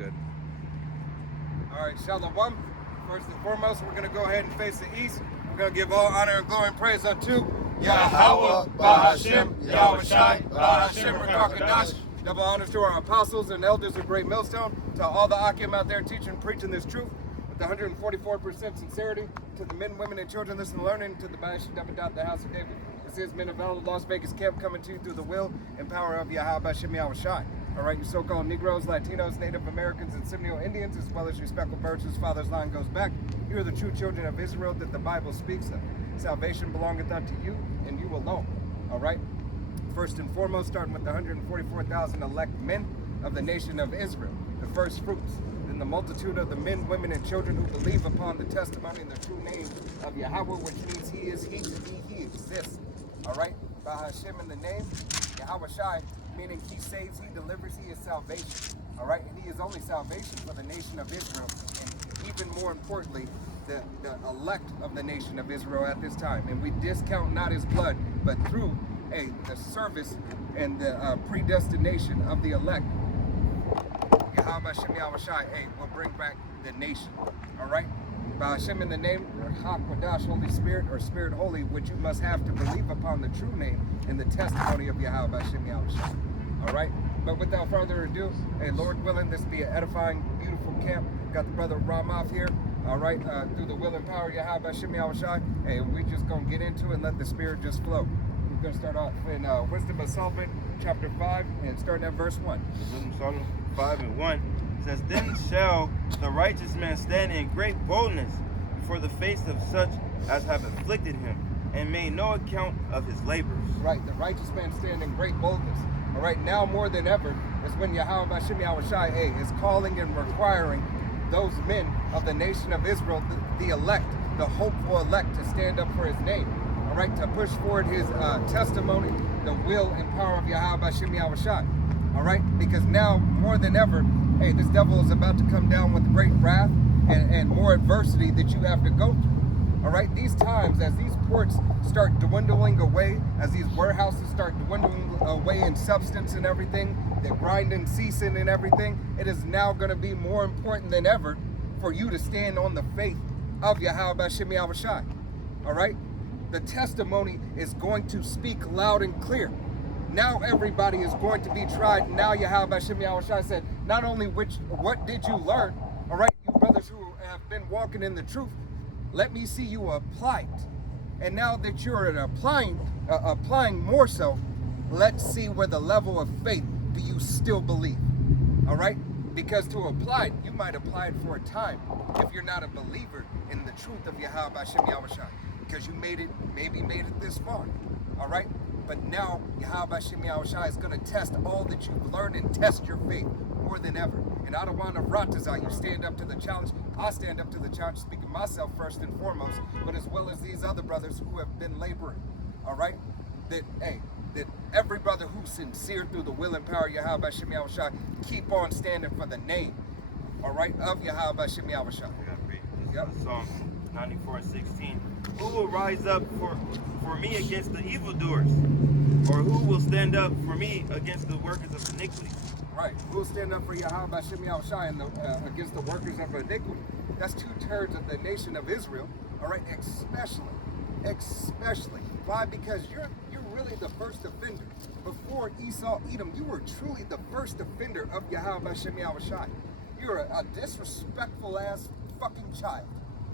good. All right, Shalom. First and foremost, we're going to go ahead and face the east. We're going to give all honor and glory and praise unto Yahweh, Bahashem, Yahweh Shai, Bahashem, Rakakadash. Double honors to our apostles and elders of Great Millstone, to all the Akim out there teaching and preaching this truth with 144% sincerity, to the men, women, and children listening and learning, to the Bash Davidat, the house of David. This is Men of Valor, Las Vegas camp, coming to you through the will and power of Yahweh Bashem Yahweh Shai. All right, you so-called Negroes, Latinos, Native Americans, and Seminole Indians, as well as your speckled birds whose father's line goes back, you are the true children of Israel that the Bible speaks of. Salvation belongeth unto you, and you alone. All right? First and foremost, starting with the 144,000 elect men of the nation of Israel, the first fruits, and the multitude of the men, women, and children who believe upon the testimony and the true name of Yahweh, which means He is He, to be He exists. All right? Bahashem in the name, Yahweh Shai, meaning He saves, He delivers, He is salvation. All right? And He is only salvation for the nation of Israel, and even more importantly, the elect of the nation of Israel at this time. And we discount not His blood, but through the service and the predestination of the elect, Yahweh Hashem Yahweh Shai, will bring back the nation. All right? By Hashem in the name, or HaKodash, Holy Spirit, or Spirit Holy, which you must have to believe upon the true name and the testimony of Yahweh Hashem Yahweh Shai. All right? But without further ado, Lord willing, this be an edifying, beautiful camp. Got the brother Ramoff here. All right? Through the will and power of Yahweh Hashem Yahweh Shai. We just going to get into it and let the Spirit just flow. We're going to start off in Wisdom of Solomon, chapter 5, and starting at verse 1. Wisdom of Solomon 5 and 1 says, Then shall the righteous man stand in great boldness before the face of such as have afflicted him, and made no account of his labors. Right, the righteous man stand in great boldness. All right, now more than ever is when Yahweh Hashem Yahweh Shai is calling and requiring those men of the nation of Israel, the elect, the hopeful elect, to stand up for His name. All right, to push forward His testimony, the will and power of Yahweh Hashem Yahweh Shai. All right, because now more than ever, this devil is about to come down with great wrath and more adversity that you have to go through. All right, these times, as these ports start dwindling away, as these warehouses start dwindling away in substance and everything, the grinding, ceasing and everything, it is now going to be more important than ever for you to stand on the faith of Yahweh Hashem Yahweh Shai. All right? The testimony is going to speak loud and clear. Now everybody is going to be tried. Now Yahweh Hashem Yahweh Shai said, not only what did you learn, all right, you brothers who have been walking in the truth, let me see you apply it. And now that you're applying more so, let's see where the level of faith do you still believe. All right? Because to apply it, you might apply it for a time if you're not a believer in the truth of Yahweh Hashem Yahweh Shai. Because you maybe made it this far. All right? But now Yahweh Hashem Yahweh Shai is going to test all that you've learned and test your faith more than ever. And I don't want to ratazah you stand up to the challenge. I stand up to the challenge, speaking myself first and foremost, but as well as these other brothers who have been laboring. All right? That every brother who's sincere through the will and power of Yahweh Hashem Yahweh Shai, keep on standing for the name, all right, of Yahweh Hashem Yahweh Shai. Yep. Psalm 94:16. Who will rise up for me against the evildoers? Or who will stand up for me against the workers of iniquity? Right. Who will stand up for Yahweh Hashem Yahweh Shai and against the workers of iniquity? That's 2/3 of the nation of Israel, all right, especially. Why? Because you're really the first offender. Before Esau, Edom, you were truly the first offender of Yahweh Hashem Yahweh Shai. You're a disrespectful ass fucking child.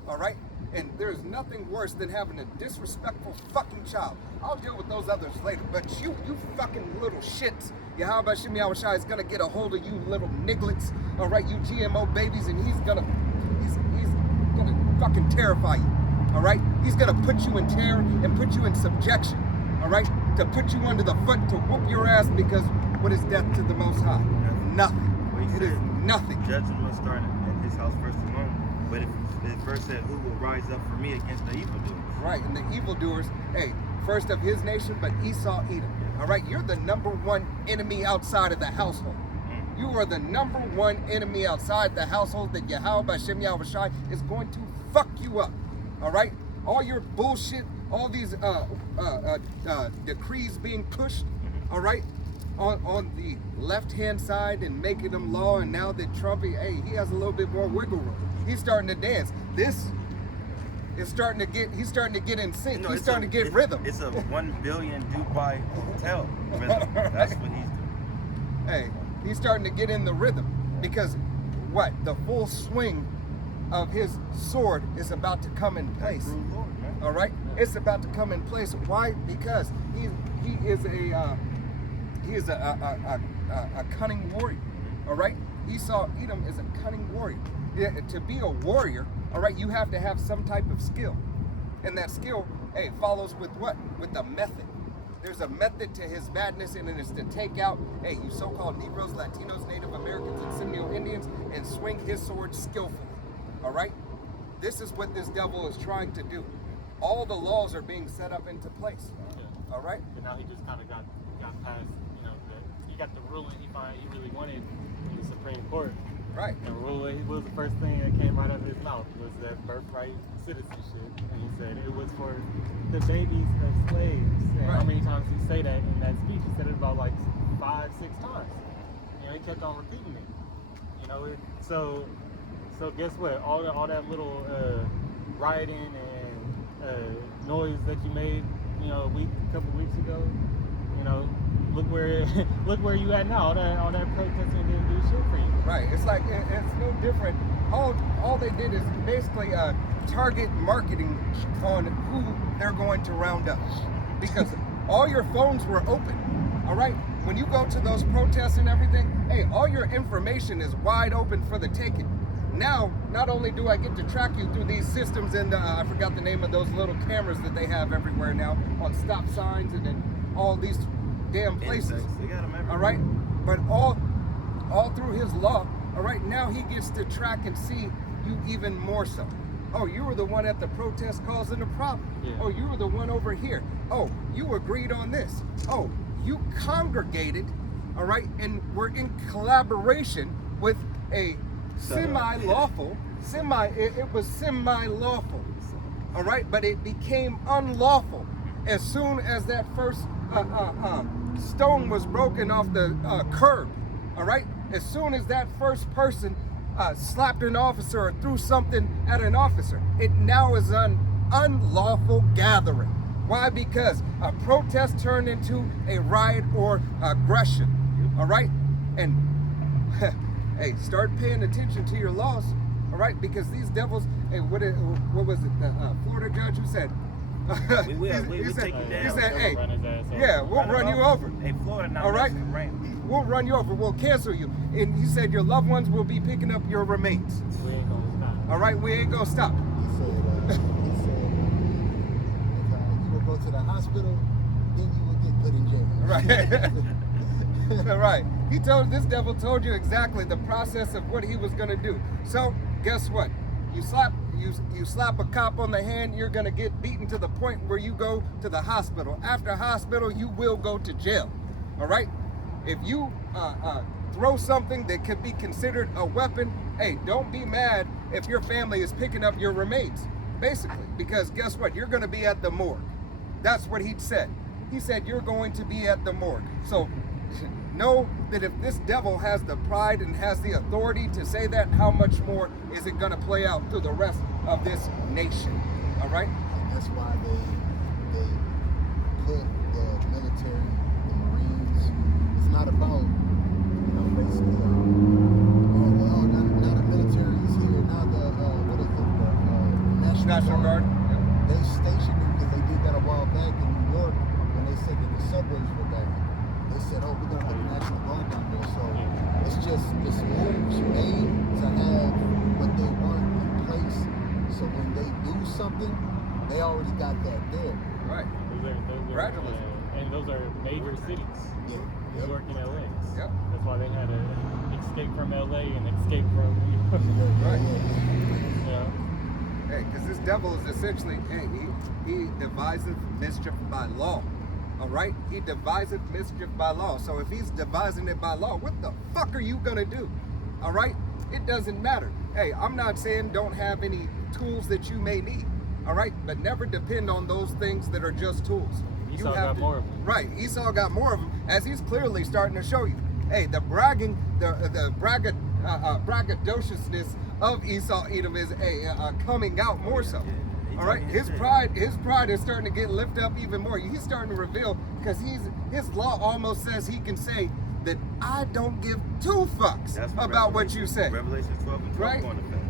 All right? And there's nothing worse than having a disrespectful fucking child. I'll deal with those others later. But you fucking little shits, Yahweh Hashem Yahweh Shai is gonna get a hold of you little nigglets. All right, you GMO babies, and he's gonna fucking terrify you. All right? He's going to put you in terror and put you in subjection, all right? To put you under the foot, to whoop your ass, because what is death to the Most High? Nothing. Well, it is nothing. Judgment will start at His house first alone. But if the verse said, who will rise up for me against the evildoers? Right, and the evildoers, first of his nation, but Esau, Edom. All right, you're the number one enemy outside of the household. You are the number one enemy outside the household that Yahweh Hashem Yahweh Shai is going to fuck you up. All right? All your bullshit, all these decrees being pushed, all right? on the left-hand side and making them law, and now that Trump, he has a little bit more wiggle room. He's starting to dance. This is starting to get, he's starting to get in sync. He's starting to get rhythm. It's a 1 billion Dubai hotel rhythm. That's what he's doing. Hey, he's starting to get in the rhythm because what? The full swing of his sword is about to come in place. All right, it's about to come in place. Why? Because he is a cunning warrior. All right, Esau Edom is a cunning warrior. Yeah, to be a warrior, all right, you have to have some type of skill, and that skill, follows with what? With a method. There's a method to his madness, and it is to take out, you so-called Negroes, Latinos, Native Americans, and Seminole Indians, and swing his sword skillfully. All right, this is what this devil is trying to do. All the laws are being set up into place. Yeah. All right. And now he just kind of got past, he got the ruling he really wanted in the Supreme Court. Right. And ruling was the first thing that came out of his mouth was that birthright citizenship, and he said it was for the babies of slaves. And Right. how many times did he say that in that speech? He said it about like 5, 6 times. He kept on repeating it. So guess what? All that little rioting and noise that you made, a couple weeks ago, look where you at now. All that protesting didn't do shit for you. Right. It's like it's no different. All they did is basically target marketing on who they're going to round up, because all your phones were open. All right. When you go to those protests and everything, all your information is wide open for the taking. Now, not only do I get to track you through these systems, and I forgot the name of those little cameras that they have everywhere now on stop signs and in all these damn places. They got 'em everywhere. All right, but all through his law. All right, now he gets to track and see you even more so. Oh, you were the one at the protest causing the problem. Yeah. Oh, you were the one over here. Oh, you agreed on this. Oh, you congregated, all right, and were in collaboration with a semi-lawful, it was semi-lawful, all right, but it became unlawful as soon as that first stone was broken off the curb, all right, as soon as that first person slapped an officer or threw something at an officer, it now is an unlawful gathering. Why? Because a protest turned into a riot or aggression, all right, and start paying attention to your laws, all right? Because these devils, what was it? The Florida judge who said, we he said, take you down. he said, Run his ass over. yeah, we'll run you over. Hey, Florida, now All right, listen, right? we'll run you over. We'll cancel you. And he said your loved ones will be picking up your remains. We ain't gonna stop. All right, we ain't gonna stop. He said, if you will go to the hospital, then you will get put in jail. Right. Right. This devil told you exactly the process of what he was gonna do. So guess what? You slap a cop on the hand, you're gonna get beaten to the point where you go to the hospital. After hospital, you will go to jail. All right. If you throw something that could be considered a weapon, don't be mad if your family is picking up your remains, basically, because guess what? You're gonna be at the morgue. That's what he said. He said you're going to be at the morgue. So know that if this devil has the pride and has the authority to say that, how much more is it going to play out through the rest of this nation? All right? And that's why they put the military, the Marines. It's not about, basically, now the military is here. Now the National Guard. They stationed them because they did that a while back in New York when they said that the subways were back. They said, oh, we're going to put the National Guard down there. So it's just moves made to have what they want in place. So when they do something, they already got that there. Right. Those are Gradualism. and those are major cities. Yeah. New York and LA. Yep. That's why they had to escape from LA and escape from Right. yeah. Because this devil is essentially, he deviseth mischief by law. All right? He deviseth mischief by law. So if he's devising it by law, what the fuck are you going to do? All right? It doesn't matter. I'm not saying don't have any tools that you may need. All right? But never depend on those things that are just tools. You Esau have got to- more of them. Right, Esau got more of them, as he's clearly starting to show you. Hey, the bragging, the braggadociousness of Esau Edom is coming out more so. He All right, talking his shit. pride is starting to get lifted up even more. He's starting to reveal because his law almost says he can say that I don't give two fucks That's about what you say. Revelation 12 and 12 Right? going to affect.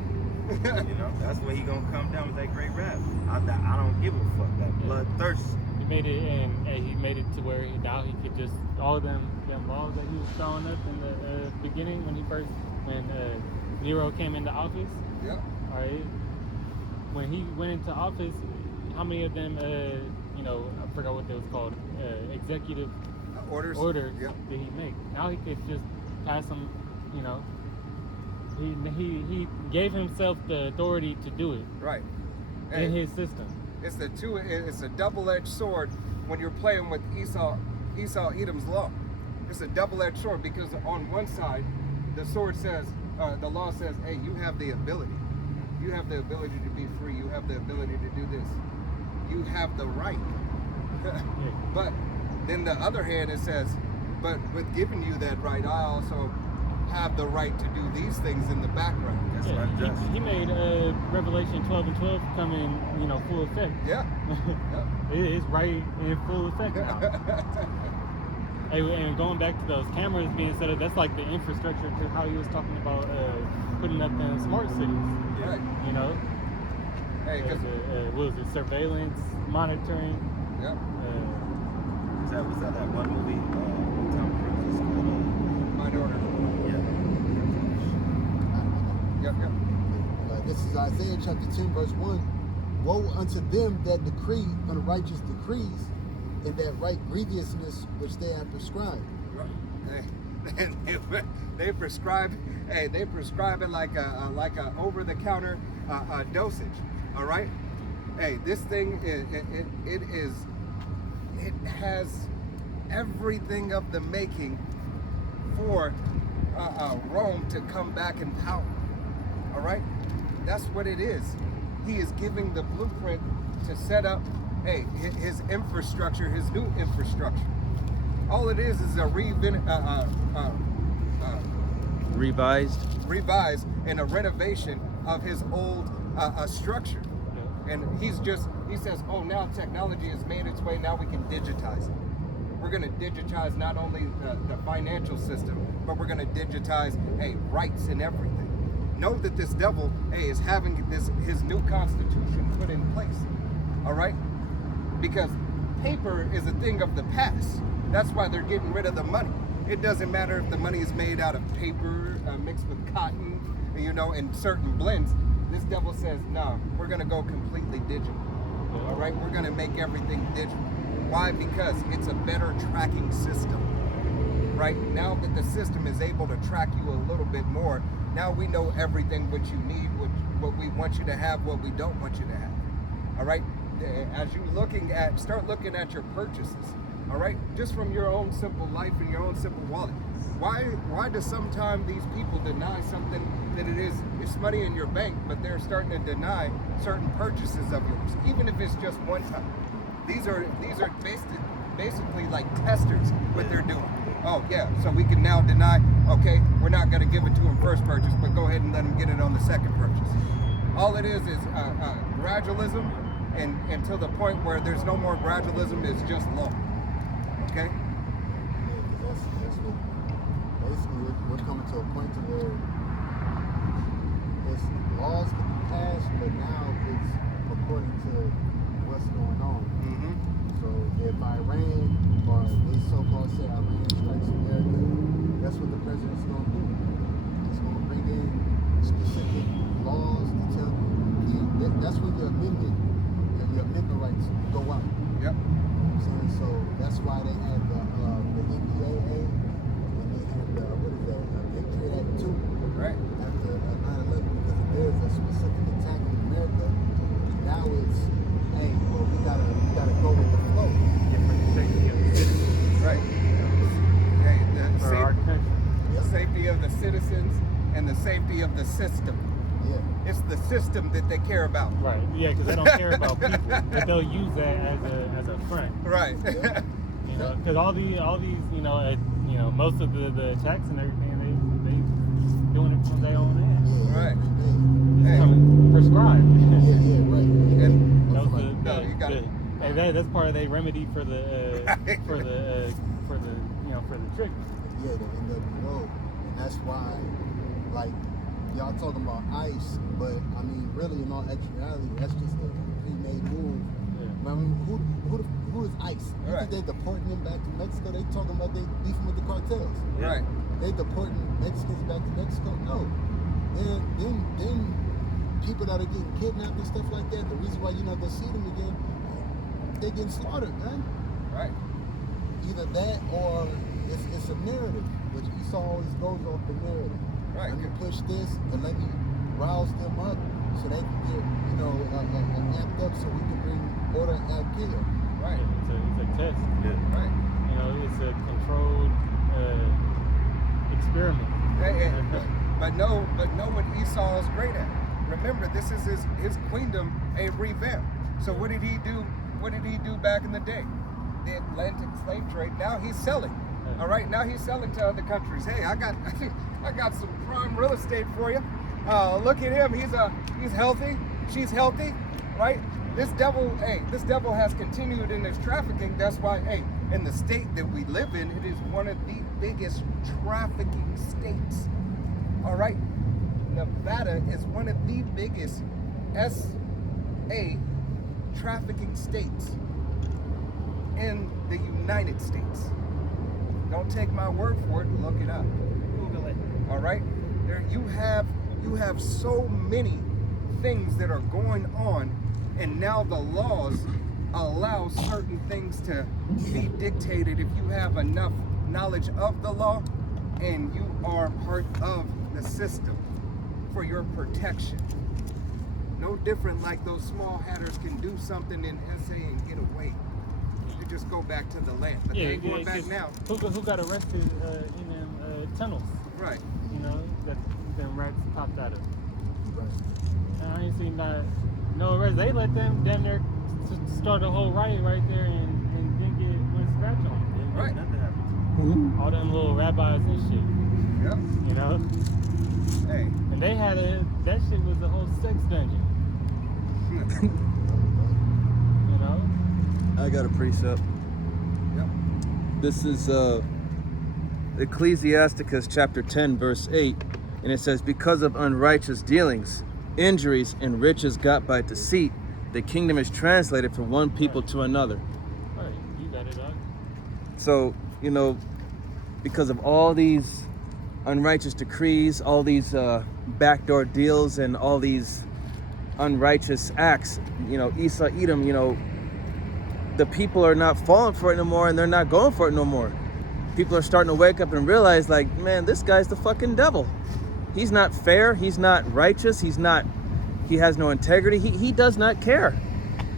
You know, that's where he gonna come down with that great wrath. I don't give a fuck. That blood thirst. He made it, and he made it to where now he could just all them laws that he was throwing up in the beginning when Nero came into office. Yep. All right. When he went into office, how many of them, I forgot what they was called, executive Orders. orders Yep. did he make? Now he could just pass them, He gave himself the authority to do it Right. in his system. It's a double-edged sword when you're playing with Esau Edom's law. It's a double-edged sword because on one side, the sword says, the law says, hey, you have the ability. You have the ability to be free. You have the ability to do this. You have the right. But then the other hand, it says, but with giving you that right, I also have the right to do these things in the background. That's Yeah, right, just. he made Revelation 12 and 12 come in, full effect. Yeah. It's right in full effect now. Hey, and going back to those cameras being set up, that's like the infrastructure to how he was talking about putting up in smart cities. Right. You know, Hey, because what was it? Surveillance, monitoring. yeah. Was that one movie? Tom Cruise is called. Mind order. Yeah. Yep. This is Isaiah chapter 10, verse 1. Woe unto them that decree unrighteous decrees, and that right grievousness which they have prescribed. They prescribe. Hey, they prescribe it like a over-the-counter dosage. All right. Hey, this thing it has everything of the making for Rome to come back in power. All right, that's what it is. He is giving the blueprint to set up, his infrastructure, his new infrastructure. All it is a revised and a renovation of his old structure. And he says, oh, now technology has made its way, now we can digitize it. We're going to digitize not only the financial system, but we're going to digitize, rights and everything. Know that this devil, is having his new constitution put in place. All right? Because paper is a thing of the past. That's why they're getting rid of the money. It doesn't matter if the money is made out of paper, mixed with cotton, and certain blends. This devil says, no, we're going to go completely digital. All right? We're going to make everything digital. Why? Because it's a better tracking system. Right? Now that the system is able to track you a little bit more, now we know everything what you need, what we want you to have, what we don't want you to have. All right? As you start looking at your purchases. All right? Just from your own simple life and your own simple wallet. Why do sometimes these people deny something that it's money in your bank, but they're starting to deny certain purchases of yours, even if it's just one time? These are basically like testers, what they're doing. Oh yeah, so we can now deny, okay, we're not going to give it to them first purchase, but go ahead and let them get it on the second purchase. All it is gradualism, and until the point where there's no more gradualism, it's just law. Okay? Yeah, 'cause that's what, basically, we're coming to a point to where it's laws can be passed, but now it's according to what's going on. Mm-hmm. So if Iran, or they so-called say Iran strikes America, that's what the president's going to do. He's going to bring in specific laws to tell you. That's when your amendment rights go out. Yep. So that's why they had the NDAA, and they had the Patriot Act 2 Right. after 9/11, because if there's a specific attack in America, now it's, we gotta go with the flow. Different safety of the citizens Right. Hey, for our country. the safety of the citizens and the safety of the system. Yeah. It's the system that they care about. Right. Yeah, because they don't care about people, but they'll use that as a front. Right. You know, because all these, most of the attacks and everything, they doing it from their own end. Right. It's Hey. coming prescribed. Yeah, right. And That was Right. No, you got it. Hey, that's part of their remedy for the for the trick. Yeah, the NWO. And that's why, like, y'all talking about ICE, but I mean, really, in all actuality, that's just a pre-made move. Yeah. I mean, who is ICE? You Right. think they're deporting them back to Mexico? They talking about they beefing with the cartels. right. They deporting Mexicans back to Mexico? No. Then people that are getting kidnapped and stuff like that, the reason why you're not gonna see them again, they getting slaughtered, man. Right. Either that or it's a narrative, which Esau always goes off the narrative. Right. Let me push this and let me rouse them up so they can get, amped up so we can bring order at Al-Qaeda. Right. It's a test. Yeah. Right. You know, it's a controlled experiment. Hey, but know what Esau is great at. Remember, this is his queendom a revamp. So what did he do? What did he do back in the day? The Atlantic slave trade. Now he's selling. All right, now he's selling to other countries. Hey, I got some prime real estate for you. Look at him. He's healthy. She's healthy, right? This devil has continued in his trafficking. That's why, in the state that we live in, it is one of the biggest trafficking states. All right, Nevada is one of the biggest SA trafficking states in the United States. Don't take my word for it. Look it up. Google it. All right. There you have so many things that are going on, and now the laws allow certain things to be dictated if you have enough knowledge of the law and you are part of the system for your protection. No different like those small hatters can do something in SA and get away. You just go back to the land. But they ain't going back now. Who got arrested in them tunnels? Right. You know, that them rats popped out of. Right. And I ain't seen no arrest. They let them down there start a whole riot right there and didn't get one scratch on them. Right. Nothing happened. All them little rabbis and shit. Yep. You know? Hey. And they had that shit was a whole sex dungeon. You know? I got a precept. Yep. This is Ecclesiasticus chapter 10, verse 8. And it says, because of unrighteous dealings, injuries, and riches got by deceit, the kingdom is translated from one people to another. Right. You got it, dog. So, because of all these unrighteous decrees, all these backdoor deals, and all these unrighteous acts, Esau, Edom, the people are not falling for it no more, and they're not going for it no more. People are starting to wake up and realize, like, man, this guy's the fucking devil. He's not fair. He's not righteous. He has no integrity. He does not care.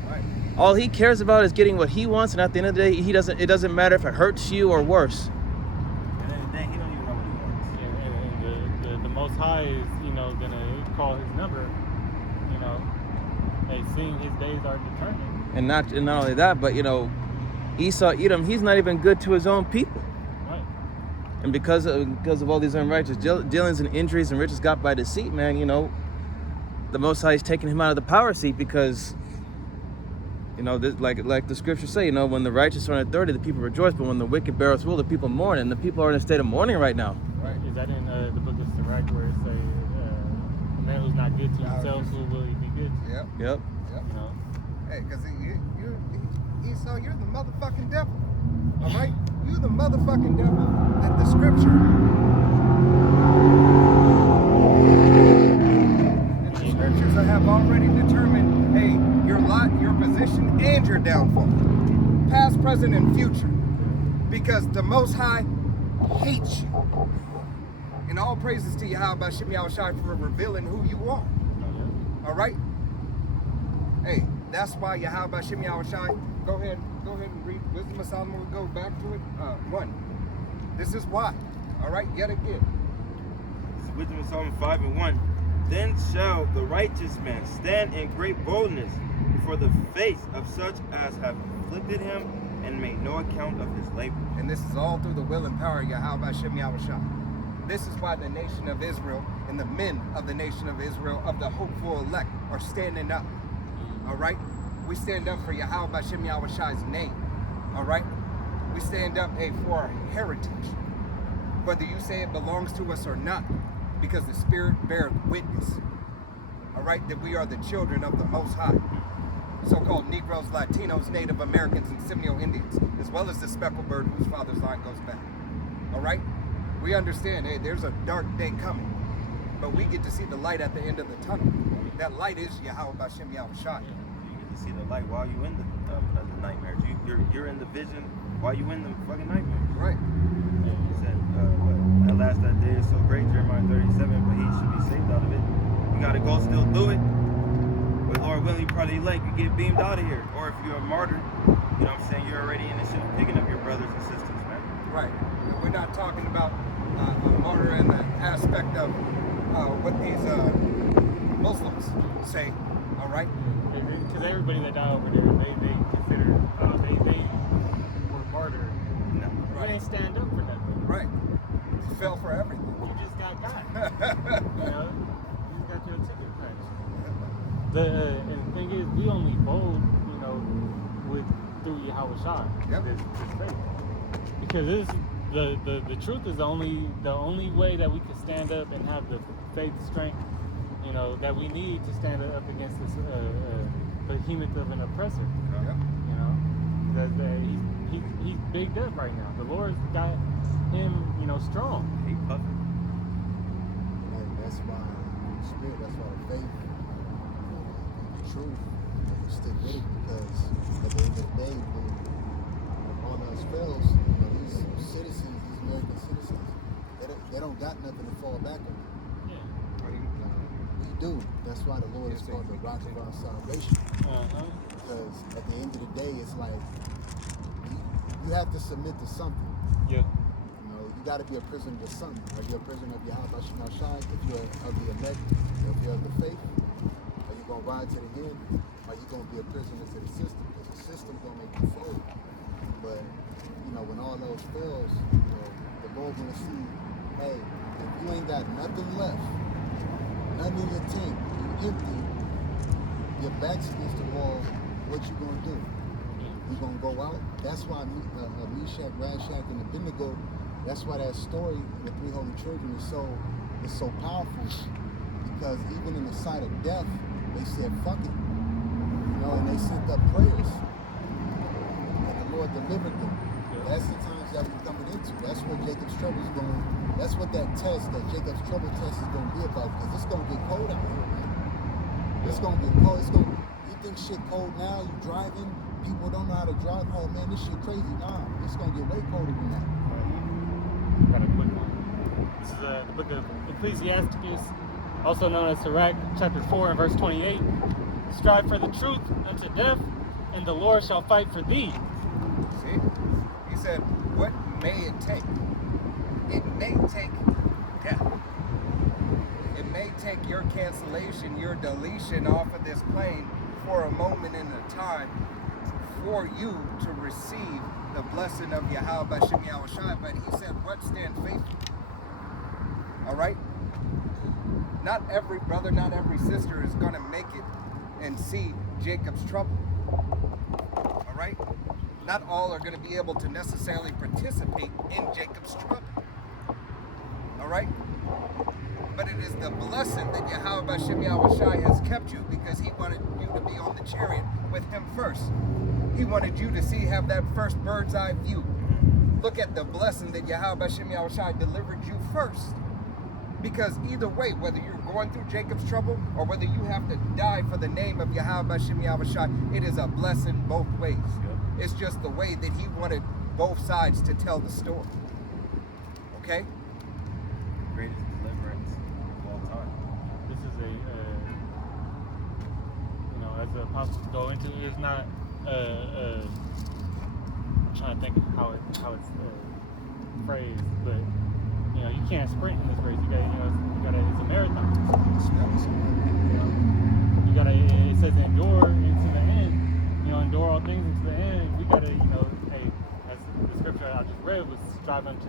Right. All he cares about is getting what he wants, and at the end of the day, it doesn't matter if it hurts you or worse. And then he don't even know what he wants. And the Most High is, gonna call his number. Hey, seeing his days are determined. And not only that, but Esau, Edom, he's not even good to his own people. Right. And because of all these unrighteous dealings and injuries and riches got by deceit, man, the Most High is taking him out of the power seat because, like the scriptures say, when the righteous are in authority, the people rejoice, but when the wicked beareth rule, the people mourn, and the people are in a state of mourning right now. Right. Is that in the book of Sirach where it say, a man who's not good to himself, who will he be good to? Yep. Yep. Yep. You know? Hey, because Esau, you're the motherfucking devil. All right? You the motherfucking devil that the scripture have already determined, hey, your lot, your position, and your downfall. Past, present, and future. Because the Most High hates you. And all praises to Yahweh Shem Yahushai for revealing who you are. All right? Hey, that's why Yahweh Shem Yahushai, go ahead and read Wisdom of Solomon. We'll go back to it. 1. This is why. All right, yet again. Wisdom of Solomon 5:1 Then shall the righteous man stand in great boldness before the face of such as have afflicted him and made no account of his labor. And this is all through the will and power of Yahweh Hashem Yahushua. This is why the nation of Israel and the men of the nation of Israel, of the hopeful elect, are standing up. All right? We stand up for Yahweh Hashem Yahushua's name. All right? We stand up for our heritage. Whether you say it belongs to us or not, because the Spirit beareth witness. All right? That we are the children of the Most High. So-called Negroes, Latinos, Native Americans, and Seminole Indians, as well as the speckled bird whose father's line goes back. All right? We understand, hey, there's a dark day coming, but we get to see the light at the end of the tunnel. That light is Yahweh Bashem Yahushua. You get to see the light while you in the nightmares. You're in the vision while you in the fucking nightmares. Right. He said, at last that day is so great, Jeremiah 37, but he should be saved out of it. You gotta go still do it. But Lord willing, you probably late, you get beamed out of here. Or if you're a martyr, you know what I'm saying, you're already in the ship picking up your brothers and sisters, man. Right. We're not talking about a martyr in the aspect of what these Muslims say. All right. Because everybody that died over there, they consider they were martyred. No. They didn't stand up for nothing. Right. They fell for everything. You just got you know, you just got your ticket punched. And the thing is, we only bold, you know, through Yahweh Shai. Yep. This faith. Because this the truth is the only way that we can stand up and have the faith strength, you know, that we need to stand up against this behemoth of an oppressor. Yep. You know, that he's bigged up right now. The Lord's got him, you know, strong. He puffing. And that's why the Spirit, that's why the faith, you know, the truth, you stick with it, because at the end of the day, when all else fails, you know, these citizens, these American citizens, they don't got nothing to fall back on. Yeah. We do. That's why the Lord is called the rock of our salvation. Because at the end of the day, it's like you have to submit to something. Yeah. You know, you got to be a prisoner to something. Are you a prisoner of Yahweh Shema Shai? If you're of the elect, if you're of the faith, are you going to ride to the end? Are you going to be a prisoner to the system? Because the system's going to make you fold. But, you know, when all else fails, you know, the Lord going to see, hey, if you ain't got nothing left, nothing in your tank, you empty, your back's against the wall, what you going to do? You gonna go out? That's why Meshach, Rashach, and Abednego. That's why that story, the three holy children, is so powerful. Because even in the sight of death, they said, "Fuck it," you know, and they sent up prayers, and the Lord delivered them. That's the times that we're coming into. That's what Jacob's trouble is going. That's what that test, that Jacob's trouble test, is going to be about. Because it's going to get cold out here, man. It's going to get cold. You think shit cold now? You driving? People don't know how to drive. Oh man, this shit crazy. Nah, it's gonna get way colder than that. Got a quick one. This is the book of Ecclesiasticus, also known as Sirach, chapter 4 and verse 28. Strive for the truth unto death, and the Lord shall fight for thee. See? He said, what may it take? It may take death. It may take your cancellation, your deletion off of this plane for a moment in a time for you to receive the blessing of Yahweh Bashem Yahushua. But he said, what? Stand faithful. All right? Not every brother, not every sister is going to make it and see Jacob's trouble. All right? Not all are going to be able to necessarily participate in Jacob's trouble. All right? But it is the blessing that Yahweh Bashem Yahushua has kept you, because he wanted you to be on the chariot with him first. He wanted you to have that first bird's eye view. Look at the blessing that Yahweh Bashem Yahushua delivered you first. Because either way, whether you're going through Jacob's trouble or whether you have to die for the name of Yahweh Bashem Yahushua, it is a blessing both ways. It's just the way that he wanted both sides to tell the story. Okay? Greatest deliverance of all time. This is you know, as the apostles go into it, it's not, I'm trying to think of how it's phrased, but, You know, you can't sprint in this race. You gotta, it's a marathon. You gotta, it says endure into the end. You know, endure all things into the end. We gotta, you know, hey, as the scripture I just read was strive unto,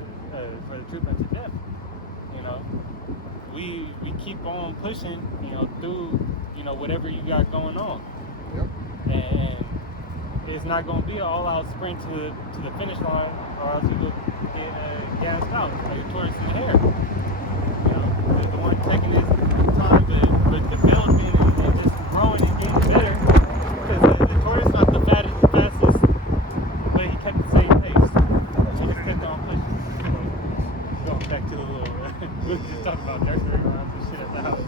for the truth unto death. You know, we keep on pushing, you know, through, you know, whatever you got going on. Yep. And it's not going to be an all-out sprint to the finish line, or else you will get gassed out, like a tortoise in the hair. You know, the one taking his time to build and just growing and getting better, because the tortoise not the fastest, but he kept the same pace. He just kept on pushing. You know, going back to the little, we were just talking about nursery rhymes and shit at the house.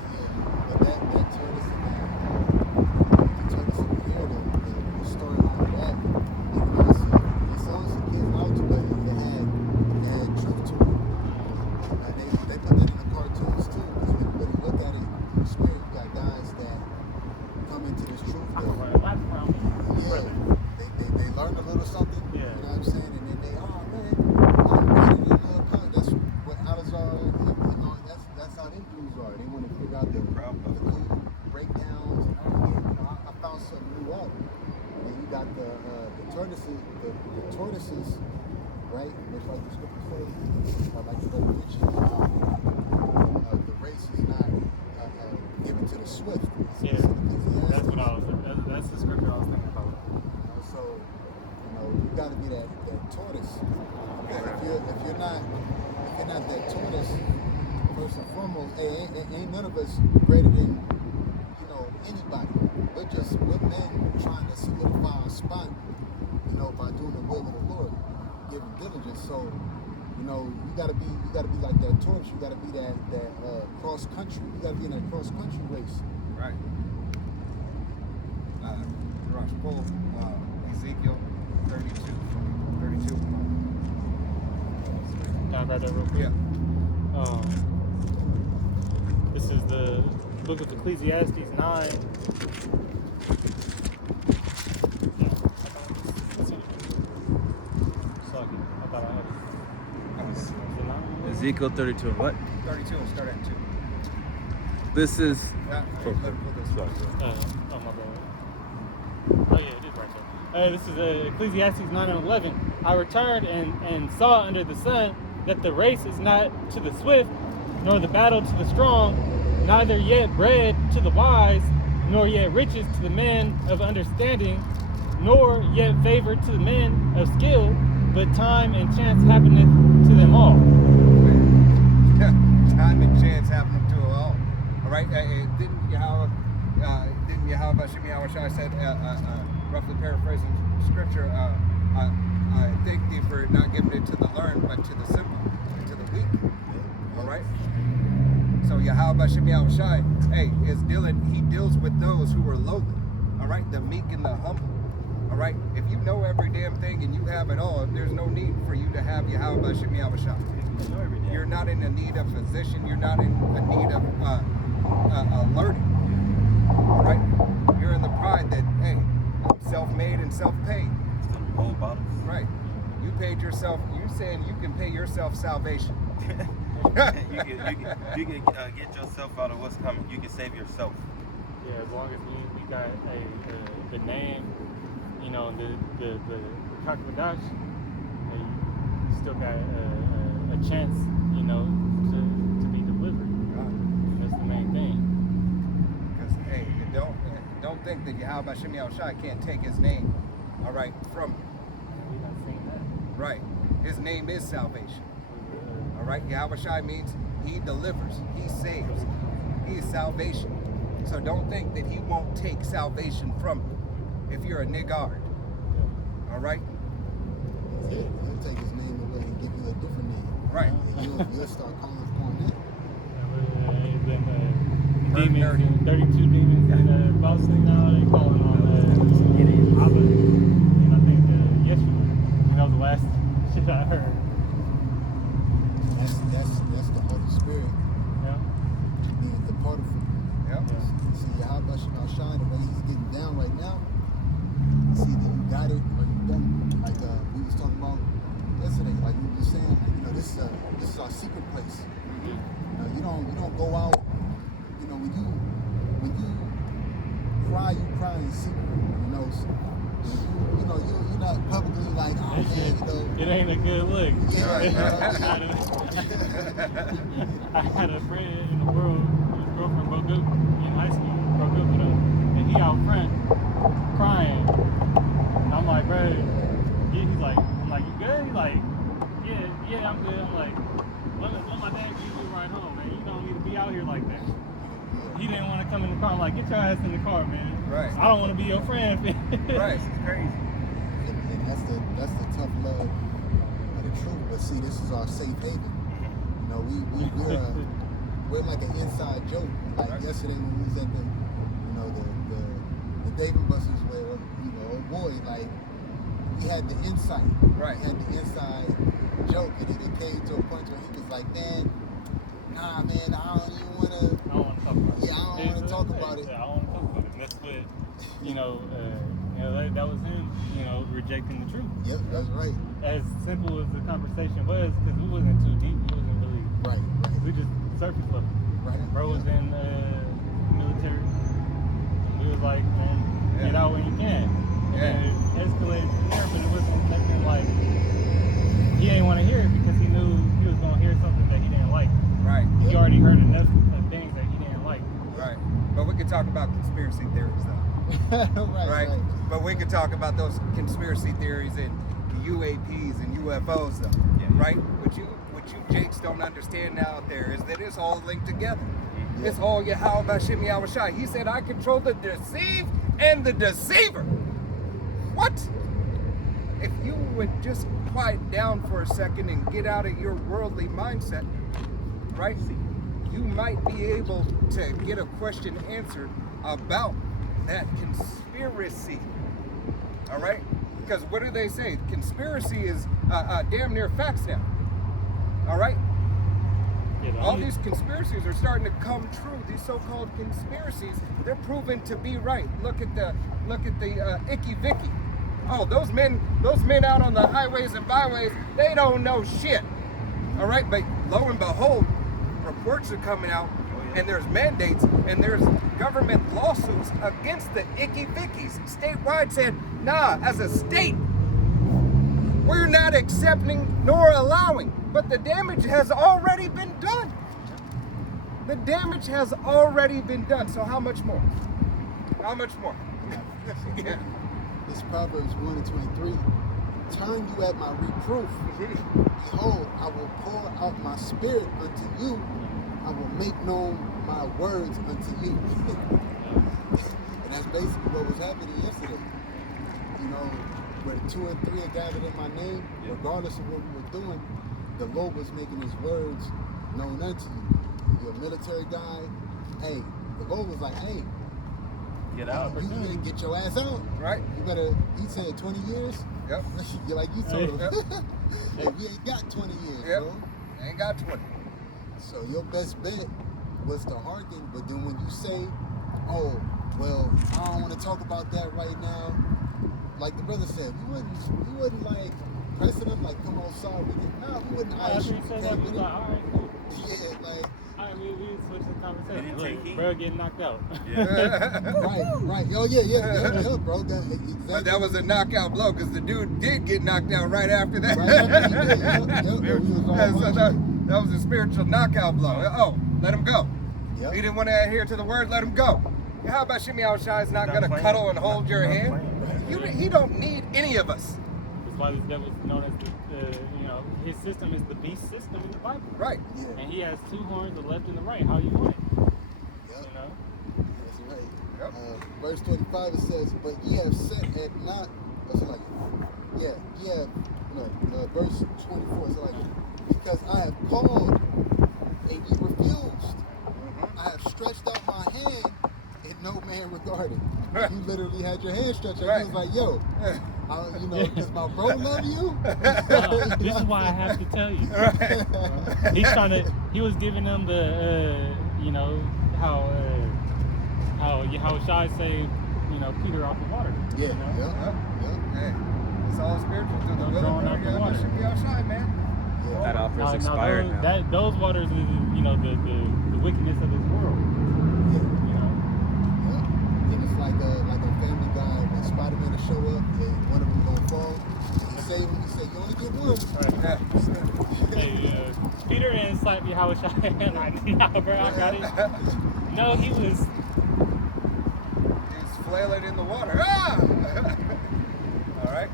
But that tortoise in the tortoise in the hair, the storyline of that, you know, it's always the kids out to, but they had truth to it. They put that in the cartoons too, because when you really look at it, you swear you got guys that come into this truth. I can run a lap around me. They learn a little something, Yeah. you know what I'm saying? And then they, oh man, I'm better than the car. That's what Alizar, you know, that's how them dudes are. They want to figure out the cool breakdowns and everything. You know, I found something new out. And you got the tortoises, right? Just like the scripture says, like the Revelation, the race is not given to the swift. Yeah, that's what I was. That's the scripture I was thinking about. So, you know, you got to be that tortoise. Because if you're not that tortoise, first and foremost, hey, ain't none of us greater than, you know, anybody. We're men trying to solidify our spot, you know, by doing the will of the Lord, giving diligence. So, you know, you gotta be like that tortoise. You gotta be that cross country. You gotta be in that cross country race. Right. Rush pull Ezekiel 32. Can I grab that real quick? Yeah. This is the book of Ecclesiastes 9. Ezekiel 32 and what? 32 and start at 2. This is Yeah. Pull this one. Oh, my bad. Oh, yeah, it is right there. This is Ecclesiastes 9 and 11. I returned and saw under the sun that the race is not to the swift, nor the battle to the strong, neither yet bread to the wise, nor yet riches to the men of understanding, nor yet favor to the men of skill, but time and chance happeneth to them all. Time and chance happening to it all. All right. Didn't Yahweh Shemi Awashai said, roughly paraphrasing scripture, I thank thee for not giving it to the learned, but to the simple, and to the weak. All right. So Yahweh Shemi Awashai, hey, he deals with those who are lowly. All right, the meek and the humble. All right. If you know every damn thing and you have it all, there's no need for you to have Yahweh Shemi Awashai. You're not in the need of physician. You're not in the need of learning. All right? You're in the pride that, hey, I'm self-made and self-paid. Old bottles. Right. You paid yourself. You're saying you can pay yourself salvation. you can get yourself out of what's coming. You can save yourself. Yeah, as long as we got the name, you know, the Kakmadash, you still got a chance, you know, to be delivered. That's the main thing. Because hey, don't think that Yahweh Shemi Awashai can't take his name, all right, from you. We're not saying that. Right. His name is salvation. All right. Yahweh Shai means he delivers, he saves, he is salvation. So don't think that he won't take salvation from you if you're a niggard. All right. He'll take his name away and give you a different name. Right. And you'll start calling upon that. Demons, 32 demons in Boston now, they call him on Abba, and I think Yeshua. That was the last shit I heard. That's the Holy Spirit Yeah. being departed from you. Yep. See, Yahweh Shema Shai, the way he's getting down right now, it's either you got it or you don't. Like we was talking about yesterday, like you were saying, you know, this is our secret place. You know, you don't go out. You know, when you cry in secret. You know, you're not publicly like, oh man, you know. It ain't a good look. Yeah, right. I had a friend in the world, his girlfriend broke up in high school, broke up with him, and he out front crying. I'm like, bro, he's like, I'm like, you good? He's like, yeah, I'm good. I'm like, let my dad give you a ride home, man. You don't need to be out here like that. He didn't want to come in the car. I'm like, get your ass in the car, man. Right. I don't want to be your friend. Right. This is crazy. And that's the tough love of the truth. But see, this is our safe haven. You know, we're like an inside joke. Like yesterday when we was at the Dave and Buster's where, you know, oh boy, like we had the insight. Right. We had the inside joke, and then it came to a point where he was like, man, nah, man, I don't even want to. I don't want to talk about it. Yeah, I don't want to talk about it. I don't want to talk about it. And that's what, that was him, rejecting the truth. Yep, that's right. As simple as the conversation was, because we wasn't too deep, we wasn't really, Right. we just surface level. Right. Bro was in military. He was like, man, get out when you can. And it escalated from there, but it wasn't nothing like, he didn't want to hear it because he knew he was going to hear something that he didn't like. Right. He already heard enough of things that he didn't like. Right. But we could talk about conspiracy theories though. right. But we could talk about those conspiracy theories and UAPs and UFOs though. Yeah. Right? What you Jakes don't understand out there is that it's all linked together. It's all Yahweh Bashim Yahushai. He said, I control the deceived and the deceiver. What? If you would just quiet down for a second and get out of your worldly mindset, right? You might be able to get a question answered about that conspiracy. All right? Because what do they say? Conspiracy is damn near facts now. All right? Yeah, All these conspiracies are starting to come true. These so-called conspiracies, they're proven to be right. Look at the Icky Vicky. Oh, those men out on the highways and byways, they don't know shit. All right, but lo and behold, reports are coming out, and there's mandates, and there's government lawsuits against the Icky Vickies. Statewide said, nah, as a state, we're not accepting nor allowing. But the damage has already been done. The damage has already been done. So how much more? How much more? Yeah. This Proverbs 1:23. Turn you at my reproof. Behold, I will pour out my spirit unto you. I will make known my words unto you. And that's basically what was happening yesterday. You know, where 2 and 3 are gathered in my name, regardless of what we were doing, the Lord was making his words known unto you. You're a military guy. Hey, the Lord was like, hey, Get out. you better get your ass out. Right? You better, he said 20 years. Yep. You're like you told him. Yep. Hey, we ain't got 20 years, Yep. bro. Ain't got 20. So your best bet was to hearken, but then when you say, oh, well, I don't want to talk about that right now, like the brother said, we wouldn't like pressing him like, come on, sorry. We wouldn't ice you. He said that, we was like, all right, cool. Yeah, like, We switched the conversation. Did he take heat? Bro getting knocked out. right. Oh, yeah, bro. Exactly. But that was a knockout blow because the dude did get knocked out right after that. Right after he did, yep, we was all So watching. that was a spiritual knockout blow. Oh, let him go. Yep. He didn't want to adhere to the word, let him go. How about Shimei Shai is not Not going to playing. cuddle and hold your Not hand? playing. He don't need any of us. That's why this devil's known as his system is the beast system in the Bible. Right. Yeah, And he has 2 horns, the left and the right. How you want it? yep. You know? That's right. Yep. Verse 25 it says, but ye have set at not, verse 24 is like, because I have called and ye refused. I have stretched out my hand and no man regarded. Right. You literally had your hand stretched out. Right. You was like, yo, does my bro love you? This is why I have to tell you. Right. He was giving them the, how Shai saved, Peter off the water. Yeah, you know? yeah. Hey, It's all spiritual through the I'm will drawing of out the God. water. Should be outside, man. Yeah. That offer is Now, expired now. those waters is, you know, the wickedness of this world. Yeah. You know. Yeah. And it's like a Family Guy when Spider-Man will show up and one of them gonna fall. And he say you only get one. Yeah. Hey, Peter didn't slap me how shot. Like, nah, bro, I got it. No, he was. He's flailing in the water. Ah! All right.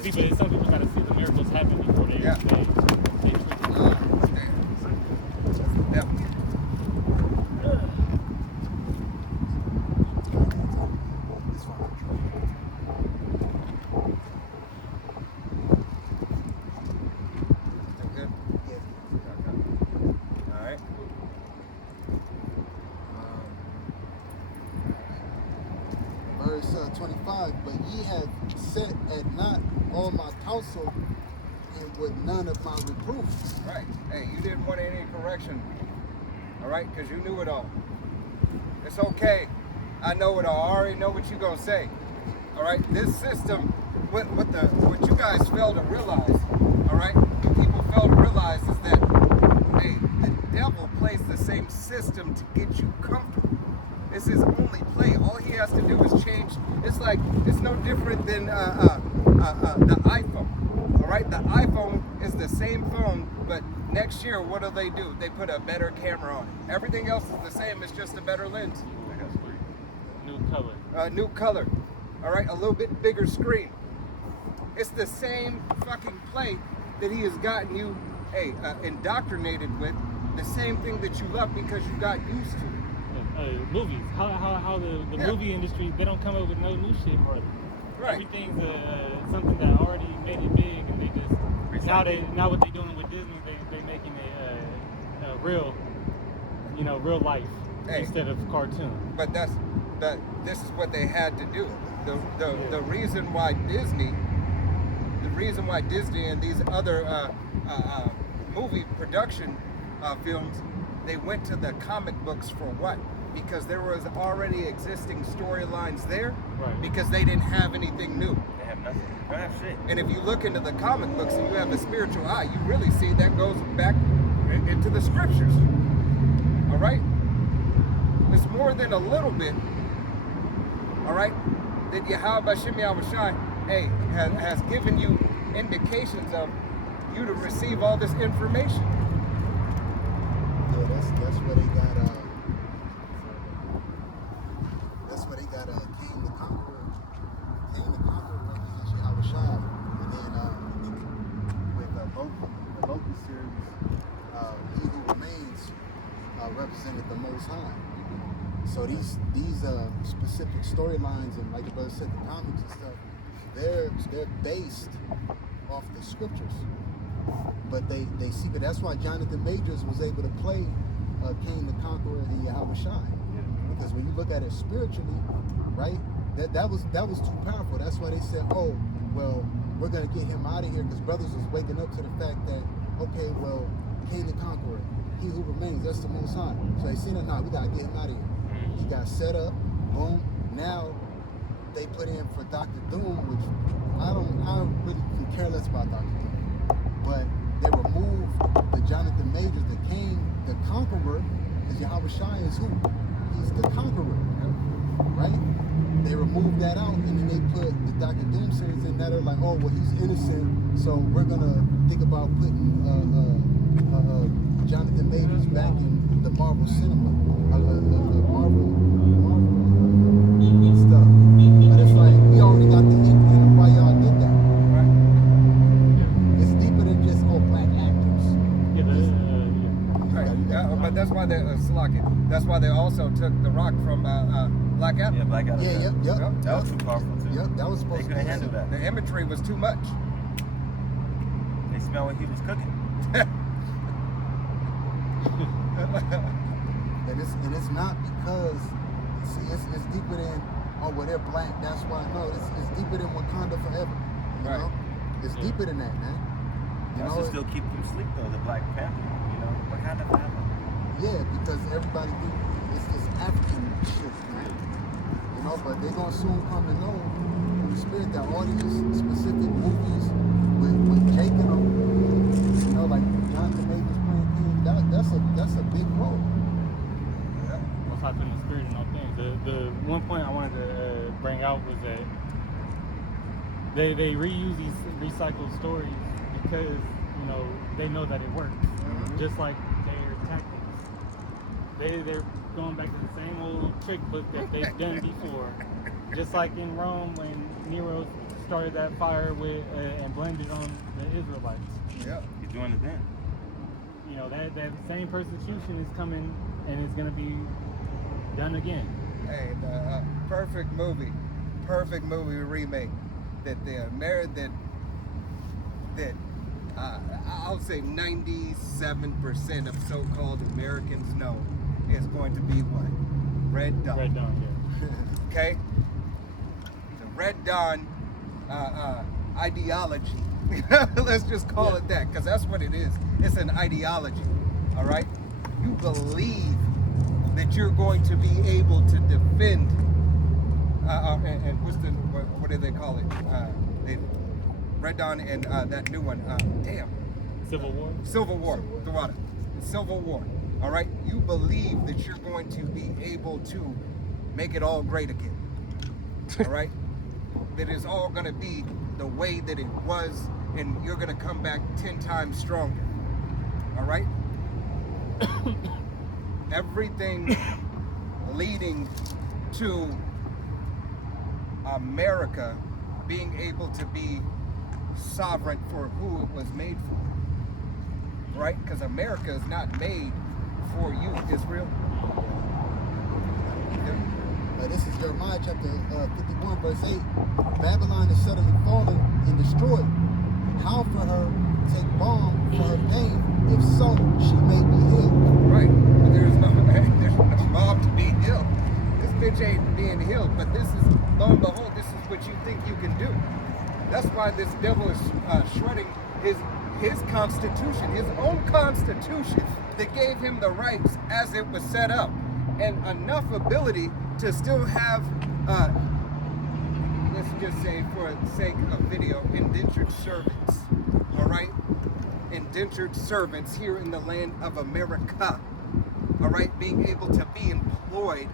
See, but some people gotta see the miracles happen before they Yeah. they treat them. That's the devil. It's fine. Still good? Yeah. All right. Verse 25, but ye have set at naught all my counsel, and with none of my reproof. Right. Hey, you didn't want any correction. All right, because you knew it all. It's okay. I know it all. I already know what you're gonna say. All right. This system, what you guys fail to realize, all right, what people fail to realize is that, hey, the devil plays the same system to get you comfortable. It's his only play. All he has to do is change. It's like it's no different than the iPhone. All right, the iPhone is the same phone, but next year, what do? They put a better camera on it. Everything else is the same. It's just a better lens. New color. New color. All right, a little bit bigger screen. It's the same fucking play that he has gotten you, indoctrinated with. The same thing that you love because you got used to it. Movies. How the Yeah. movie industry, they don't come up with no new shit, brother. Right. Everything's something that already made it big, and they just now what they doing with Disney, they making it real, you know, real life Hey. instead of cartoon. But this is what they had to do. The reason why Disney and these other movie production films, they went to the comic books for what? Because there was already existing storylines there. Right. Because they didn't have anything new. They have nothing. They don't have shit. And if you look into the comic books and you have a spiritual eye, you really see that goes back into the scriptures. All right? It's more than a little bit. All right? That Yahweh Shem Yahushai, has given you indications of you to receive all this information. Yeah, that's where they got King the Conqueror. King the Conqueror represents Yahweh Shai. And then with the Loki series, He Who Remains represented the Most High. So these specific storylines and, like the brother said, the comics and stuff, they're based off the scriptures. But they see, but that's why Jonathan Majors was able to play King the Conqueror and Yahweh Shai. Because when you look at it spiritually, right, that was too powerful. That's why they said, oh, well, we're gonna get him out of here, because brothers was waking up to the fact that, okay, well, King the Conqueror, He Who Remains, that's the Most High. So they seen it, nah, we gotta get him out of here. He got set up, boom. Now they put in for Dr. Doom, which I don't really care less about Dr. Doom. But they removed the Jonathan Majors, the King, the Conqueror, because Yahweh Shai is who? He's the Conqueror, right? They removed that out, and then they put the Dr. Doom series in that are like, oh, well, he's innocent, so we're gonna think about putting Jonathan Majors back in the Marvel cinema, Marvel stuff. But it's like, we already got the inkling of why y'all did that. Right? It's deeper than just, oh, black actors. Right. But that's why that's why they also took the rock from Black Adam. Yeah, Black Adam. Yeah, yep. That was too powerful too. Yep, that was They supposed to couldn't be handle that. The imagery was too much. They smelled what he was cooking. And it's not because, see, it's deeper than, oh, well, they're black, that's why. No, it's deeper than Wakanda forever. You Right. know? It's deeper than that, man. You That know, should still keep them sleep though. The Black Panther. You know, what kind of family? yeah, because everybody think it's African shit, man. You know, but they're gonna soon come to know who the spirit that all these specific movies with Jake in them, you know, like Jonathan Majors playing King, that's a big role. Most High putting the spirit in all things. The one point I wanted to bring out was that they reuse these recycled stories because, you know, they know that it works. Just like their tactics. They're going back to the same old trick book that they've done before. Just like in Rome when Nero started that fire with and blended on the Israelites. Yeah. He's doing it then. You know, that same persecution is coming and it's going to be done again. Hey, the perfect movie remake that I'll say 97% of so-called Americans know is going to be what? Red Dawn. Red Dawn, yeah. Okay? The Red Dawn ideology. Let's just call it that, because that's what it is. It's an ideology. All right? You believe that you're going to be able to defend and what do they call it? Red Dawn and that new one. Civil War? Civil War. Civil War. All right? You believe that you're going to be able to make it all great again. All right? That it's all going to be the way that it was, and you're going to come back 10 times stronger. All right? Everything leading to America being able to be sovereign for who it was made for. Right? Because America is not made for you, Israel. This is Jeremiah chapter 51, verse 8. Babylon is suddenly fallen and destroyed. How for her take balm for her pain? If so, she may be healed. Right. But there's no bomb to be healed. This bitch ain't being healed, but this is, lo and behold, this is what you think you can do. That's why this devil is shredding his constitution, his own constitution that gave him the rights as it was set up, and enough ability to still have, let's just say for the sake of video, indentured servants, all right? Indentured servants here in the land of America, all right? Being able to be employed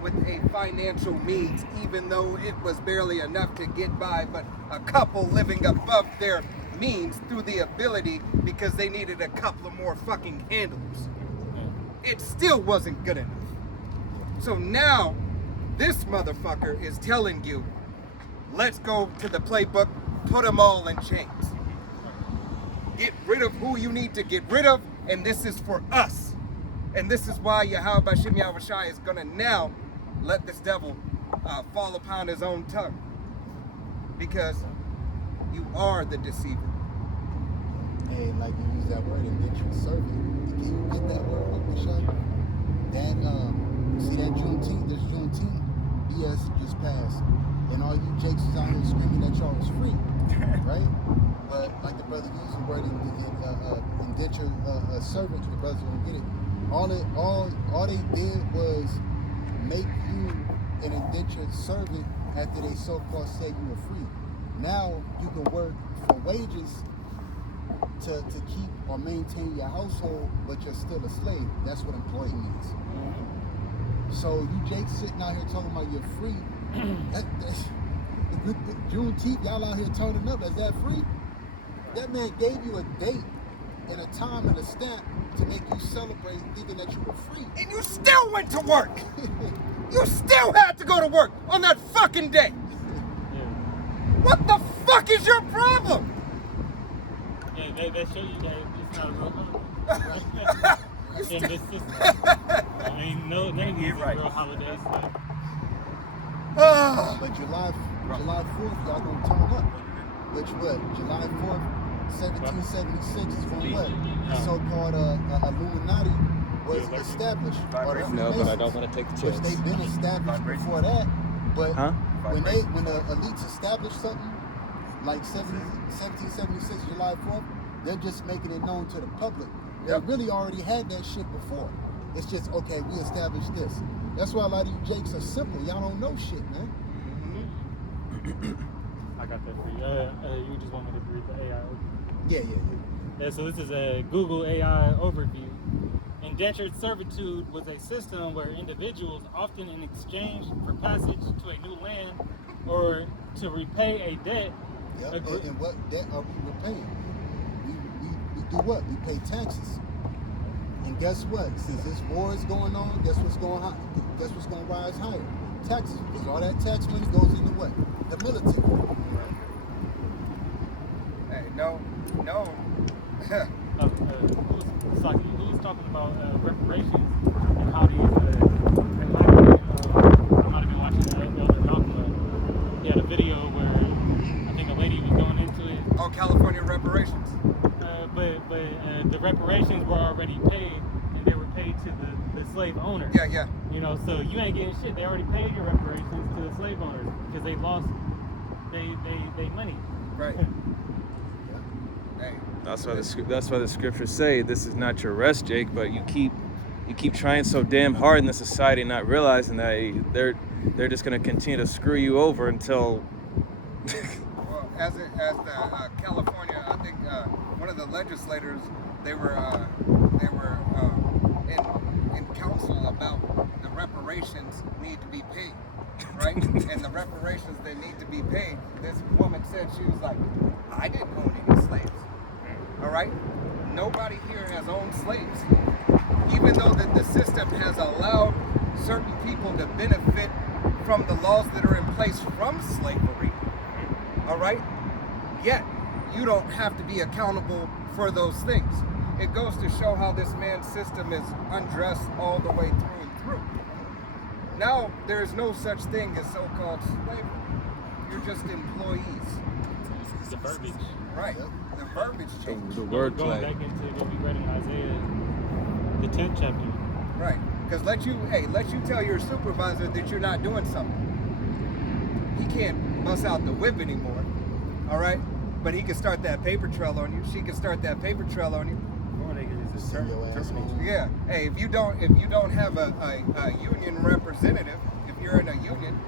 with a financial means, even though it was barely enough to get by, but a couple living above their means through the ability because they needed a couple of more fucking handlers. It still wasn't good enough. So now, this motherfucker is telling you, let's go to the playbook, put them all in chains. Get rid of who you need to get rid of, and this is for us. And this is why Yahweh Bashim Yahushai is gonna now let this devil fall upon his own tongue. Because you are the deceiver. Hey, like you use that word, indentured servant. Can you get that word up, Michelle? That, see that Juneteenth, this Juneteenth BS just passed. And all you jakes is out here screaming that y'all was free, right? But like the brother used the word indentured servant, the brothers don't get it. All they did was make you an indentured servant after they so-called said you were free. Now you can work for wages to keep or maintain your household, but you're still a slave. That's what employee means. So you Jake sitting out here talking about you're free. That's Juneteenth, y'all out here turning up. Is that free? That man gave you a date and a time and a stamp to make you celebrate thinking that you were free. And you still went to work. You still had to go to work on that fucking day. What the fuck is your problem? Yeah, that shows you that it's not a real holiday. In this system. I mean, none of these are real holidays. But July 4th, y'all gonna turn up. Which what? July 4th, 1776 is when what? The so-called Illuminati was established. No, but I don't want to take the Which chance. they've been established before that. But when the elites establish something, like 1776, July 4th, they're just making it known to the public. They really already had that shit before. It's just, okay, we established this. That's why a lot of you jakes are simple. Y'all don't know shit, man. I got that for you. You just want me to read the AI overview? Yeah. Yeah, so this is a Google AI overview. Indentured servitude was a system where individuals, often in exchange for passage to a new land or to repay a debt, Yep. agree- And what debt are we repaying? We do what? We pay taxes. And guess what? Since this war is going on, guess what's going on? Guess what's going to rise higher? Taxes. Because all that tax money goes into what? The military. Hey, no. who was talking about reparations and how these, it might have been watching Elder Malcolm. He had a video where I think a lady was going into it. Oh, California reparations. But the reparations were already paid, and they were paid to the slave owner. Yeah. You know, so you ain't getting shit. They already paid your reparations to the slave owners because they lost they money. Right. Hey. That's why the scriptures say this is not your rest, Jake. But you keep trying so damn hard in the society, not realizing that they're just gonna continue to screw you over until. Well, as the California, I think one of the legislators, they were in council about the reparations need to be paid, right? And the reparations that need to be paid, this woman said, she was like, I didn't own any slaves. All right? Nobody here has owned slaves. Even though the system has allowed certain people to benefit from the laws that are in place from slavery, all right? Yet, you don't have to be accountable for those things. It goes to show how this man's system is undressed all the way through and through. Now, there's no such thing as so-called slavery. You're just employees. The verbiage. Right. The verbiage change. The Going wordplay. back into what we read in Isaiah, the 10th chapter. Right. Because let you tell your supervisor that you're not doing something. He can't bust out the whip anymore. All right? But he can start that paper trail on you. She can start that paper trail on you. Or they can just Send your ass terminate home. you. Yeah. Hey, if you don't have a union representative, if you're in a union,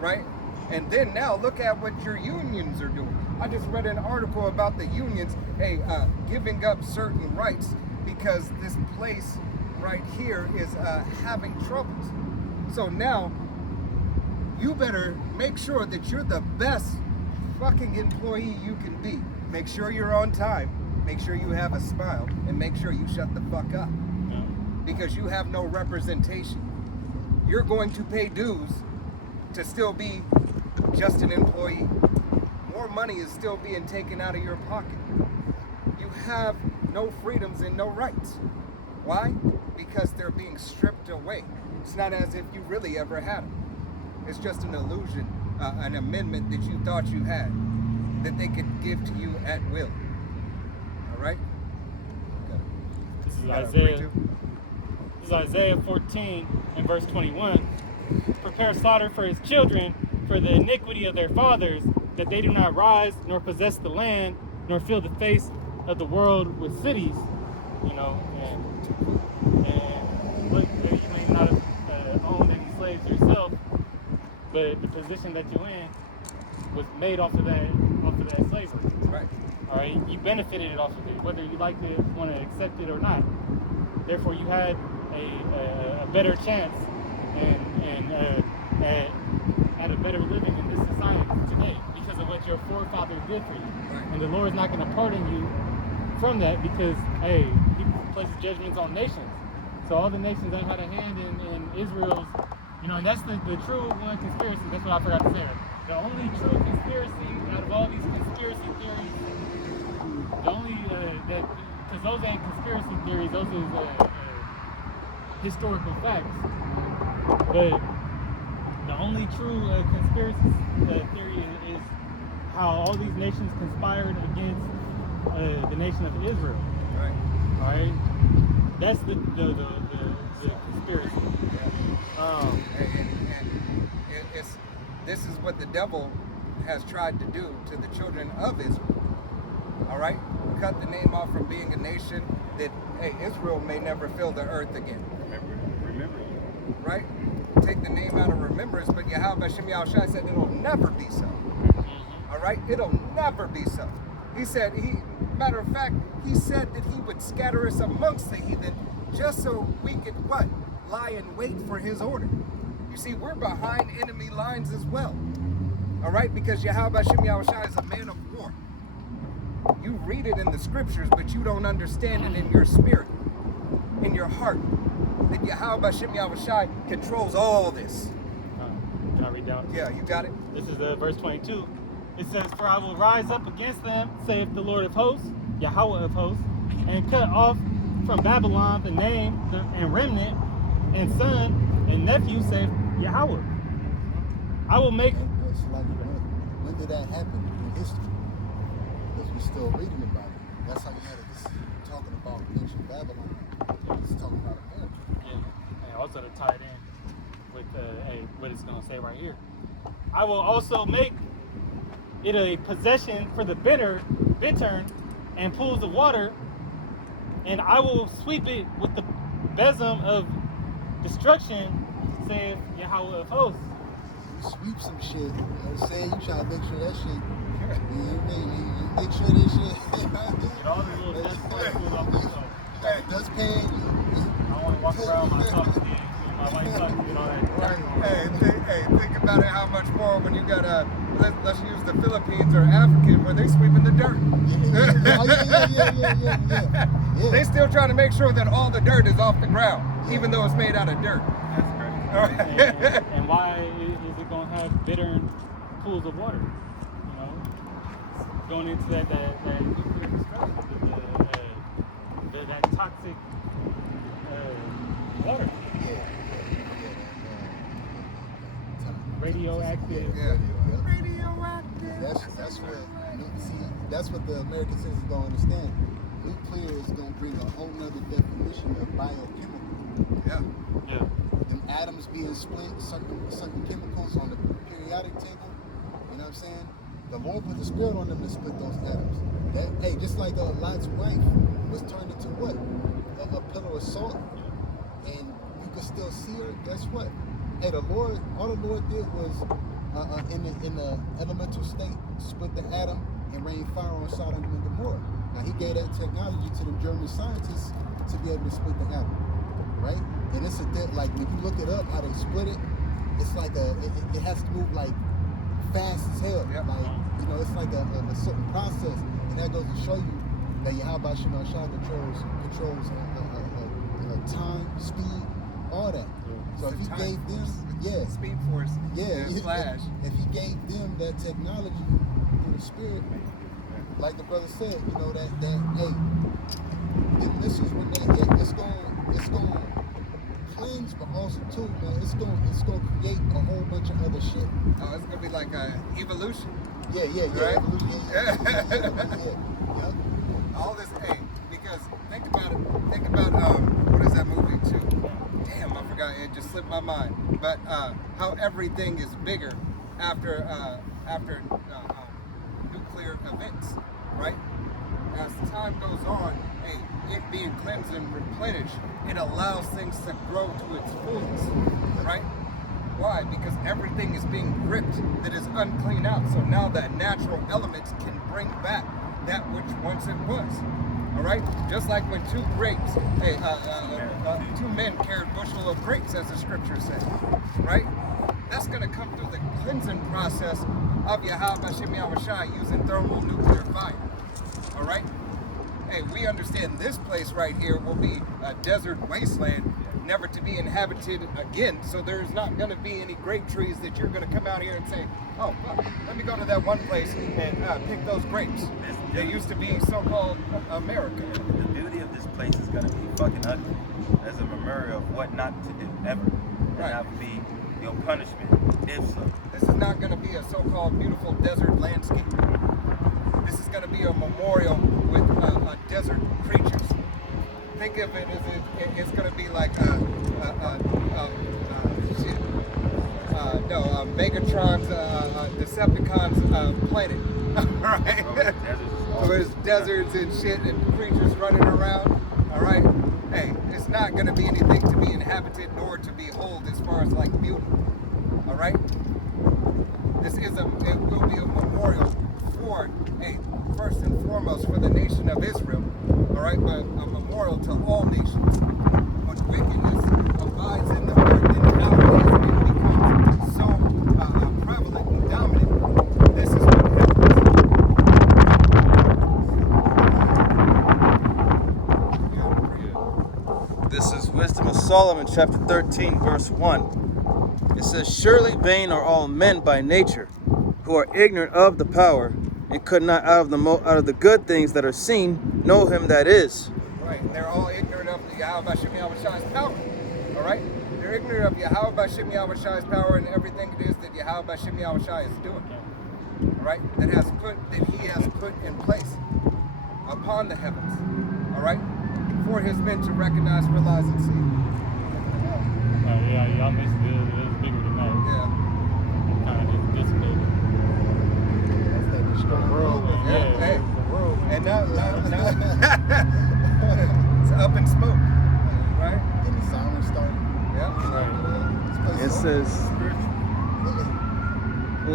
right? And then now look at what your unions are doing. I just read an article about the unions, giving up certain rights because this place right here is having troubles. So now you better make sure that you're the best fucking employee you can be. Make sure you're on time. Make sure you have a smile, and make sure you shut the fuck up. Yeah. Because you have no representation. You're going to pay dues to still be just an employee. More money is still being taken out of your pocket. You have no freedoms and no rights. Why? Because they're being stripped away. It's not as if you really ever had them. It's just an illusion, an amendment that you thought you had, that they could give to you at will. All right? This is You got a Isaiah. 3-2? This is Isaiah 14 and verse 21. Prepare slaughter for his children, for the iniquity of their fathers, that they do not rise, nor possess the land, nor fill the face of the world with cities. You know, and look, you may not have owned any slaves yourself, but the position that you're in was made off of that slavery. Right. All right, you benefited off of it, whether you like to want to accept it or not. Therefore, you had a better chance and at a better living in this society today because of what your forefathers did for you. Right. And the Lord's not going to pardon you from that because, hey, He places judgments on nations. So all the nations that had a hand in Israel's, you know, and that's the true one conspiracy. That's what I forgot to say. The only true conspiracy out of all these conspiracy theories, the only that, because those ain't conspiracy theories, those is historical facts. But the only true conspiracy theory is how all these nations conspired against the nation of Israel. Right. All right, that's the conspiracy. This is what the devil has tried to do to the children of Israel. All right, cut the name off from being a nation that, hey, Israel may never fill the earth again. Remember you. Right? take the name out of remembrance, but Yahweh Shem Yahushai said it'll never be so. All right, it'll never be so. He said, matter of fact, he said that he would scatter us amongst the heathen just so we could what? Lie in wait for his order. You see, we're behind enemy lines as well. All right, because Yahweh Shem Yahushai is a man of war. You read it in the scriptures, but you don't understand it in your spirit, in your heart, that Yahweh Shem Yahushai controls all this. Can I read down? Yeah, you got it? This is verse 22. It says, "For I will rise up against them, saith the Lord of hosts, Yahweh of hosts, and cut off from Babylon the name and remnant and son and nephew, saith Yahweh. I will make..." It's like when did that happen in history? Because we're still reading about it. That's how you had it. This talking about ancient Babylon. It's talking about America. Yeah, and also to tie it in with what it's going to say right here. "I will also make it a possession for the bittern and pools of water, and I will sweep it with the besom of destruction, saith Yahweh of hosts." You sweep some shit. You know what I'm saying? You try to make sure that shit. You know what I mean? You make sure that shit. Get all the little dust particles off the stuff. Dust pan. I want to walk around my socks again, my white socks, get all that. Hey, think about it. How much more when you got let's use the Philippines or African where they sweeping the dirt. Yeah. They still trying to make sure that all the dirt is off the ground, even though it's made out of dirt. That's crazy. And why is it going to have bitter pools of water? You know, going into that nuclear destruction, that toxic water, radioactive. Yeah. That's what the American citizens don't understand. Nuclear is gonna bring a whole nother definition of biochemical. Yeah. Yeah. Them atoms being split, certain chemicals on the periodic table. You know what I'm saying? The Lord put the spirit on them to split those atoms. Just like Lot's wife was turned into what? A pillar of salt, and you could still see her. Guess what? Hey, all the Lord did was in the elemental state, split the atom and rain fire on Sodom and Gomorrah. Now he gave that technology to the German scientists to be able to split the atom, right? And it's like when you look it up, how they split it, it's like it has to move like fast as hell. Yep. Like, you know, it's like a certain process, and that goes to show you that Yahweh Shem Shah controls time, speed, all that. So if he gave them, Speed Force, Flash. If he gave them that technology through the spirit, like the brother said, you know that hey, the missiles when it's going cleanse, but also too, man, it's going to create a whole bunch of other shit. Oh, it's gonna be like evolution. Yeah. Right? Evolution, yeah. All this, because think about what is that movie too? Damn, I forgot. It just slipped my mind. But how everything is bigger after nuclear events, right? As time goes on, it being cleansed and replenished, it allows things to grow to its fullness, right? Why? Because everything is being ripped that is unclean out. So now that natural elements can bring back that which once it was. All right? Just like when two men carried a bushel of grapes, as the scriptures say, right? That's going to come through the cleansing process of Yahweh Shem Yahushai using thermonuclear fire. All right? Hey, we understand this place right here will be a desert wasteland, never to be inhabited again. So there's not going to be any grape trees that you're going to come out here and say, oh, well, let me go to that one place and pick those grapes. They used to be so-called America. The beauty of this place is going to be fucking ugly as a memorial of what not to do ever. And Right. that would be your punishment, if so. This is not going to be a so-called beautiful desert landscape. This is going to be a memorial with desert creatures. Think of it as it's going to be like Megatron's Decepticons planet, right? So there's deserts and shit and creatures running around. All right, hey, it's not going to be anything to be inhabited nor to behold as far as like beauty. All right? It will be a memorial for, hey, first and foremost for the nation of Israel. All right? But a memorial to all nations. When wickedness abides in the earth and nowadays it becomes so prevalent and dominant, this is what happens. This is Wisdom of Solomon, chapter 13, verse 1. It says, "Surely vain are all men by nature, who are ignorant of the power, and could not out of the good things that are seen know him that is." Right, and they're all ignorant of the Yahweh Shem Yahushai's power. All right, they're ignorant of Yahweh Shem Yahushai's power and everything it is that Yahweh Shem Yahushai is doing. All right, that he has put in place upon the heavens. All right, for his men to recognize, realize, and see. Yeah, y'all missed it. It was bigger than that. Yeah. Kind of just dissipated. That's that destroying Yeah, hey. The world. And now it's up in smoke, right? And the siren started. Yeah.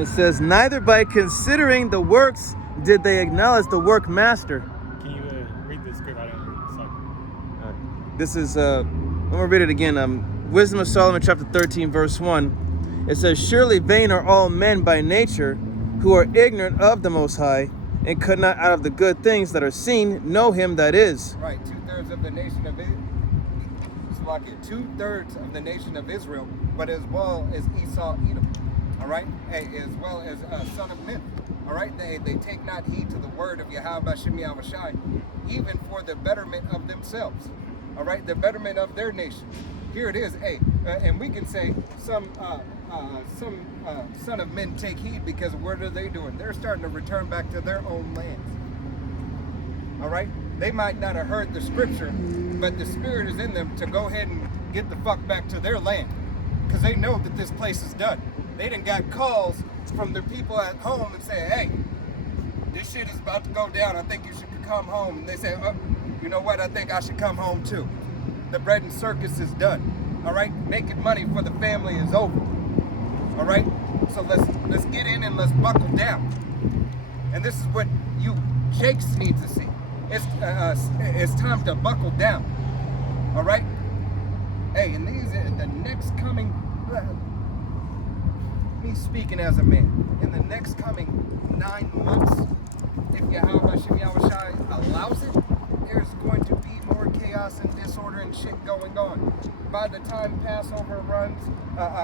It says, "Neither by considering the works did they acknowledge the work master." Can you read the script? I didn't read it. Sorry. This is, I'm going to read it again. Wisdom of Solomon, chapter 13, verse 1. It says, "Surely vain are all men by nature, who are ignorant of the Most High, and could not out of the good things that are seen know him that is." Right, 2/3 of the nation of Israel. 2/3 of the nation of Israel, but as well as Esau, Edom. All right, hey, as well as son of men. All right, they take not heed to the word of Yahweh Shem Yahushai, even for the betterment of themselves. All right, the betterment of their nation. Here it is, hey, and we can say some son of men take heed, because what are they doing? They're starting to return back to their own lands. All right, they might not have heard the scripture, but the spirit is in them to go ahead and get the fuck back to their land, because they know that this place is done. They done got calls from their people at home and say, "Hey, this shit is about to go down. I think you should come home." And they say, "Oh, you know what? I think I should come home too. The bread and circus is done. All right, making money for the family is over. All right, so let's get in and let's buckle down." And this is what you Jakes need to see. It's time to buckle down. All right. Hey, and these are the next coming. Me speaking as a man, in the next coming 9 months, if Yahweh Shem Yahushai allows it, there's going to be more chaos and disorder and shit going on. By the time Passover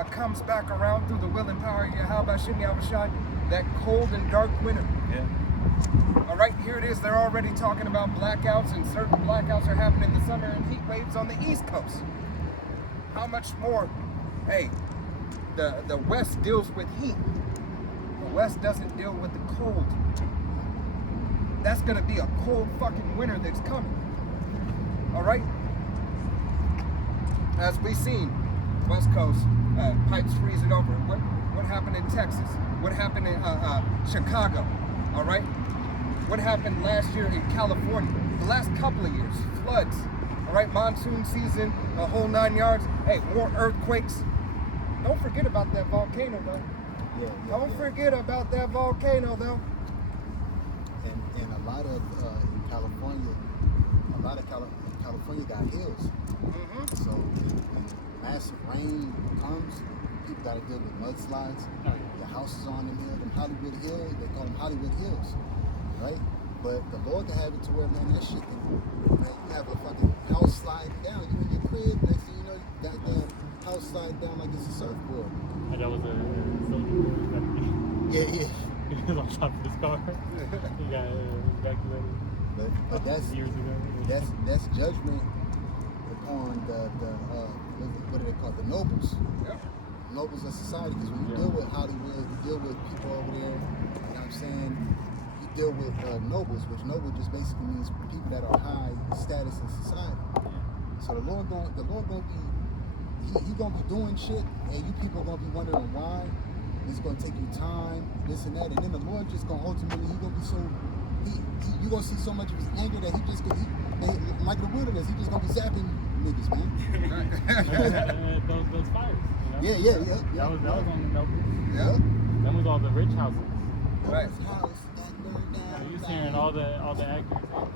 comes back around through the will and power of Yahweh Shem Yahushai, that cold and dark winter. Yeah. All right, here it is. They're already talking about blackouts, and certain blackouts are happening in the summer and heat waves on the East Coast. How much more? Hey, the West deals with heat. The West doesn't deal with the cold. That's gonna be a cold fucking winter that's coming. All right. As we seen, West Coast pipes freezing over. What happened in Texas? What happened in Chicago? All right. What happened last year in California? The last couple of years, floods. All right, monsoon season, a whole 9 yards. Hey, more earthquakes. Don't forget about that volcano, though. Don't forget about that volcano, though. And a lot of in California, California got hills. Mm-hmm. So when massive rain comes, people got to deal with mudslides. Oh, yeah. The houses on the hill, them Hollywood Hills, they call them Hollywood Hills, right? But the Lord can have it to where, man, that shit can, man, you have a fucking house slide down. You in your crib, next thing you know, you goddamn house slide down like it's a surfboard. And that was a soldier. Yeah. He was on top of his car. He got evacuated But that's years ago. that's judgment upon the what do they call it? The nobles. Yep. Nobles of society. Because when you deal with Hollywood, you deal with people over there. You know what I'm saying? You deal with nobles, which noble just basically means people that are high status in society. So the Lord gonna be he gonna be doing shit, and you people gonna be wondering why. It's gonna take you time, this and that, and then the Lord just gonna ultimately you gonna be so you gonna see so much of his anger that he like the wilderness. He just gonna be zapping niggas, man. those fires. You know? Yeah. That was on the notebook. Yeah. That was all the rich houses. Right. House that burned down. You hearing all the actors so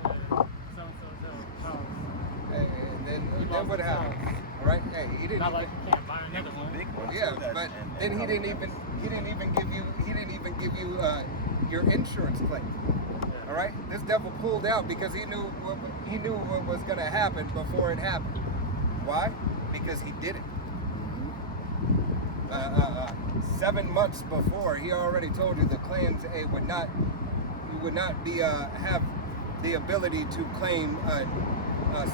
house. Hey, and then what happened? All right. Hey, he didn't. Not like you can't buy another one. Big one. Yeah, So that's- but and then he how didn't much? even give you your insurance claim. All right, this devil pulled out because he knew what was going to happen before it happened. Why? Because he did it. 7 months before, he already told you the claims would not be have the ability to claim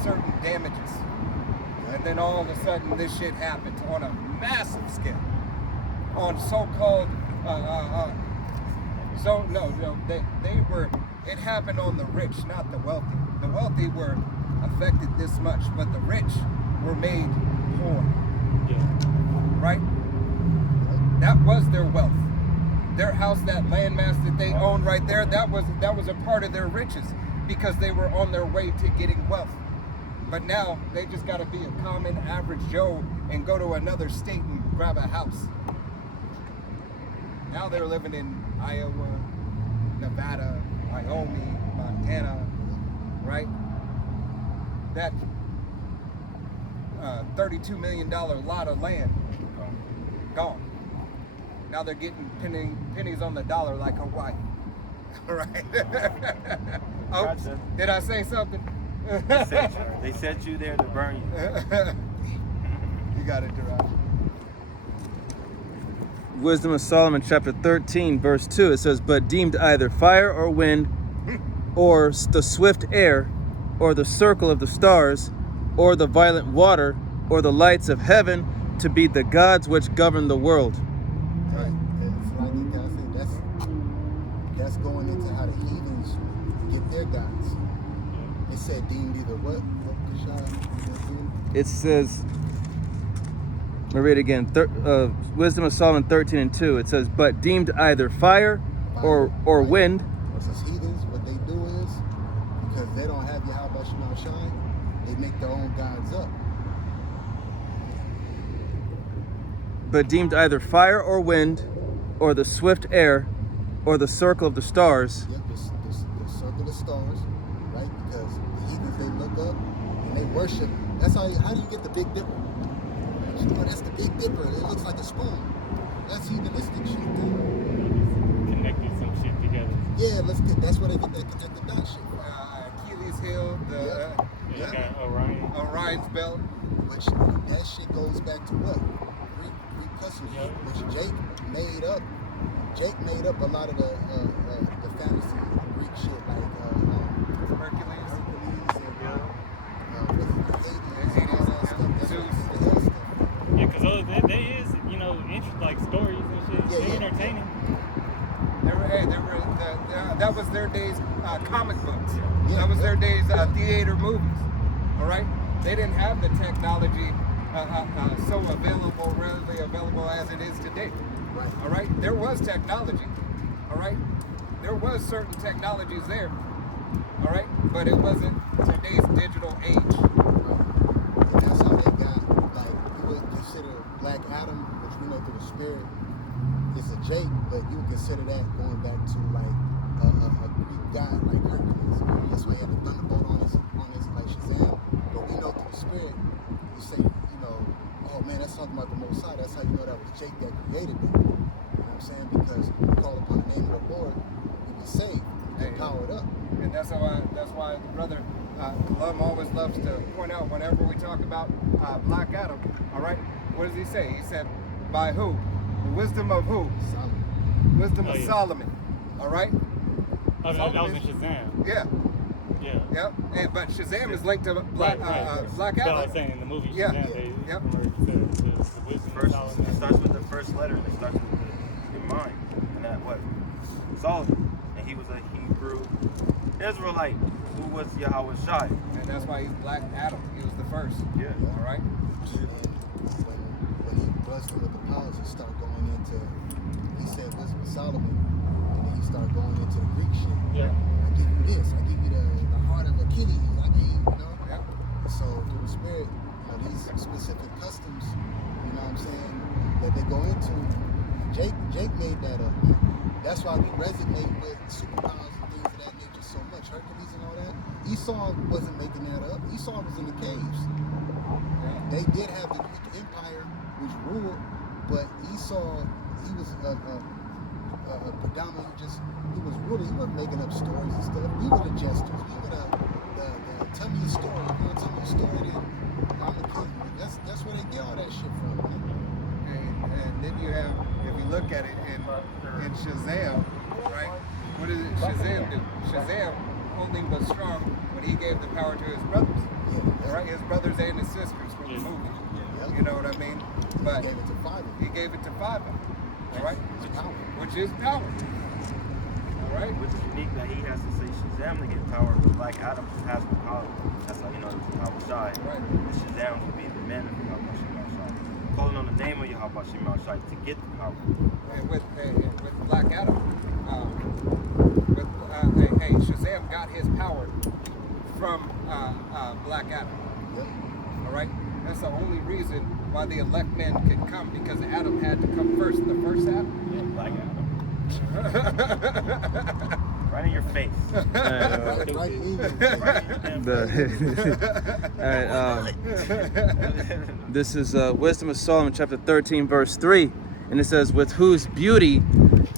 certain damages. And then all of a sudden, this shit happens on a massive scale, on so-called. They were. It happened on the rich, not the wealthy. The wealthy were affected this much, but the rich were made poor. Yeah. Right? That was their wealth. Their house, that landmass that they owned right there, that was a part of their riches because they were on their way to getting wealth. But now they just got to be a common average Joe and go to another state and grab a house. Now they're living in Iowa, Nevada, Wyoming, Montana, right? That $32 million lot of land gone. Now they're getting pennies on the dollar like Hawaii. All right. Oh, Gotcha. did I say something? They set you there to burn you. You got it, Gerard. Wisdom of Solomon, chapter 13, verse 2. It says, "But deemed either fire or wind, or the swift air, or the circle of the stars, or the violent water, or the lights of heaven, to be the gods which govern the world." Right. And so like you guys said, that's going into how the heathens get their gods. It said deemed either what? It says, let me read it again. Wisdom of Solomon 13 and 2. It says, "But deemed either fire or wind." What's this heathens? What they do is, because they don't have Yahweh Shema Shai, they make their own gods up. But deemed either fire or wind, or the swift air, or the circle of the stars. Yep, the circle of the stars, right? Because the heathens, they look up and they worship. That's how do you get the Big Dipper? You know, that's the Big Dipper. It looks like a spoon. That's heathenistic shit, dude. Connected some shit together. Yeah, that's where they get that connected dot shit. Achilles heel, Yeah, you got Orion. Orion's belt. Which that shit goes back to what? Greek customs, Yeah. which Jake made up. Jake made up a lot of the fantasy Greek shit like Hercules. Hades and all that stuff. That's Zeus. what the hell stuff. Yeah, because they is, like stories and shit. Yeah, They yeah. entertaining. That was their days comic books. Yeah, That was yeah. their days theater movies. All right, they didn't have the technology so readily available as it is today. Right. All right, there was technology. All right, there was certain technologies there. All right, but it wasn't today's digital age. And that's how they got, like, you would consider Black Adam, which we know through the spirit, is a Jake, but you would consider that going back to, like, a Greek god like Hercules. That's why he had the thunderbolt on his like Shazam. But we know through the spirit, you say, oh man, that's talking about the Most High. That's how you know that was Jake that created it. You know what I'm saying? Because you call upon the name of the Lord, you be saved. You get powered up. And that's why brother Lum always loves to point out whenever we talk about Black Adam. All right, what does he say? He said, "By who? The wisdom of who? Solid. Wisdom of yeah. Solomon." All right. Oh, that was in Shazam. Yeah. Yeah. Yep. But Shazam is linked to Black Adam. But I was saying in the movie Shazam, Yeah. they Yep. remember the wisdom of First, Solomon. it starts with the first letter. It starts with your mind. And that what? Solomon. And he was a Hebrew Israelite who was Yahweh Shai. And that's why he's Black Adam. He was the first. Yeah. All right. And when he blessed him with the powers, he started going into, he said wisdom of Solomon, and then he started going into the Greek shit. Yeah. I give you this, I give you the heart of Achilles, I Adam and Eve, you know. Yeah. So through the spirit, these specific customs, you know what I'm saying, that they go into. Jake made that up. That's why we resonate with superpowers and things of that nature so much. Hercules and all that. Esau wasn't making that up. Esau was in the caves. They did have the Greek Empire, which ruled, but Esau, he was a predominantly he was ruling. He wasn't making up stories and stuff. We were the jesters. We were the tell me a story. If you want to tell me a story, then I'm the king. That's where they get all that shit from. And then you have, if you look at it in Shazam, right? What did Shazam do? Shazam only was strong when he gave the power to his brothers. Yeah, Right? His brothers and his sisters from the movie. Yeah. You know what I mean? But He gave it to Fiverr. he gave it to Fiverr. All right? It's power. Which is power. All right? Which is unique that he has to say Shazam to get power, but Black Adam has the power. That's how you know it's Yahweh Shai. Right. The Shazam will be the man of Yahweh Shai. Calling on the name of Yahweh Shai to get the power. And with Black Adam, Shazam got his power from Black Adam. Yep. All right, that's the only reason why the elect men could come, because Adam had to come first. The first Adam. Yeah, Black Adam. Right in your face. Right in your All right, this is Wisdom of Solomon, chapter 13, verse 3. And it says, with whose beauty,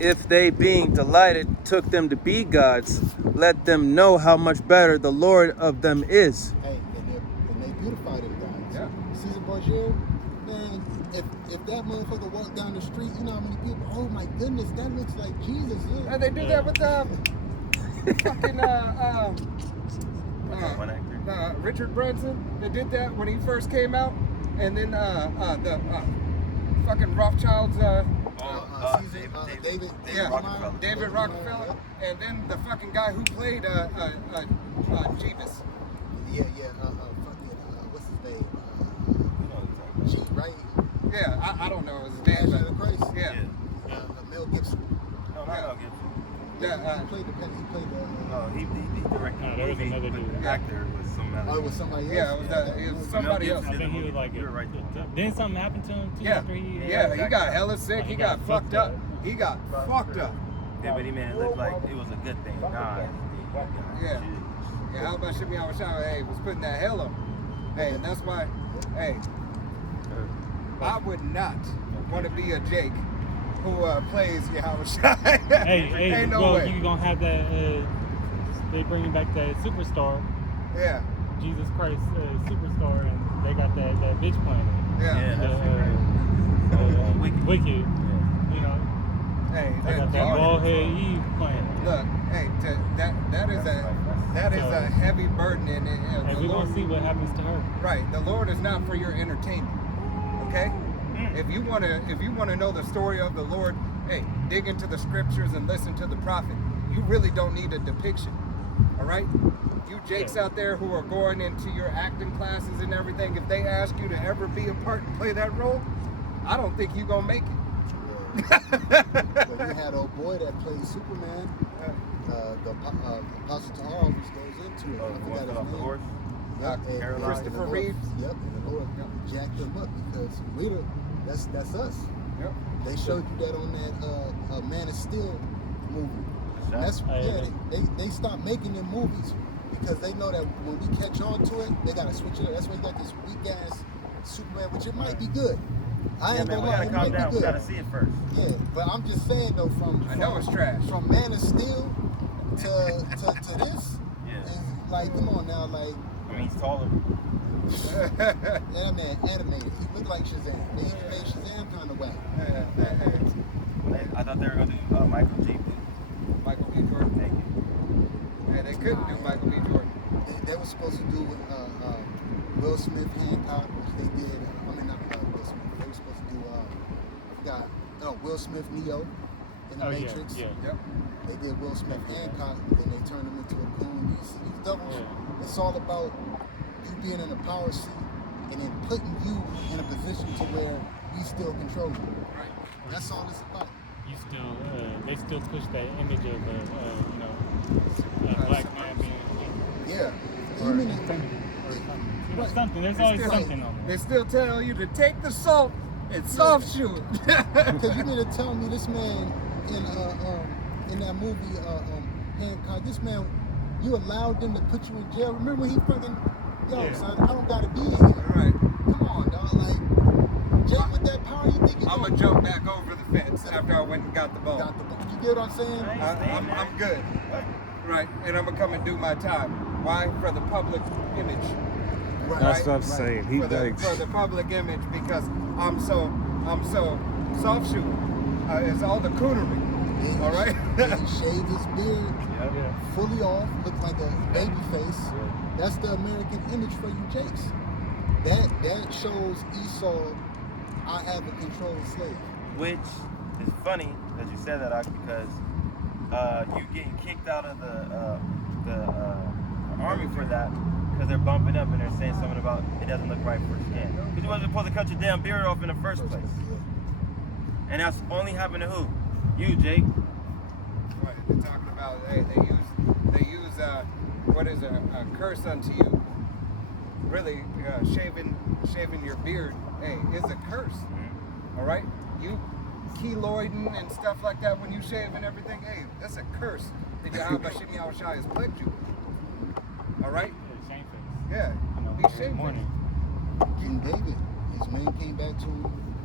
if they being delighted took them to be gods, let them know how much better the Lord of them is. Hey, and they beautify them guys. Yeah. Caesar Borgia, man, if that motherfucker walked down the street, you know how many people, oh my goodness, that looks like Jesus. Look. And they do that with fucking One actor. Richard Branson. They did that when he first came out, and then the fucking Rothschilds. David Yeah, Rockefeller. David Rockefeller, and then the fucking guy who played Jeebus. Yeah, what's his name? You know what G, right? Yeah, I don't know his Passion name, of the Christ. but yeah. Mel Gibson. No, not Mel Gibson. Yeah, He played the. No, he directed No, the there was movie, another but dude. the actor was somebody. Oh, it was somebody else. Yeah, it was somebody else. I think he was like, You're right. didn't something happen to him too Yeah, after he? yeah, he got hella sick. He He got got fucked up. He got fucked up. Yeah, but he made it look like it was a good thing. Nah. Yeah. Yeah, how about Shimmy Awashai? Hey, was putting that hell on. Hey, and that's why, hey, I would not want to be a Jake who plays Yahushua. Hey, Ain't no well, way. you gonna have that? They bringing back that superstar, Yeah, Jesus Christ superstar, and they got that bitch playing it. yeah. Yeah, The, that's Wicked. Wicked. Yeah. You know, Hey, they got that bald head Eve playing it. look, hey, that is a heavy burden in it. And we're gonna see what happens to her. Right, the Lord is not for your entertainment. Okay? If you wanna know the story of the Lord, hey, dig into the scriptures and listen to the prophet. You really don't need a depiction. All right? You Jakes out there who are going into your acting classes and everything, if they ask you to ever be a part and play that role, I don't think you're gonna make it. But we had old boy that played Superman. The Apostle Charles goes into it. Oh, I the forgot one his fell off the name. horse? Yep, and Caroline. Christopher the Lord- Reeve. Yep, and the Lord jacked him up because that's us. Yep. They showed you that on that Man of Steel movie. And that's they stop making them movies because they know that when we catch on to it, they gotta switch it up. That's why you got this weak ass Superman, which it might be good. I Yeah, ain't man, gonna we lie, gotta it calm might down. be We good. gotta see it first. Yeah, but I'm just saying though, I know it's trash. From Man of Steel to this, Yeah. is like, come on now, like I mean, he's taller. that man animated. He looked like Shazam. They even made Shazam kind of whack. I thought they were gonna do Michael G. Michael B. Jordan. Thank you. Yeah, they couldn't do Michael B. Jordan. They were supposed to do Will Smith Hancock, which they did. I mean, not Will Smith. They were supposed to do. I forgot. No, Will Smith Neo in the Matrix. Yeah. Yep. They did Will Smith Hancock, and then they turned him into a coon. You see these doubles? Yeah. It's all about you being in a power seat and then putting you in a position to where we still control you. Right. That's all it's about. You still, they still push that image of, black man being. Yeah. you mean it? infinity or something. You know, Right. something. There's They always still- something on They there. still tell you to take the salt and soft shoe it. Because you mean to tell me this man in that movie Hancock, this man, you allowed them to put you in jail. Remember when he fucking, yo, Yeah. son, I don't gotta be in here. Right. Come on, dog. Like, Jake, with that power, you think you I'm gonna jump back over the fence after I went and got the ball. got the, you get what I'm saying? I'm good. Right, and I'm gonna come and do my time. Why? For the public image. Right. That's Right. what I'm saying. He For the, like, for the public image, because I'm so soft shoe. It's all the coonery. Then All right. Then he shaved his beard Yeah. fully off, looked like a baby face. That's the American image for you Jakes. That shows Esau, I have a controlled slave. Which is funny that you said that, Ak, because you getting kicked out of the army for that because they're bumping up and they're saying something about it doesn't look right for skin. Because you wasn't supposed to cut your damn beard off in the first place. And that's only happened to who? You, Jake. Right, they're talking about they use what is a curse unto you. Really, shaving your beard, hey, is a curse. All right, you keloiding and stuff like that when you shave and everything, hey, that's a curse that Yahweh Shem Yahushua has plagued you. All right, Yeah, shame face. yeah, You know, be every shameful. morning. King David, his man came back to him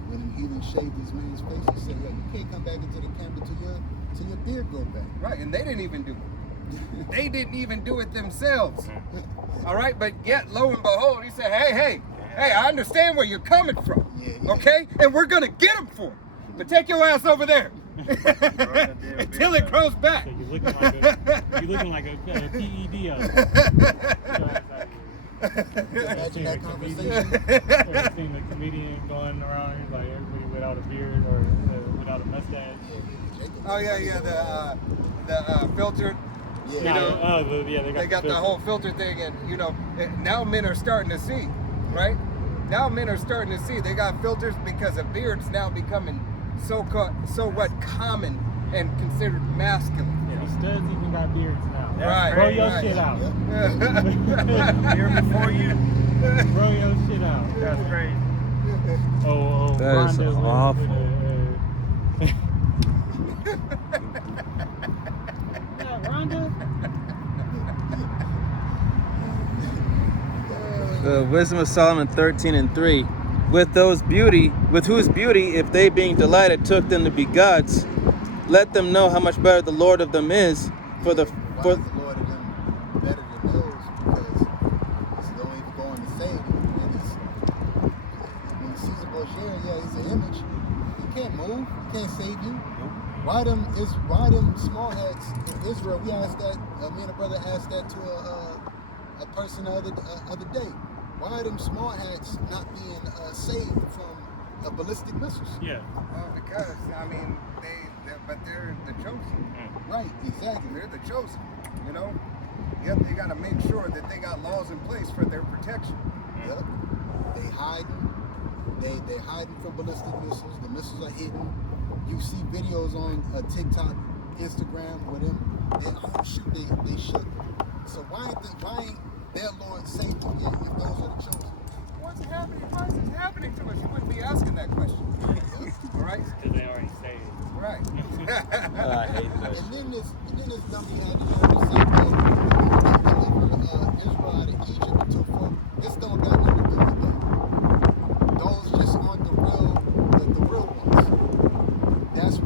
when he even shaved his man's face. He said, "Yo, you can't come back into the camp until your beard grow back." Right, and they didn't even do it. They didn't even do it themselves. All right, but yet, lo and behold, he said, hey, I understand where you're coming from, Yeah. okay? And we're going to get them for it. But take your ass over there until it grows back. So you're looking like a PED out there. Imagine that conversation. I've seen the comedian going around, he's like everybody without a beard or without a mustache. Oh, yeah, the filter. Yeah. Nah, know, they They got the whole filter thing, and now men are starting to see, right? Now men are starting to see they got filters because a beard's now becoming so what common and considered masculine. Yeah, the studs even got beards now. That's Right, Grow crazy. your right. shit out. Yep. Here before you. Grow your shit out. That's crazy. Oh, That is Rhonda with awful. yeah, Rhonda. the Wisdom of Solomon 13:3. With whose beauty, if they being delighted took them to be gods, let them know how much better the Lord of them is. Why is the Lord of them better than those? Because he's don't even going to save them. And when Caesar Borgia, yeah, he's an image. He can't move. He can't save you. Why them small heads in Israel? We asked that. Me and a brother asked that to a person the other day. Why are them small hats not being saved from ballistic missiles? Yeah. Well, because they're the chosen. Right, exactly. They're the chosen. You know, yet they got to make sure that they got laws in place for their protection. Yep. They hiding. They hiding from ballistic missiles. The missiles are hidden. You see videos on TikTok, Instagram with them. They should. So why ain't their Lord saved them yet if those are the chosen? What's happening? Why is this happening to us? You wouldn't be asking that question. All right? Because they already saved. Right. I hate that. And then this dummy had the nerve to say, deliver Israel out of Egypt until folk. This don't got nothing to do with that. Those just aren't the real ones. That's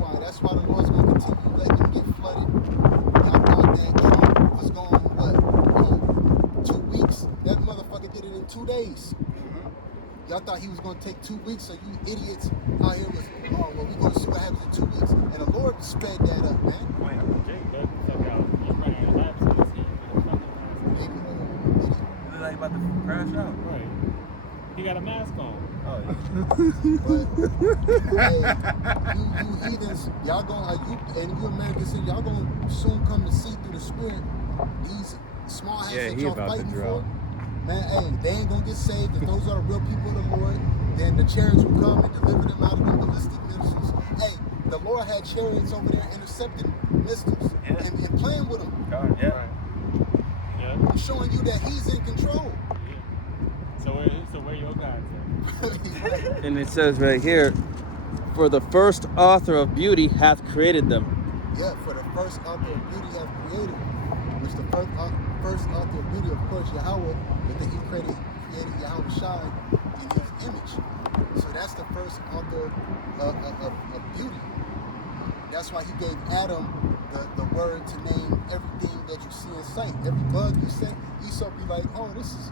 why the Lord's gonna continue letting them get flooded. Y'all thought that Trump was going 2 weeks. That motherfucker did it in 2 days. Y'all thought he was gonna take 2 weeks, so you idiots out here was, well, we're gonna see what happens in 2 weeks. And the Lord sped that up, man. Jake doesn't fuck out. He's running out of laps in his heat with a fucking mask. Maybe, You look like you about to crash out. Right. He got a mask on. Oh, yeah. but hey, you heathens, y'all gonna you Americans, say y'all gonna soon come to see through the spirit these small hats Yeah, that he y'all about to fighting draw. for. Man, hey, they ain't gonna get saved. If those are the real people of the Lord, then the chariots will come and deliver them out of the ballistic missiles. Hey, the Lord had chariots over there intercepting missiles Yeah. and playing with them. God, yeah. Yeah. I'm showing you that he's in control. Yeah. So where your God's at? And it says right here, for the first author of beauty hath created them. Yeah, for the first author of beauty have created, which the first author of beauty, of course, Yahweh, but then he created Yahweh Shai in his image. So that's the first author of beauty. That's why he gave Adam the word to name everything that you see in sight. Every bug you see, Esau be like, oh, this is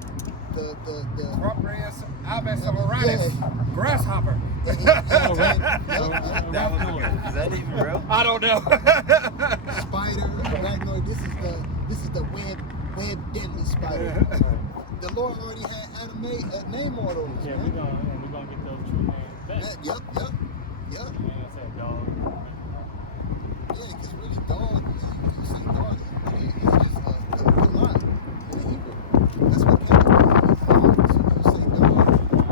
the Proprius aves amoralis, grasshopper. That was good. Is that even real? I don't know. spider, arachnoid. This is the web deadly spider. The Lord already had Adam name all those. Yeah, man. we're gonna get those true names back. Yep. You know what I'm saying, dog. Yeah, because really dog, you say dog, it's just kalam in the Hebrew. That's what kalam is. So you say dog,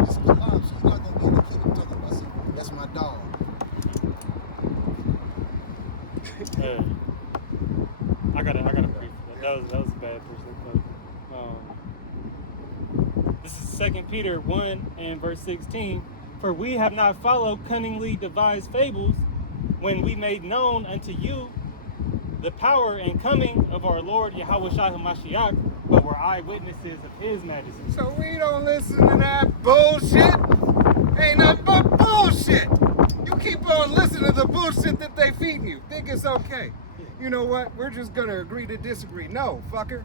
it's kalam. So you're not going to be in the kingdom talking about, say, that's my dog. I gotta brief that. That was a bad person. But, this is 2 Peter 1 and verse 16. For we have not followed cunningly devised fables, when we made known unto you the power and coming of our Lord Yahweh Shai HaMashiach, but were eyewitnesses of his majesty. So we don't listen to that bullshit. Ain't nothing but bullshit. You keep on listening to the bullshit that they feeding you. Think it's okay. You know what? We're just gonna agree to disagree. No, fucker.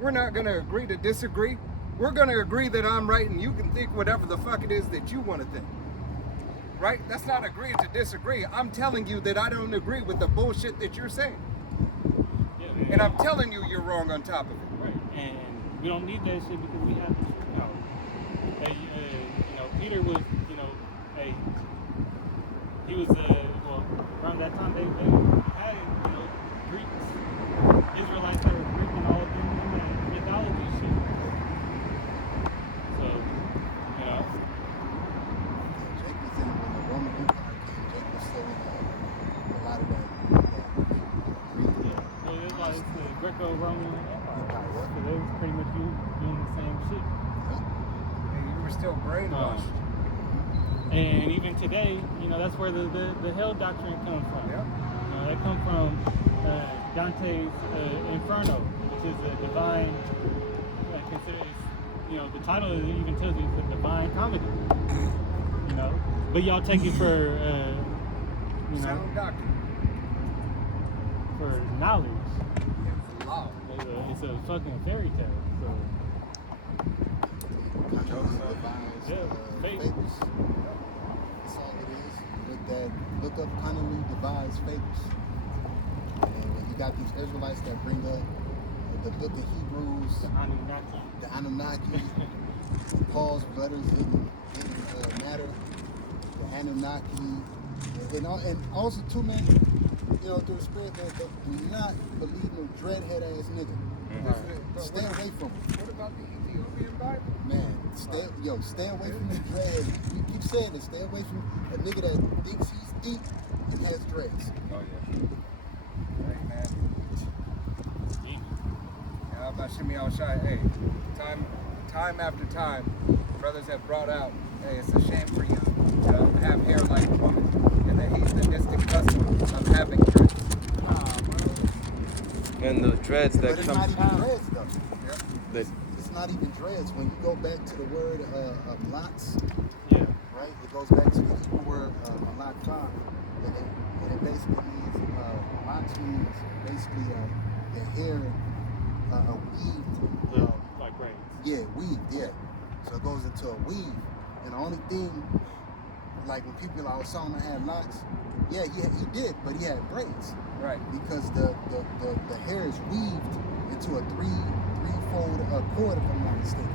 We're not gonna agree to disagree. We're gonna agree that I'm right and you can think whatever the fuck it is that you want to think. Right? That's not agreeing to disagree. I'm telling you that I don't agree with the bullshit that you're saying. Yeah, And I'm telling you you're wrong on top of it. right. And we don't need that shit because we have the truth power. Hey, Peter was, he was, around that time they had, Greeks, Israelites that were breaking all of them in that mythology shit. So, Jake was in when the Roman Empire came. Jake was still in a lot of that. Well, it's like it's the Greco-Roman Empire. Empire, yeah. So they was pretty much doing the same shit. And you were still brainwashed. And even today, that's where the hell doctrine comes from. Yeah. That comes from Dante's Inferno, which is a divine, the title even tells you it's a divine comedy. But y'all take it for, Sound doctrine. for knowledge. It's law. It's a fucking fairy tale. Cunningly devised fables. That's all it is. Look up cunningly devised fables. And you got these Israelites that bring up the book of Hebrews, The Anunnaki. the Anunnaki, Paul's letters didn't matter, the Anunnaki, and also too, man, through the spirit, man, do not believe no dreadhead ass nigga. But Stay away from him. What about the Ethiopian Bible? Man, stay away from the dread. You keep saying it. Stay away from a nigga that thinks he's deep and has dreads. Oh yeah. Hey man. How about Shimmy Al-Shai? Hey, time after time, brothers have brought out, hey, it's a shame for you to have hair like a woman, and the heathenistic custom of having dreads. And the dreads But that it's come. not even dreads though. That, It's not even dreads. When you go back to the word of lots, Yeah. right? It goes back to the Hebrew word malakah, and it basically means lots means basically the hair weaved. Like braids. Yeah, weave, yeah. So it goes into a weave. And the only thing, like when people are like, oh, Solomon had locks, yeah, he did, but he had braids. Right. Because the hair is weaved into a threefold cord, if I'm not mistaken.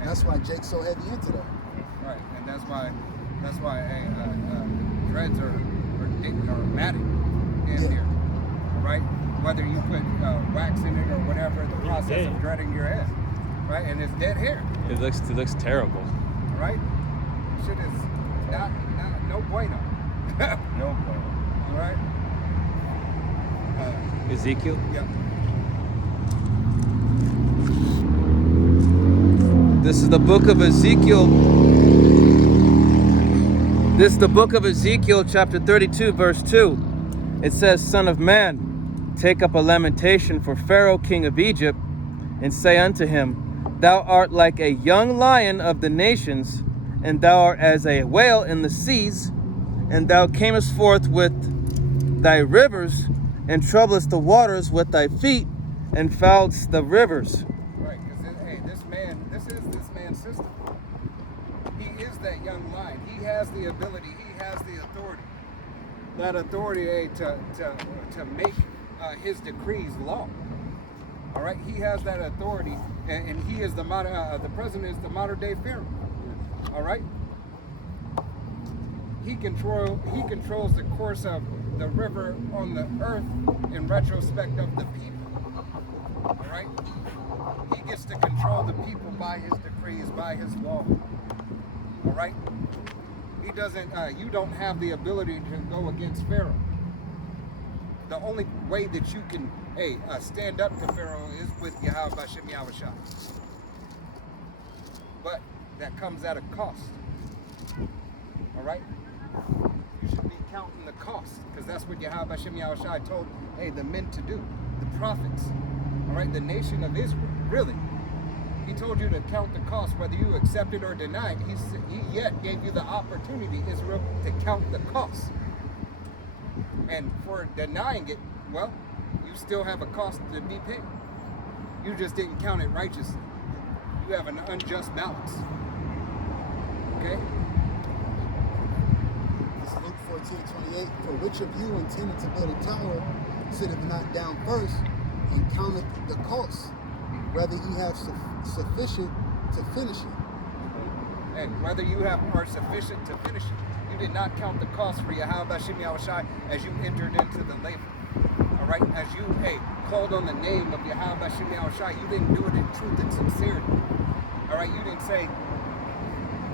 And that's why Jake's so heavy into that. Right, and that's why hey, dreads are matted in Yeah. here, right? Whether you put wax in it or whatever, the process of dreading your head, right? And it's dead hair, it looks terrible. right? Shit is not no bueno. No point. All right. Ezekiel. Yep. This is the book of Ezekiel. This is the book of Ezekiel, chapter 32, verse 2. It says, Son of man, take up a lamentation for Pharaoh, king of Egypt, and say unto him, Thou art like a young lion of the nations, and thou art as a whale in the seas, and thou camest forth with thy rivers, and troublest the waters with thy feet, and foulest the rivers. Right, because hey, this is this man's system. He is that young lion. He has the ability. He has the authority. That authority, hey, to make his decrees law. All right, he has that authority, and he is the president is the modern day Pharaoh. All right, he controls the course of the river on the earth in retrospect of the people. All right, he gets to control the people by his decrees, by his law. All right, he doesn't. You don't have the ability to go against Pharaoh. The only way that you can, stand up to Pharaoh is with Yahweh Bashem Yahushua. But that comes at a cost. All right? You should be counting the cost, because that's what Yahweh Bashem Yahushua told, the men to do, the prophets. All right? The nation of Israel, really. He told you to count the cost, whether you accept it or deny it. He yet gave you the opportunity, Israel, to count the cost. And for denying it, well, you still have a cost to be paid. You just didn't count it righteously. You have an unjust balance. Okay? It's Luke 14:28. For which of you intended to build a tower, sitteth not down first, and counteth the cost, whether ye have sufficient to finish it. And whether you are sufficient to finish it. You did not count the cost for Yahweh Bashem Yahushai as you entered into the labor. All right? As you, called on the name of Yahweh Bashem Yahushai, you didn't do it in truth and sincerity. All right? You didn't say,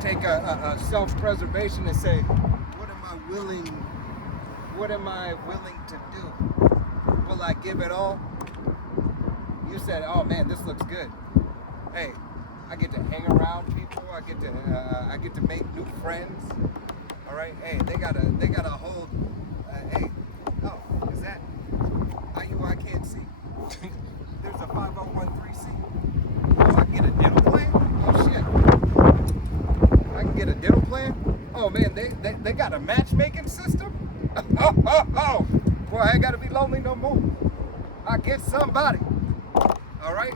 take a self-preservation and say, what am I willing to do? Will I give it all? You said, oh man, this looks good. Hey, I get to hang around people. I get to make new friends. All right, they got a hold. Is that I can't see? There's a 5013C. Oh, I can get a dental plan. Oh shit, I can get a dental plan. Oh man, they got a matchmaking system. Oh, boy, I ain't gotta be lonely no more. I get somebody. All right.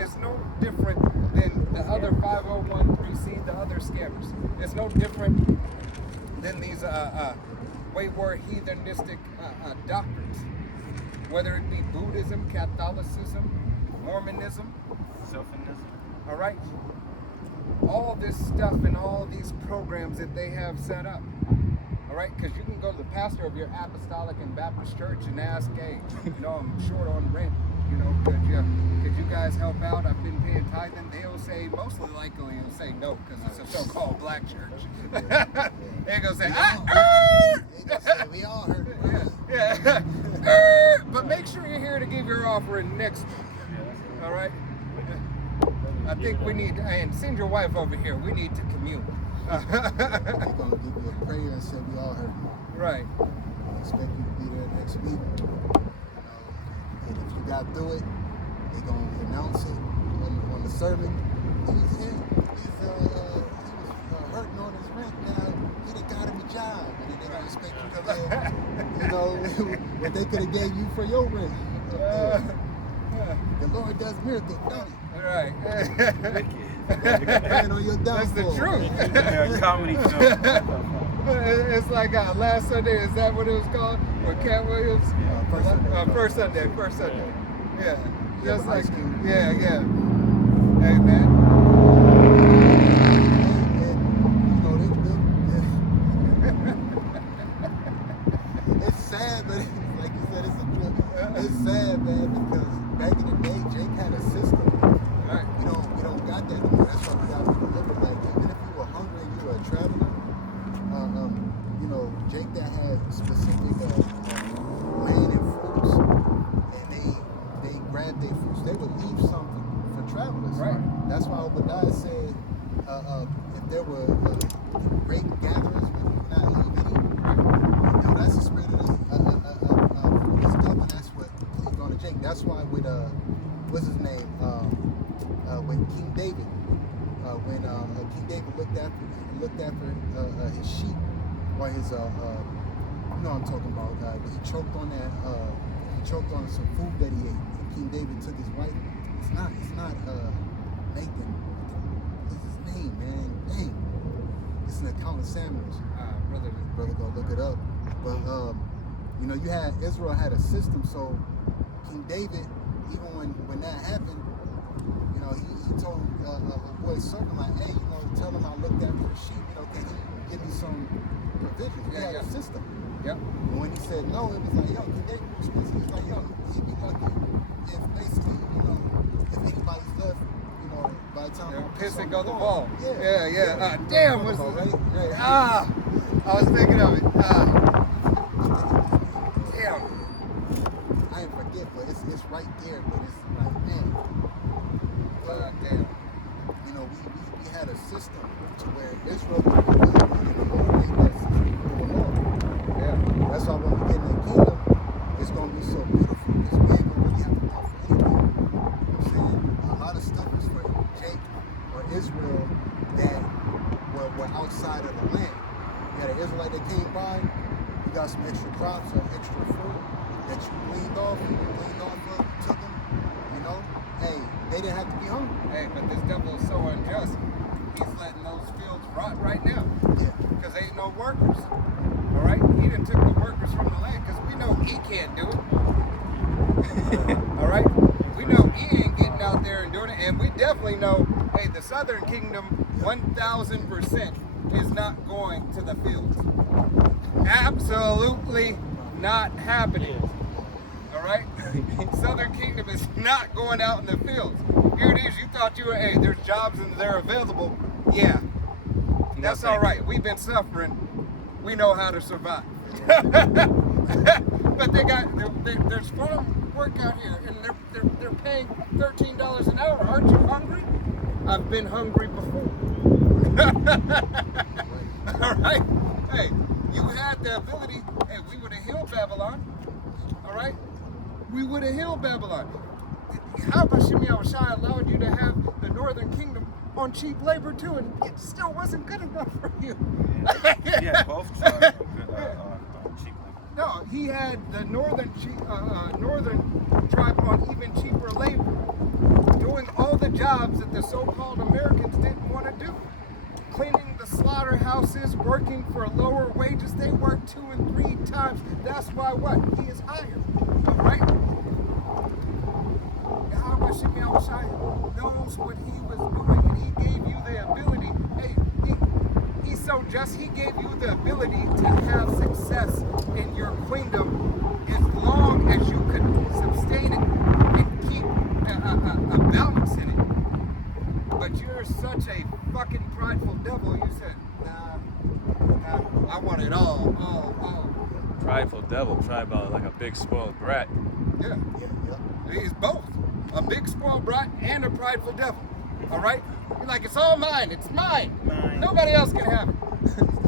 It's no different than the other 5013C, the other scammers. It's no different than these wayward heathenistic doctrines, whether it be Buddhism, Catholicism, Mormonism, Selfinism. all right? All this stuff and all these programs that they have set up, all right? Because you can go to the pastor of your apostolic and Baptist church and ask, I'm short on rent. Could you guys help out? I've been paying tithing. They'll say, mostly likely, he'll say no, because it's a so-called black church. They're going to say, We all heard it. Yeah. But make sure you're here to give your offering next week. All right? I think we need, and send your wife over here. We need to commune. They're going to give you a prayer and say, we all heard it. Right. I expect you to be there next week. And if you got through it, they're going to announce it on the sermon. He was hurting on his rent. Now he done got him a job. And then they're going to expect you to what they could have gave you for your rent. The Lord does miracles, don't he? Right. On your That's the truth. Yeah, comedy film. It's like last Sunday, is that what it was called? With Cat Williams? First Sunday. Yeah. Just like, yeah. Hey, man. It's sad, but like you said, it's a trip. It's sad, man, because back in the day, Jake had a system. Right. We don't got that anymore. That's why we got to deliver. Like, even if you were hungry and you were a traveler, Jake that had specific land and fruits, and they grabbed their fruits. They would leave some what's his name? When King David, King David looked after his sheep, or his you know what I'm talking about. He choked on some food that he ate. And King David took his wife. It's not Nathan. What's his name, man? Dang. It's an account of Samuel's. Brother, go look it up. But you know, Israel had a system. So King David, even when that happened, you know, he told a boy's servant, like, hey, you know, tell him I looked after the sheep. You know, can he give me some provision? He had a system. Yep. And when he said no, it was like, yo, King David was supposed to be like, yo, he'd be lucky if basically, you know, if anybody's left, you know, by the time Piss and go the ball. Yeah. Damn, Right? I was thinking of it. Damn. I ain't forget, but it's right there, but it's like, man. Damn. You know, we had a system to where Israel could operate that system for the Lord. Yeah. That's why when we get in the kingdom, it's going to be so beautiful because we ain't going to really have to offer anything. You know what I'm saying? A lot of stuff is for Jake or Israel that were outside of the land. You had an Israelite that came by, you got some extra crops or extra fruit that you gleaned off of, took them, you know? Hey, they didn't have to be hungry. Hey, but this devil is so unjust. He's letting those fields rot right now. Yeah. Because ain't no workers. All right? He done took the workers from the land because we know he can't do it. All right? We know he ain't getting out there and doing it. And we definitely know, hey, the Southern Kingdom, 1,000% is not going to the fields. Absolutely not happening. All right? Southern Kingdom is not going out in the fields. Here it is. You thought you were, hey, there's jobs and they're available. Yeah. That's all right. We've been suffering. We know how to survive. But there's farm work out here and they're paying $13 an hour. Aren't you hungry? I've been hungry before. All right? Hey, you had the ability, hey, we would have healed Babylon. All right? We would have healed Babylon. How about Shimei Awashai allowed you to have the Northern Kingdom on cheap labor too, and it still wasn't good enough for you? Yeah, both tribes cheap. No, he had the northern tribe on even cheaper labor, doing all the jobs that the so-called Americans didn't want to do. Cleaning the slaughterhouses, working for lower wages. They work 2 and 3 times. That's why what? He is hired. All right? Yahweh Shimei Awashai knows what he was doing, and he gave you the ability. Hey, he's so just, he gave you the ability to have success in your kingdom as long as you could sustain it and keep a balance in it. But you're such a fucking prideful devil, you said, nah, I want it all. Prideful devil, tribal, like a big spoiled brat. Yeah. He's both. A big spoiled brat and a prideful devil. All right? You're like, it's all mine. It's mine. Nobody else can have it.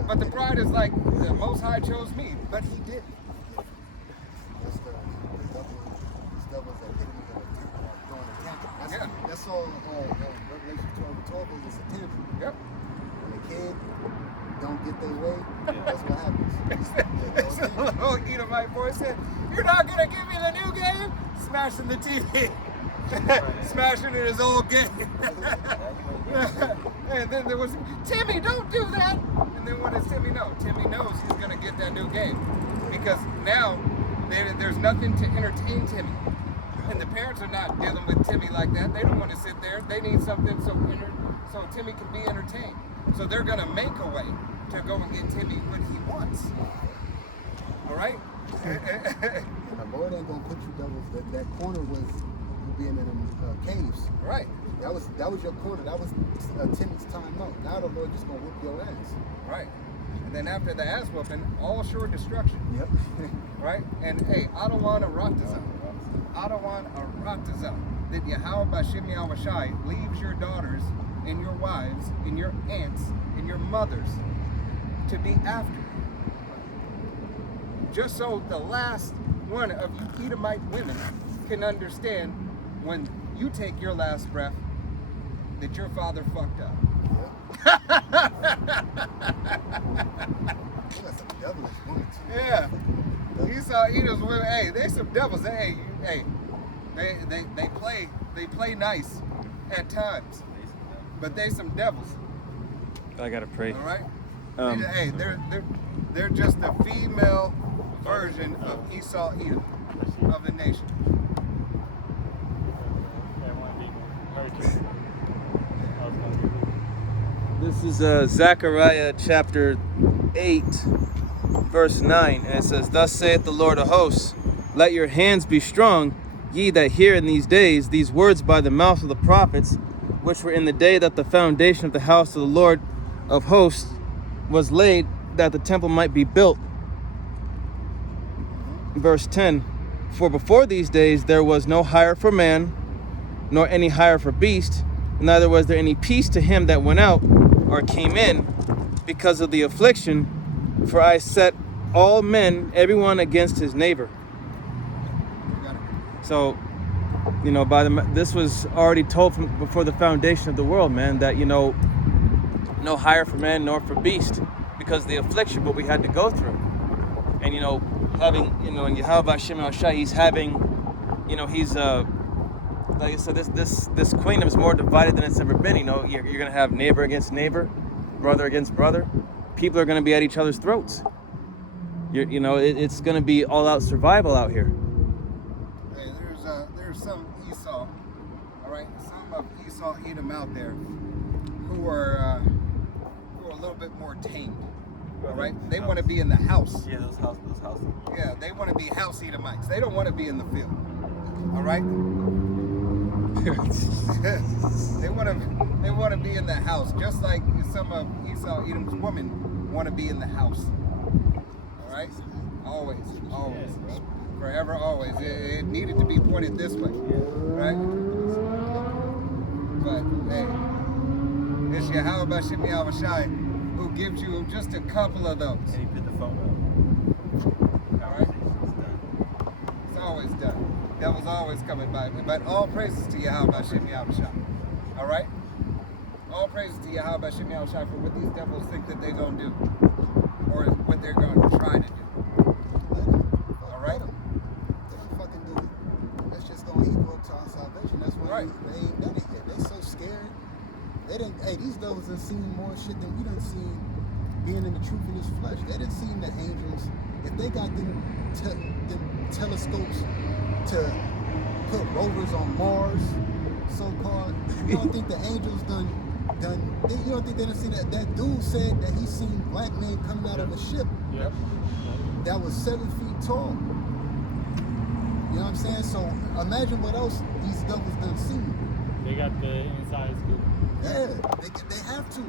But the pride is like, the Most High chose me, but he did. That's the devil's enemy throwing a tantrum. That's all Revelation 12 is a tantrum. Yep. When a kid don't get their way, that's what happens. The little Edomite boy said, you're not going to give me the new game? Smashing the TV. Smashing in his old game. And then there was, Timmy, don't do that. And then what does Timmy know? Timmy knows he's going to get that new game. Because now there's nothing to entertain Timmy. And the parents are not dealing with Timmy like that. They don't want to sit there. They need something so Timmy can be entertained. So they're going to make a way to go and get Timmy what he wants. All right? And the Lord ain't gonna put you devils. That corner was you being in them caves. Right. That was your corner. That was Timmy's time out. Now the Lord just gonna whoop your ass. Right. And then after the ass whooping, all sure destruction. Yep. Right? And hey, Adawan Aratazah. Adawan Aratazah. That Yahweh Shimei Awashai leaves your daughters and your wives and your aunts and your mothers to be after. Just so the last one of you Edomite women can understand when you take your last breath that your father fucked up. They got some devilish women too. Yeah. Esau, Edom's women, hey, they some devils. They play nice at times, but they some devils. I gotta pray. All right. Um, Hey, they're just a female version of Esau, Edom, of the nation. This is Zechariah chapter 8, verse 9. And it says, "Thus saith the Lord of hosts, let your hands be strong, ye that hear in these days these words by the mouth of the prophets, which were in the day that the foundation of the house of the Lord of hosts was laid, that the temple might be built." Verse 10, "For before these days there was no hire for man, nor any hire for beast, neither was there any peace to him that went out or came in, because of the affliction, for I set all men, everyone against his neighbor." So, you know, this was already told from before the foundation of the world, man, that, you know, no hire for man nor for beast, because of the affliction what we had to go through. And, you know, having, you know, in Yahweh Hashem El Shai, he's having, you know, he's like I said, this kingdom is more divided than it's ever been. You know, you're gonna have neighbor against neighbor, brother against brother. People are gonna be at each other's throats. You know, it's gonna be all out survival out here. Hey, there's some Esau, all right, some of Esau Edom out there who are a little bit more tamed. All right, they want to be in the house. Yeah, those houses. Yeah, they want to be house Edomites. They don't want to be in the field. All right. they want to be in the house, just like some of Esau Edom's women want to be in the house. All right, always, forever, always. It needed to be pointed this way, right? But hey, it's Yahweh B'Shem Yahweh Shai who gives you just a couple of those. And he put the phone All right, it's always done. Devil's always coming by. But all praises to Yahweh B'Shem Yahweh Shai. All right? All praises to Yahweh B'Shem Yahweh Shai for what these devils think that they're going to do. Or what they're going to try to do. All right? They don't fucking do it. That's just gonna equal up to our salvation. That's why they ain't done it yet. They so scared. They didn't. Hey, these devils have seen more shit than we done seen. Being in the truth in this flesh, they didn't see the angels. If they got them telescopes to put rovers on Mars, so-called, you don't think the angels you don't think they done seen that? That dude said that he seen black men coming out of a ship that was 7 feet tall. You know what I'm saying? So imagine what else these devils done seen. They got the inside scoop. Yeah, they have to.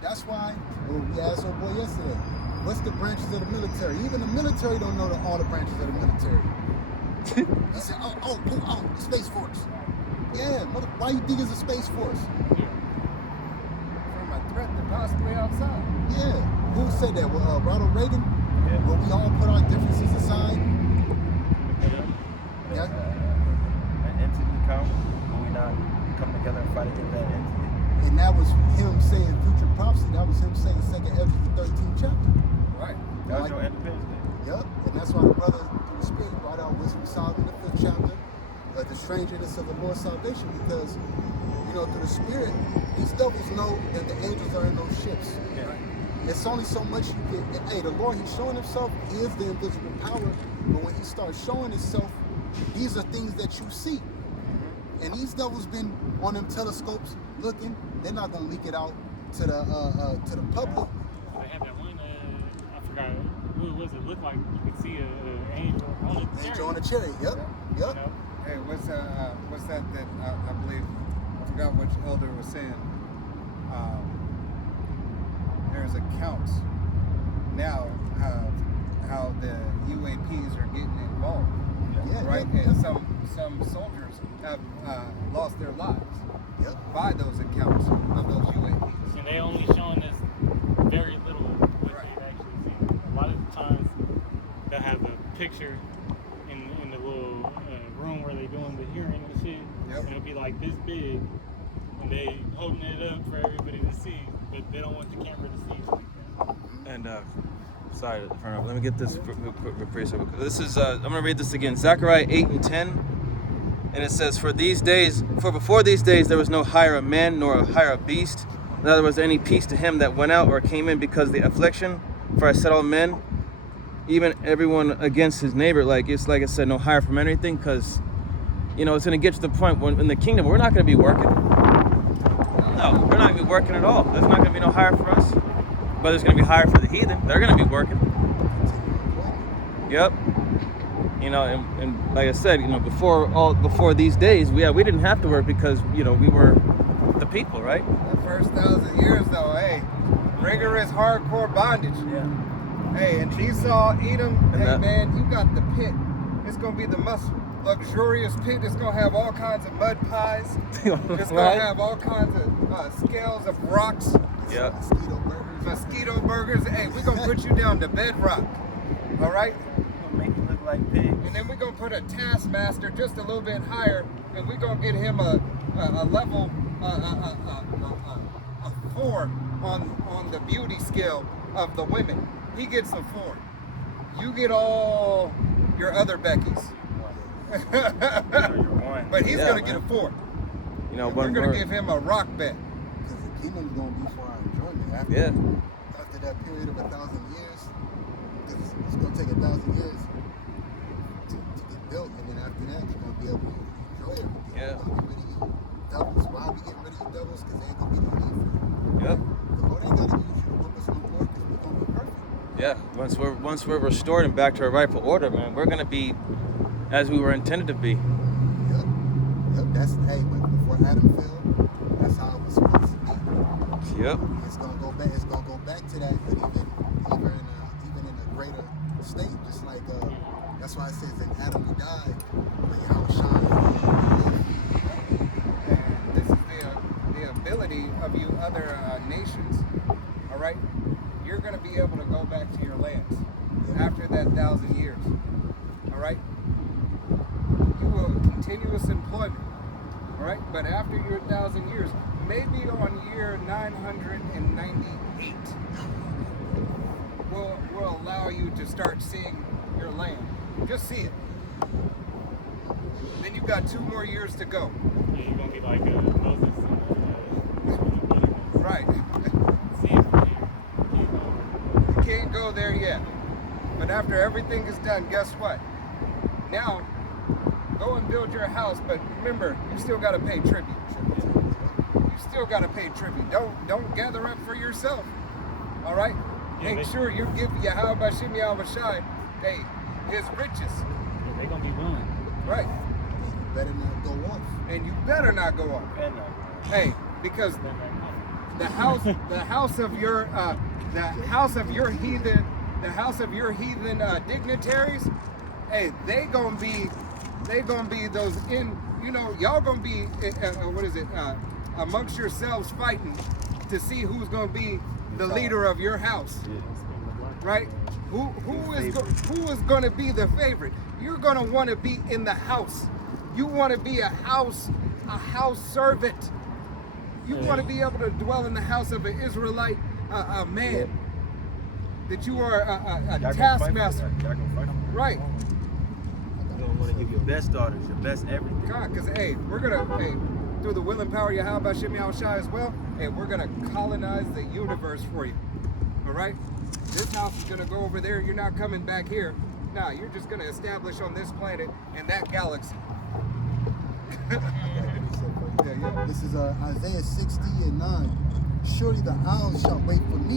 That's why we asked our boy yesterday, what's the branches of the military? Even the military don't know all the branches of the military. He said, oh, Space Force. Yeah, why you think it's a Space Force? From a threat to possibly outside. Yeah, who said that? Well, Ronald Reagan? Yeah. When we all put our differences aside? Yeah. An entity come, when we not come together and fight against that entity. And that was him saying future prophecy. That was him saying 2nd Ezra, the 13th chapter. Right. That was your Independence Day. Yep, and that's why the brother through the Spirit brought out Wisdom of Solomon, the 5th chapter, the strangeness of the Lord's salvation, because, you know, through the Spirit, these devils know that the angels are in those ships. Yeah. It's only so much you can. Hey, the Lord, He's showing Himself. He is the invisible power, but when He starts showing Himself, these are things that you see. And these devils been on them telescopes looking. They're not gonna leak it out to the public. They had that one, I forgot, what was it? Looked like you could see an angel on the chariot. Angel on a chariot. Yep. You Yep. know? Hey, what's that I believe, I forgot which elder was saying. There's accounts now how the UAPs are getting involved. Yeah. Right? Yep, And yep. some soldiers have lost their lives Yep. by those accounts of those UAPs. And they only showing us very little of what they've actually seen. A lot of the times they'll have a picture in the little room where they're doing the hearing and shit. Yep. It'll be like this big, and they holding it up for everybody to see, but they don't want the camera to see it like that. And sorry, let me get this This is I'm gonna read this again. Zechariah 8:10, and it says, for before these days there was no hire of man nor hire of beast, neither was any peace to him that went out or came in because of the affliction. For I set all men, even everyone against his neighbor. Like it's like I said, no hire from anything, because it's gonna get to the point when in the kingdom we're not gonna be working. No, we're not gonna be working at all. There's not gonna be no hire for us. But there's gonna be hire for the heathen. They're gonna be working. Yep. And like I said, before these days, we didn't have to work because we were the people, right? The first 1,000 years, though, hey, rigorous, hardcore bondage. Yeah. Hey, and Esau, Edom, And hey that- man, you got the pit. It's gonna be the most luxurious pit. It's gonna have all kinds of mud pies. It's gonna Right? have all kinds of scales of rocks, Yeah. Mosquito burgers. mosquito burgers. Hey, we're gonna put you down to bedrock. All right? Gonna make you look like pigs. And then we're gonna put a taskmaster just a little bit higher, and we're gonna get him a level a 4 on the beauty scale of the women. He gets a 4. You get all your other Beckys. You're one. But he's Yeah, gonna man. get a 4. We're When gonna give him a rock bet. Because the kingdom's going to be for our enjoyment. After that period of 1,000 years, because it's going to take 1,000 years to get built, and then after that, you're going to be able to enjoy everything. Yeah. You're going to get rid of you devils. Why are we getting rid of you devils? Because they ain't going to be no need for you. Yep. The Lord ain't got to use you to whip us no more because we're going to be perfect. Yeah. Once we're restored and back to our rightful order, man, we're gonna be as we were intended to be. Yep. That's, hey, but before Adam fell, that's how it was supposed to be. Yep. It's gonna go back. It's gonna go back to that, but even in a greater state. Just like that's why it says in Adam we died, but Yahweh shine. And this is the ability of you other nations. All right, you're going to be able to go back to your lands after that 1,000 years. All right, you will continuous employment. All right, but after your 1,000 years, maybe on year 998, will allow you to start seeing your land. Just see it. Then you got 2 more years to go. Yeah, you're gonna be like Moses. Right. See it from here. Keep on. You can't go there yet. But after everything is done, guess what? Now, go and build your house, but remember, you still got to pay tribute. You still got to pay tribute. Don't gather up for yourself. All right? Yeah, Make sure you give Yahweh Bashim Yahweh Shai, hey, his riches. Yeah, they're gonna be willing. Right. And you better not go off. And you better not go off. Hey, because the house of your heathen dignitaries, hey, they gonna be those y'all gonna be amongst yourselves fighting to see who's gonna be the leader of your house, right? Who is gonna be the favorite? You're gonna want to be in the house. You want to be a house servant. You want to be able to dwell in the house of an Israelite man. That you are a taskmaster. Right. You're gonna want to give your best daughters, your best everything. God, because, hey, we're going to, through the will and power of Yahweh Shem Yahushai as well, hey, we're going to colonize the universe for you. All right? This house is going to go over there. You're not coming back here. Nah, you're just going to establish on this planet and that galaxy. Yeah. This is Isaiah 60:9. Surely the isles shall wait for me,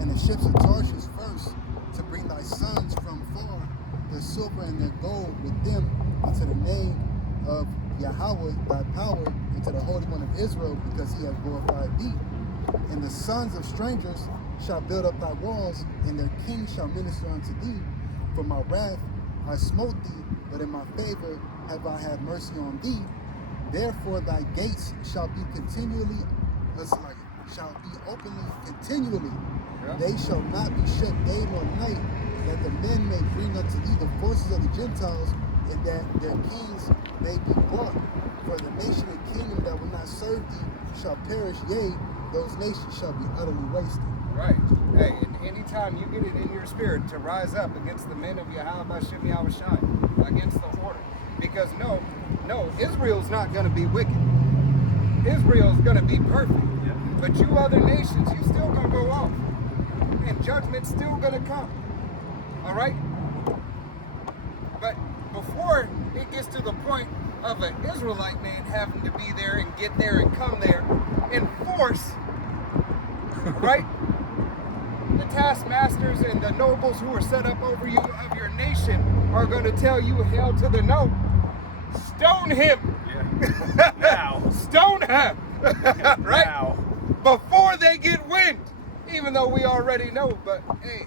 and the ships of Tarshish first, to bring thy sons from far, their silver and their gold with them, unto the name of Yahweh thy power, and to the Holy One of Israel, because he hath glorified thee. And the sons of strangers shall build up thy walls, and their kings shall minister unto thee. For my wrath I smote thee, but in my favor have I had mercy on thee. Therefore thy gates shall be openly continually. Yeah. They shall not be shut day nor night, that the men may bring unto thee the forces of the Gentiles, and that their kings may be brought. For the nation and kingdom that will not serve thee shall perish, yea, those nations shall be utterly wasted. Right. Hey, and anytime you get it in your spirit to rise up against the men of Yahweh Bashem Yahushai, against the order. Because no, Israel's not going to be wicked. Israel's going to be perfect. Yeah. But you other nations, you still going to go off. And judgment's still going to come. All right? But before it gets to the point of an Israelite man having to be there and get there and come there in force, right? The taskmasters and the nobles who are set up over you of your nation are going to tell you, hell to the no. Stone him. Yeah. Now. Stone him. Right? Now. Before they get wind. Even though we already know, but hey,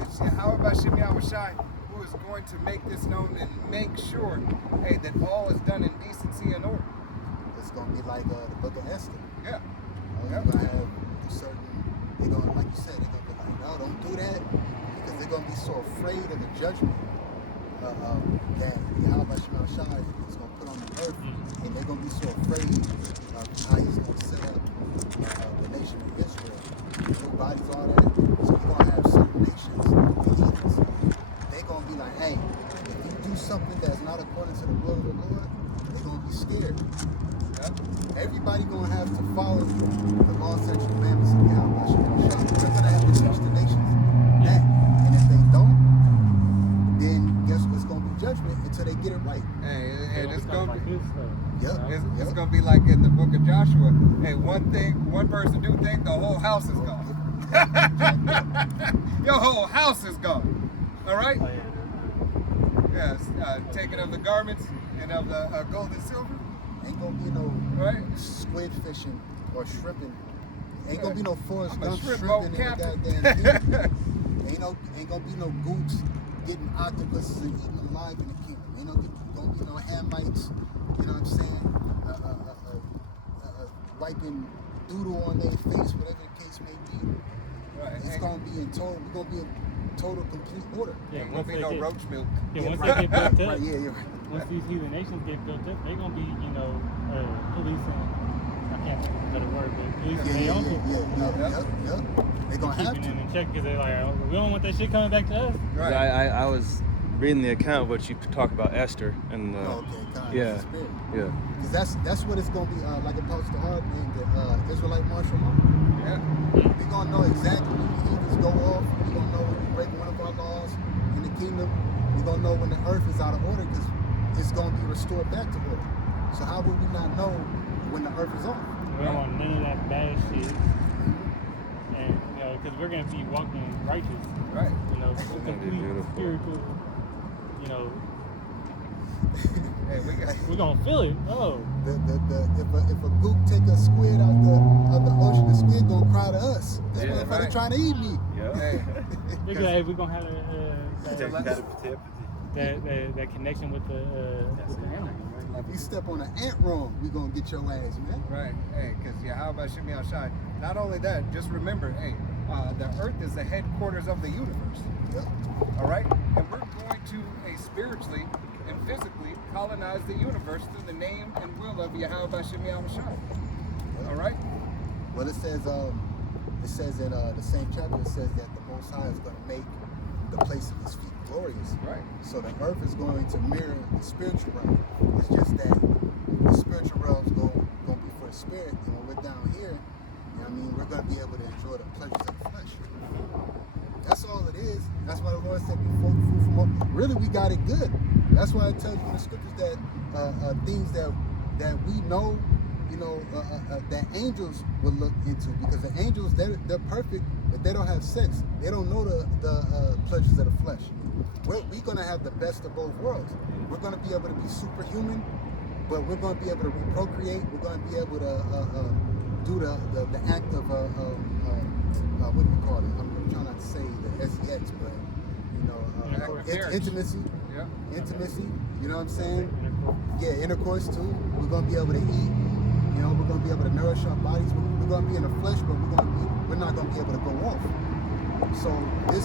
it's Yahweh Bashem Yahushai who is going to make this known and make sure, hey, that all is done in decency and order. It's gonna be like the book of Esther. Yeah. You're gonna have certain, they're gonna, like you said, they're gonna be like, no, don't do that, because they're gonna be so afraid of the judgment that Yahweh Bashem Yahushai is gonna put on the earth, and they're gonna be so afraid of how he's gonna set up the nation of Israel, new bodies, all that. So you're gonna have certain nations, the heathens, they're gonna be like, hey, if you do something that's not according to the will of the Lord, they're gonna be scared. Everybody gonna have to follow the law, statutes, commandments of Yahweh. They're gonna have to teach the nations that, and if they don't, then guess what's gonna be judgment until they get it right. Hey, and it's gonna be. Yep. It's gonna be like in the book of Joshua. Hey, one person do things, the whole house is gone. Your whole house is gone. All right? Yes. Taking of the garments and of the gold and silver. Ain't gonna be no Right? squid fishing or shrimping. Ain't gonna be no Forrest I'm a Gump shrimp shrimping boat in the captain. goddamn kingdom. Ain't gonna be no gooks getting octopuses and eating them live in the kingdom. Ain't gonna be no Hamites, you know what I'm saying? Wiping doodle on their face, whatever the case may be. Right. It's gonna be we're gonna be in total complete order. Yeah, Ain't once gonna be they no get, roach milk. yeah, once they get built up, Right, yeah. once these heathen nations get built up, they're gonna be, policing. I can't think of a better word, but policing their own people. Yep. They're gonna have Keeping to. them in check because they're like, oh, we don't want that shit coming back to us. Right. I was reading the account what you talk about Esther and Okay, kind yeah. of spirit. yeah. Because that's what it's gonna be like Apostle Hart and the Israelite martial law. Yeah. We're gonna know exactly when the heathens go off. We're gonna know when we break one of our laws in the kingdom. We're gonna know when the earth is out of order because it's gonna be restored back to order. So how would we not know when the earth is off? We don't want none of that bad shit. And, because we're going to be walking righteous. Right. gonna be Complete beautiful. spiritual, Hey, we got. we're going to feel it. Oh. If a gook take a squid out of the ocean, the squid gonna cry to us. This Yeah, motherfucker right. trying to eat me. Yeah. Hey. We're going to have that connection with the animal. If you step on an ant wrong, we gonna get your ass, man. Right. Hey, because Yahweh Bashem Yahushai. Not only that, just remember, hey, the earth is the headquarters of the universe. Yep. All right? And we're going to, spiritually and physically colonize the universe through the name and will of Yahweh Bashem Yahushai. All right? Well, it says in the same chapter, it says that the Most High is going to make the place of His feet glorious. Right. So the earth is going to mirror the spiritual realm. It's just that the spiritual realm is going to be for the spirit, and when we're down here, we're going to be able to enjoy the pleasures of the flesh. That's all it is. That's why the Lord said, before food from home. Really, we got it good. That's why it tells you in the scriptures that things that we know, that angels will look into, because the angels, they're perfect, but they don't have sex. They don't know the pleasures of the flesh. We're going to have the best of both worlds. We're going to be able to be superhuman, but we're going to be able to procreate. We're going to be able to do the act of what do you call it? I'm trying not to say the SEX, but intimacy. Yeah. Intimacy. You know what I'm saying? Yeah, intercourse too. We're gonna be able to eat. We're gonna be able to nourish our bodies. We're gonna be in the flesh, but we're not gonna be able to go off. So the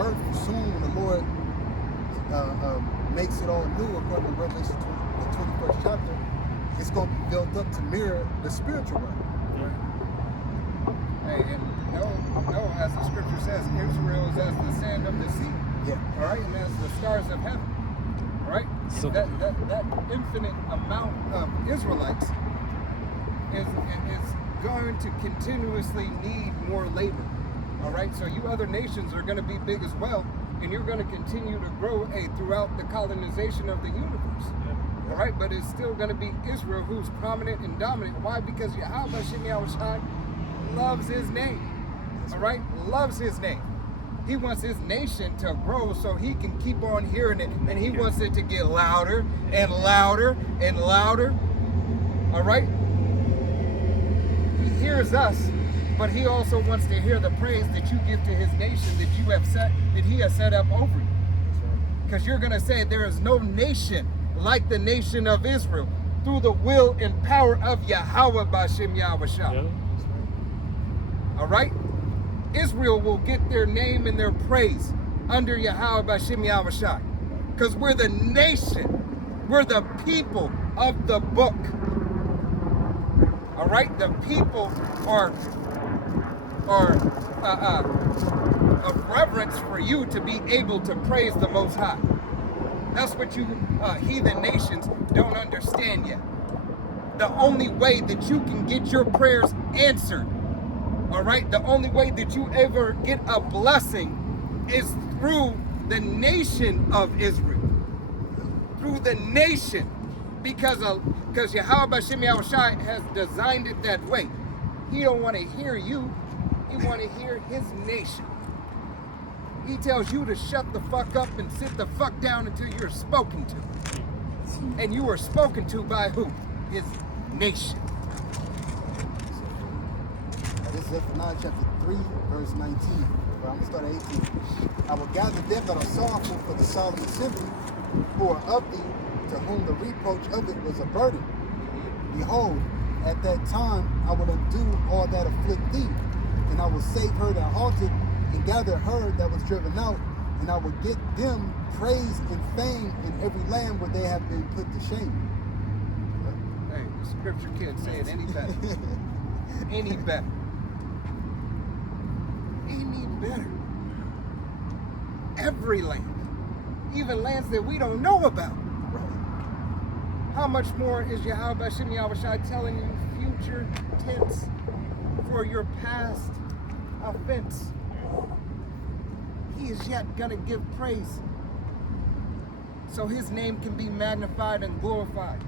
earth soon, when the Lord makes it all new according to Revelation 20, the 21st chapter, it's going to be built up to mirror the spiritual realm. Hey, and no, as the scripture says, Israel is as the sand of the sea. Yeah. All right, and as the stars of heaven. All right, So- that infinite amount of Israelites is going to continuously need more labor. All right, so you other nations are going to be big as well, and you're going to continue to grow throughout the colonization of the universe. All right, but it's still going to be Israel who's prominent and dominant. Why? Because Yahweh Hashem Yahushai loves his name. All right, loves his name. He wants his nation to grow so he can keep on hearing it, and he wants it to get louder and louder and louder. All right, he hears us, but he also wants to hear the praise that you give to his nation that he has set up over you. Because you're going to say there is no nation like the nation of Israel through the will and power of Yahweh B'Shem Yahushua. All right? Israel will get their name and their praise under Yahweh B'Shem Yahushua. Because we're the nation. We're the people of the book. All right? The people are of reverence for you to be able to praise the Most High. That's what you heathen nations don't understand yet. The only way that you can get your prayers answered, all right, the only way that you ever get a blessing is through the nation of Israel. Through the nation. Because Yahweh B'Shem Yahushai has designed it that way. He don't want to hear you. He want to hear his nation. He tells you to shut the fuck up and sit the fuck down until you're spoken to. And you are spoken to by who? His nation. This is Zephaniah chapter 3, verse 19. But I'm going to start at 18. I will gather them that are sorrowful for the solemn assembly, who are of thee, to whom the reproach of it was a burden. Behold, at that time I will undo all that afflict thee, and I will save her that halted, and gather her that was driven out, and I will get them praise and fame in every land where they have been put to shame. Hey, the scripture can't say it any better. Any better. Any better. Every land. Even lands that we don't know about. How much more is Yahweh B'Shem Yahushai telling you future tense for your past offense? He is yet gonna give praise so his name can be magnified and glorified.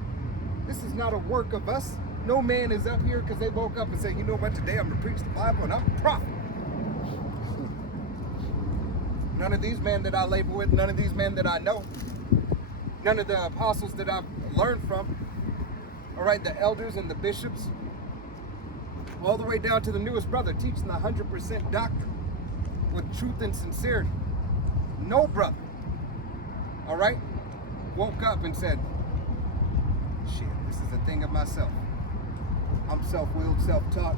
This is not a work of us. No man is up here because they woke up and said, you know what, today I'm gonna preach the Bible and I'm a prophet. None of these men that I labor with, none of these men that I know, none of the apostles that I've learned from, all right, the elders and the bishops, all the way down to the newest brother teaching the 100% doctrine with truth and sincerity. No brother, all right, woke up and said, shit, this is a thing of myself. I'm self-willed, self-taught,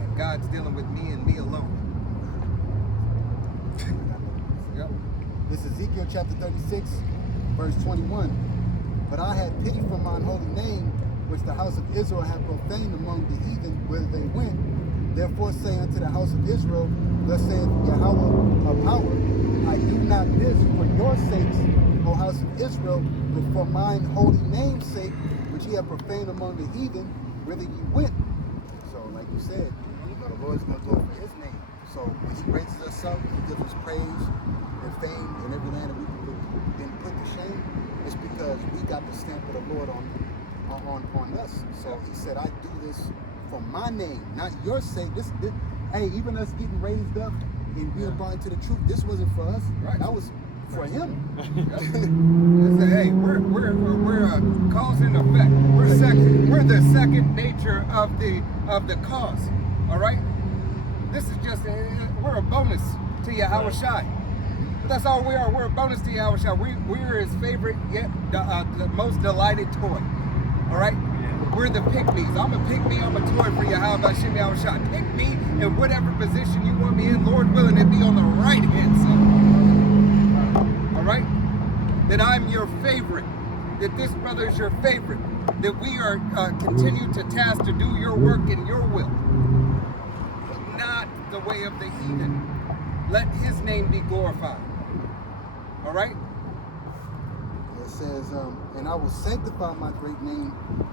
and God's dealing with me and me alone. Yep. This is Ezekiel chapter 36, verse 21. But I had pity for mine holy name, which the house of Israel had profaned among the heathen whither they went. Therefore say unto the house of Israel, thus saith Yahweh of power, I do not this for your sakes, O house of Israel, but for mine holy name's sake, which ye have profaned among the heathen, whither ye went. So, like you said, the Lord's going to go for his name. So when he raises us up, he gives us praise and fame in every land that we've been put to shame. It's because we got the stamp of the Lord on us. So he said, I do this for my name, not your sake. This hey, even us getting raised up and being brought into the truth, this wasn't for us. Right. That was for him. Hey, we're a cause and effect. We're the second nature of the cause. All right. This is just we're a bonus to Yahweh Shai. That's all we are. We're a bonus to Yahweh Shai. We're his favorite yet the most delighted toy. All right. We're the pick-me's. I'm a pick-me. I'm a toy for Yahweh B'Shem Yahushai. Pick me in whatever position you want me in. Lord willing, it be on the right hand side. All favorite, that this brother is your favorite, that we are continue to task to do your work and your will, but not the way of the heathen. Let his name be glorified. All right? It says, and I will sanctify my great name,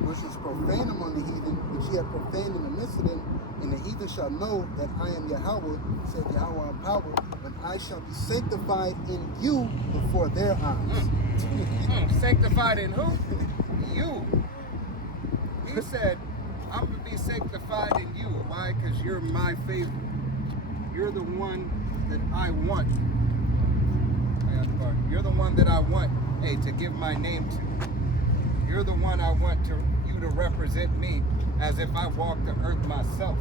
which is profaned among the heathen, which ye have profaned in the midst of them, and the heathen shall know that I am Yahweh, said Yahweh of power, when I shall be sanctified in you before their eyes. Sanctified in who? You. He said, I'm going to be sanctified in you. Why? Because you're my favorite. You're the one that I want. You're the one that I want, hey, to give my name to. You're the one I want you to represent me as if I walked the earth myself.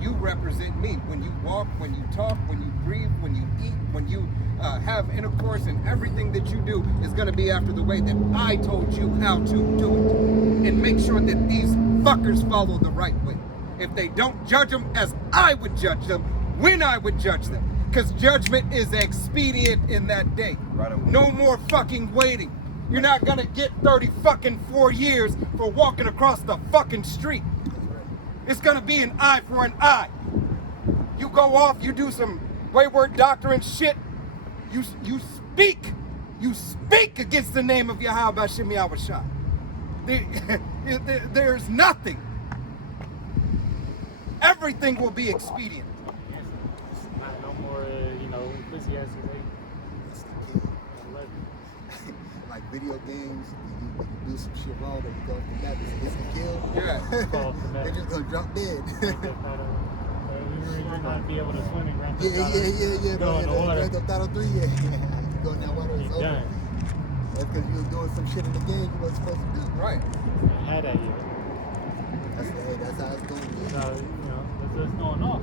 You represent me when you walk, when you talk, when you breathe, when you eat, when you have intercourse, and everything that you do is going to be after the way that I told you how to do it. And make sure that these fuckers follow the right way. If they don't, judge them as I would judge them when I would judge them. Because judgment is expedient in that day. Right away. No more fucking waiting. You're not going to get 4 years for walking across the fucking street. It's going to be an eye for an eye. You go off, you do some wayward doctrine shit. You speak against the name of Yahweh Bashim Yahushua. There's nothing. Everything will be expedient. No more, Ecclesiastes 8. It's the kid. Like video games, you do some shit wrong, and you go from that, it's the kill. Yeah. They're just gonna drop dead. We're not be able to swim in Grand Theft Yeah. Go in the water. Grand Theft Auto 3, yeah. You go in that water, it's You're over. done. That's because you were doing some shit in the game you wasn't supposed to do. Right. I had that yet. That's how it's going to be. So, that's what's going on.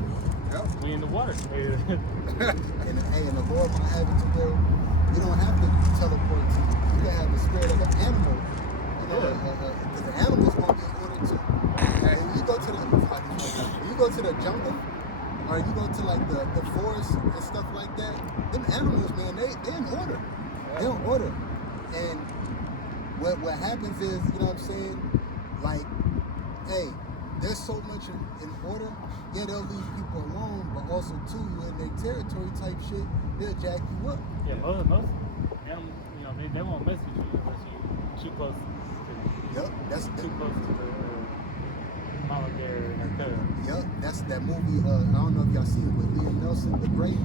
Yep. We in the water. And the Lord might have it to where you don't have to teleport to you. You can have the spirit of an animal, because the animal's going to be in order too. And when you go to the jungle, or you go to like the forest and stuff like that, them animals, man, they in order. They're in order. And what happens is, you know what I'm saying? Like, hey, there's so much in order. Yeah, they'll leave people alone, but also too, you in their territory type shit, they'll jack you up. Yeah, most them, they won't mess with you unless you too close to them. Yep, that's Too close to the mama bear and her cub. Yep, that's that movie. I don't know if y'all seen it with Liam Nelson, The Great.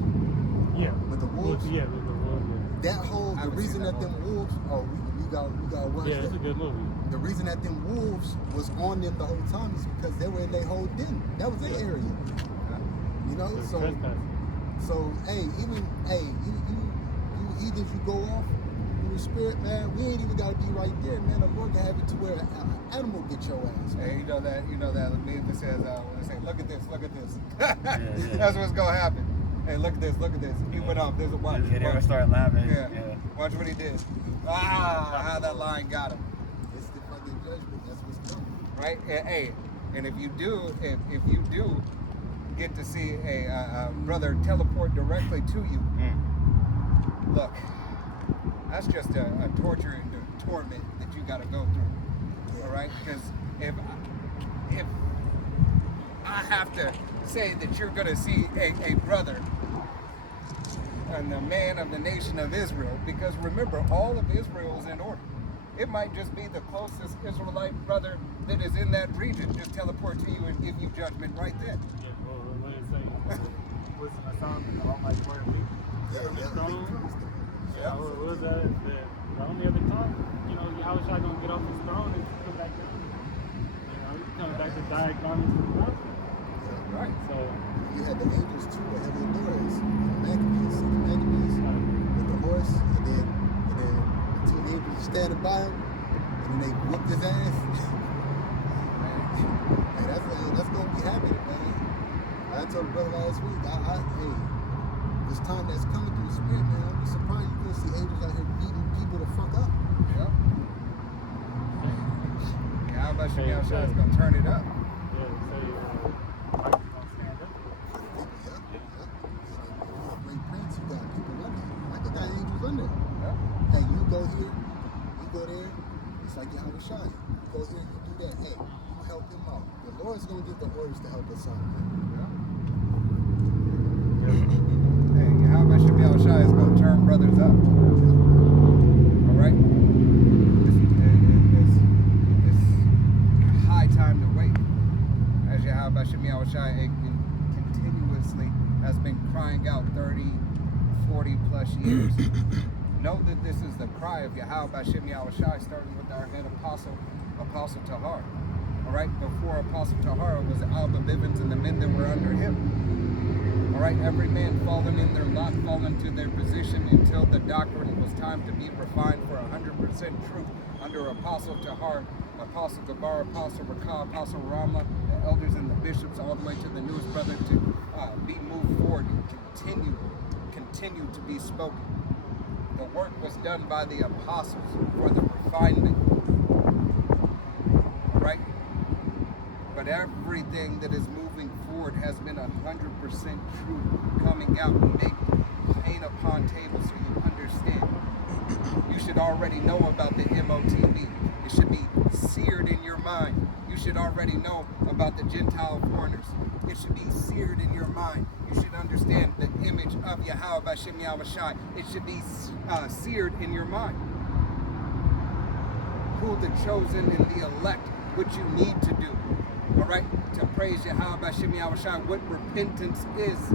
Yeah. With the wolves? Yeah, with the wolves. That whole, I the haven't reason seen that that them wolves, we gotta watch Yeah, that. it's a good movie. The reason that them wolves was on them the whole time is because they were in their whole den. That was their area. You know, It's so hey, even you heathens, you go off in the spirit, man. We ain't even gotta be right there, man. The Lord can have it to where an animal get your ass. Man. Hey, you know that meme that says, when they say, look at this. Yeah. That's what's going to happen. Hey, look at this. He went off. There's a watch. They're gonna start laughing. Yeah. Watch what he did. How that line got him. It's the fucking judgment. That's what's coming. Right? And if you do get to see a brother teleport directly to you, look, that's just a torture and a torment that you got to go through. All right? Because if I have to say that you're going to see a brother and the man of the nation of Israel, because remember, all of Israel is in order. It might just be the closest Israelite brother that is in that region just teleport to you and give you judgment right then. Yeah, well, what did it say? Was in a song that Almighty Word of Yeah. what was that? The only other time, Yahushua gonna get off his throne and come back down. He's coming back to diagnose the gospel. Right. So, You had the angels too, the heavy doors, the Maccabees with the horse, and then the two angels standing by him, and then they whooped his ass. Hey, that's gonna be happening, man. I told the brother last week, hey, this time that's coming through the spirit, man, I'm just surprised you're gonna see angels out here beating people the fuck up. Yep. Yeah, how about Shemyahushua is going to turn it up? yeah, so, Mike's gonna stand up. You're a great prince, you got people under you. Like, you got angels under you. Yep. Hey, you go here, It's like Yahweh Shai. You go here, you do that. Hey, you help him out. The Lord's gonna give the orders to help us out. Hey, Yahweh Shai is going to turn brothers up. All right? It's high time to wait. As Yahweh Shai continuously has been crying out 30, 40 plus years. Know that this is the cry of Yahweh Shai, starting with our head apostle, Apostle Tahar. All right? Before Apostle Tahar was Alba Bivens and the men that were under him. All right, every man fallen in their lot, fallen to their position until the doctrine was time to be refined for 100% truth under Apostle Tahar, Apostle Gabar, Apostle Rakah, Apostle Ramla, the elders and the bishops, all the way to the newest brother to be moved forward and continue to be spoken. The work was done by the apostles for the refinement. All right? But everything that is moving forward has been 100% true, coming out and make paint upon table so you understand. You should already know about the MOTB. It should be seared in your mind. You should already know about the Gentile foreigners. It should be seared in your mind. You should understand the image of Yahweh Bashem Yahushai. It should be seared in your mind. Who the chosen and the elect, what you need to do. All right, to praise Yahweh Bashem Yahushua, what repentance is.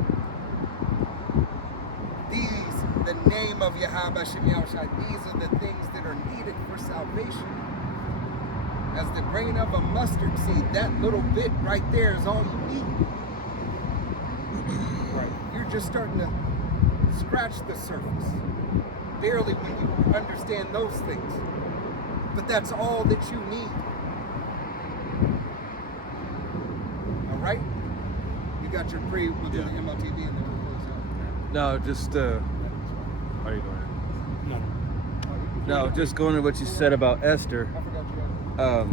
These, the name of Yahweh Bashem Yahushua, these are the things that are needed for salvation. As the grain of a mustard seed, that little bit right there is all you need. Right, you're just starting to scratch the surface. Barely when you understand those things. But that's all that you need. Right? You got your pre, we'll do the MOTB and then we'll close out. No, just are you going? No, just going to what you said about Esther. I forgot you had Well,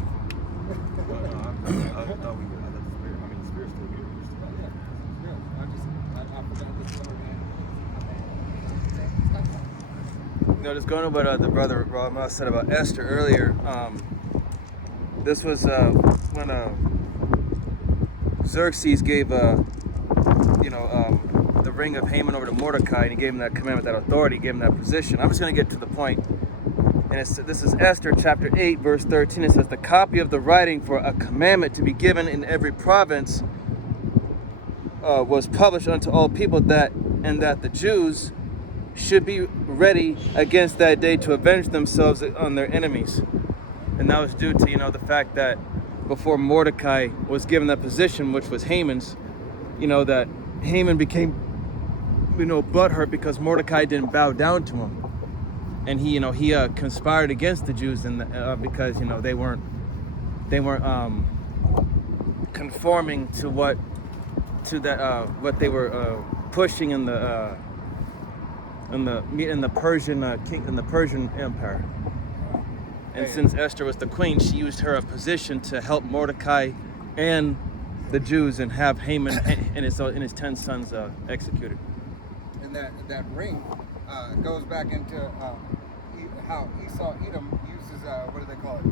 no, I thought we were. I thought the spirit. I mean, the spirit's still here. I forgot No, just going to what the brother Rama said about Esther earlier. This was when Xerxes gave the ring of Haman over to Mordecai, and he gave him that commandment, that authority, gave him that position. I'm just going to get to the point. And this is Esther chapter 8, verse 13. It says, the copy of the writing for a commandment to be given in every province was published unto all people, that the Jews should be ready against that day to avenge themselves on their enemies. And that was due to, the fact that before Mordecai was given that position, which was Haman's, that Haman became, butthurt because Mordecai didn't bow down to him. And he conspired against the Jews because, they weren't conforming to what they were pushing in the Persian Empire. And since Esther was the queen, she used her position to help Mordecai and the Jews and have Haman and his 10 sons executed. And that ring goes back into how Esau Edom uses, what do they call it?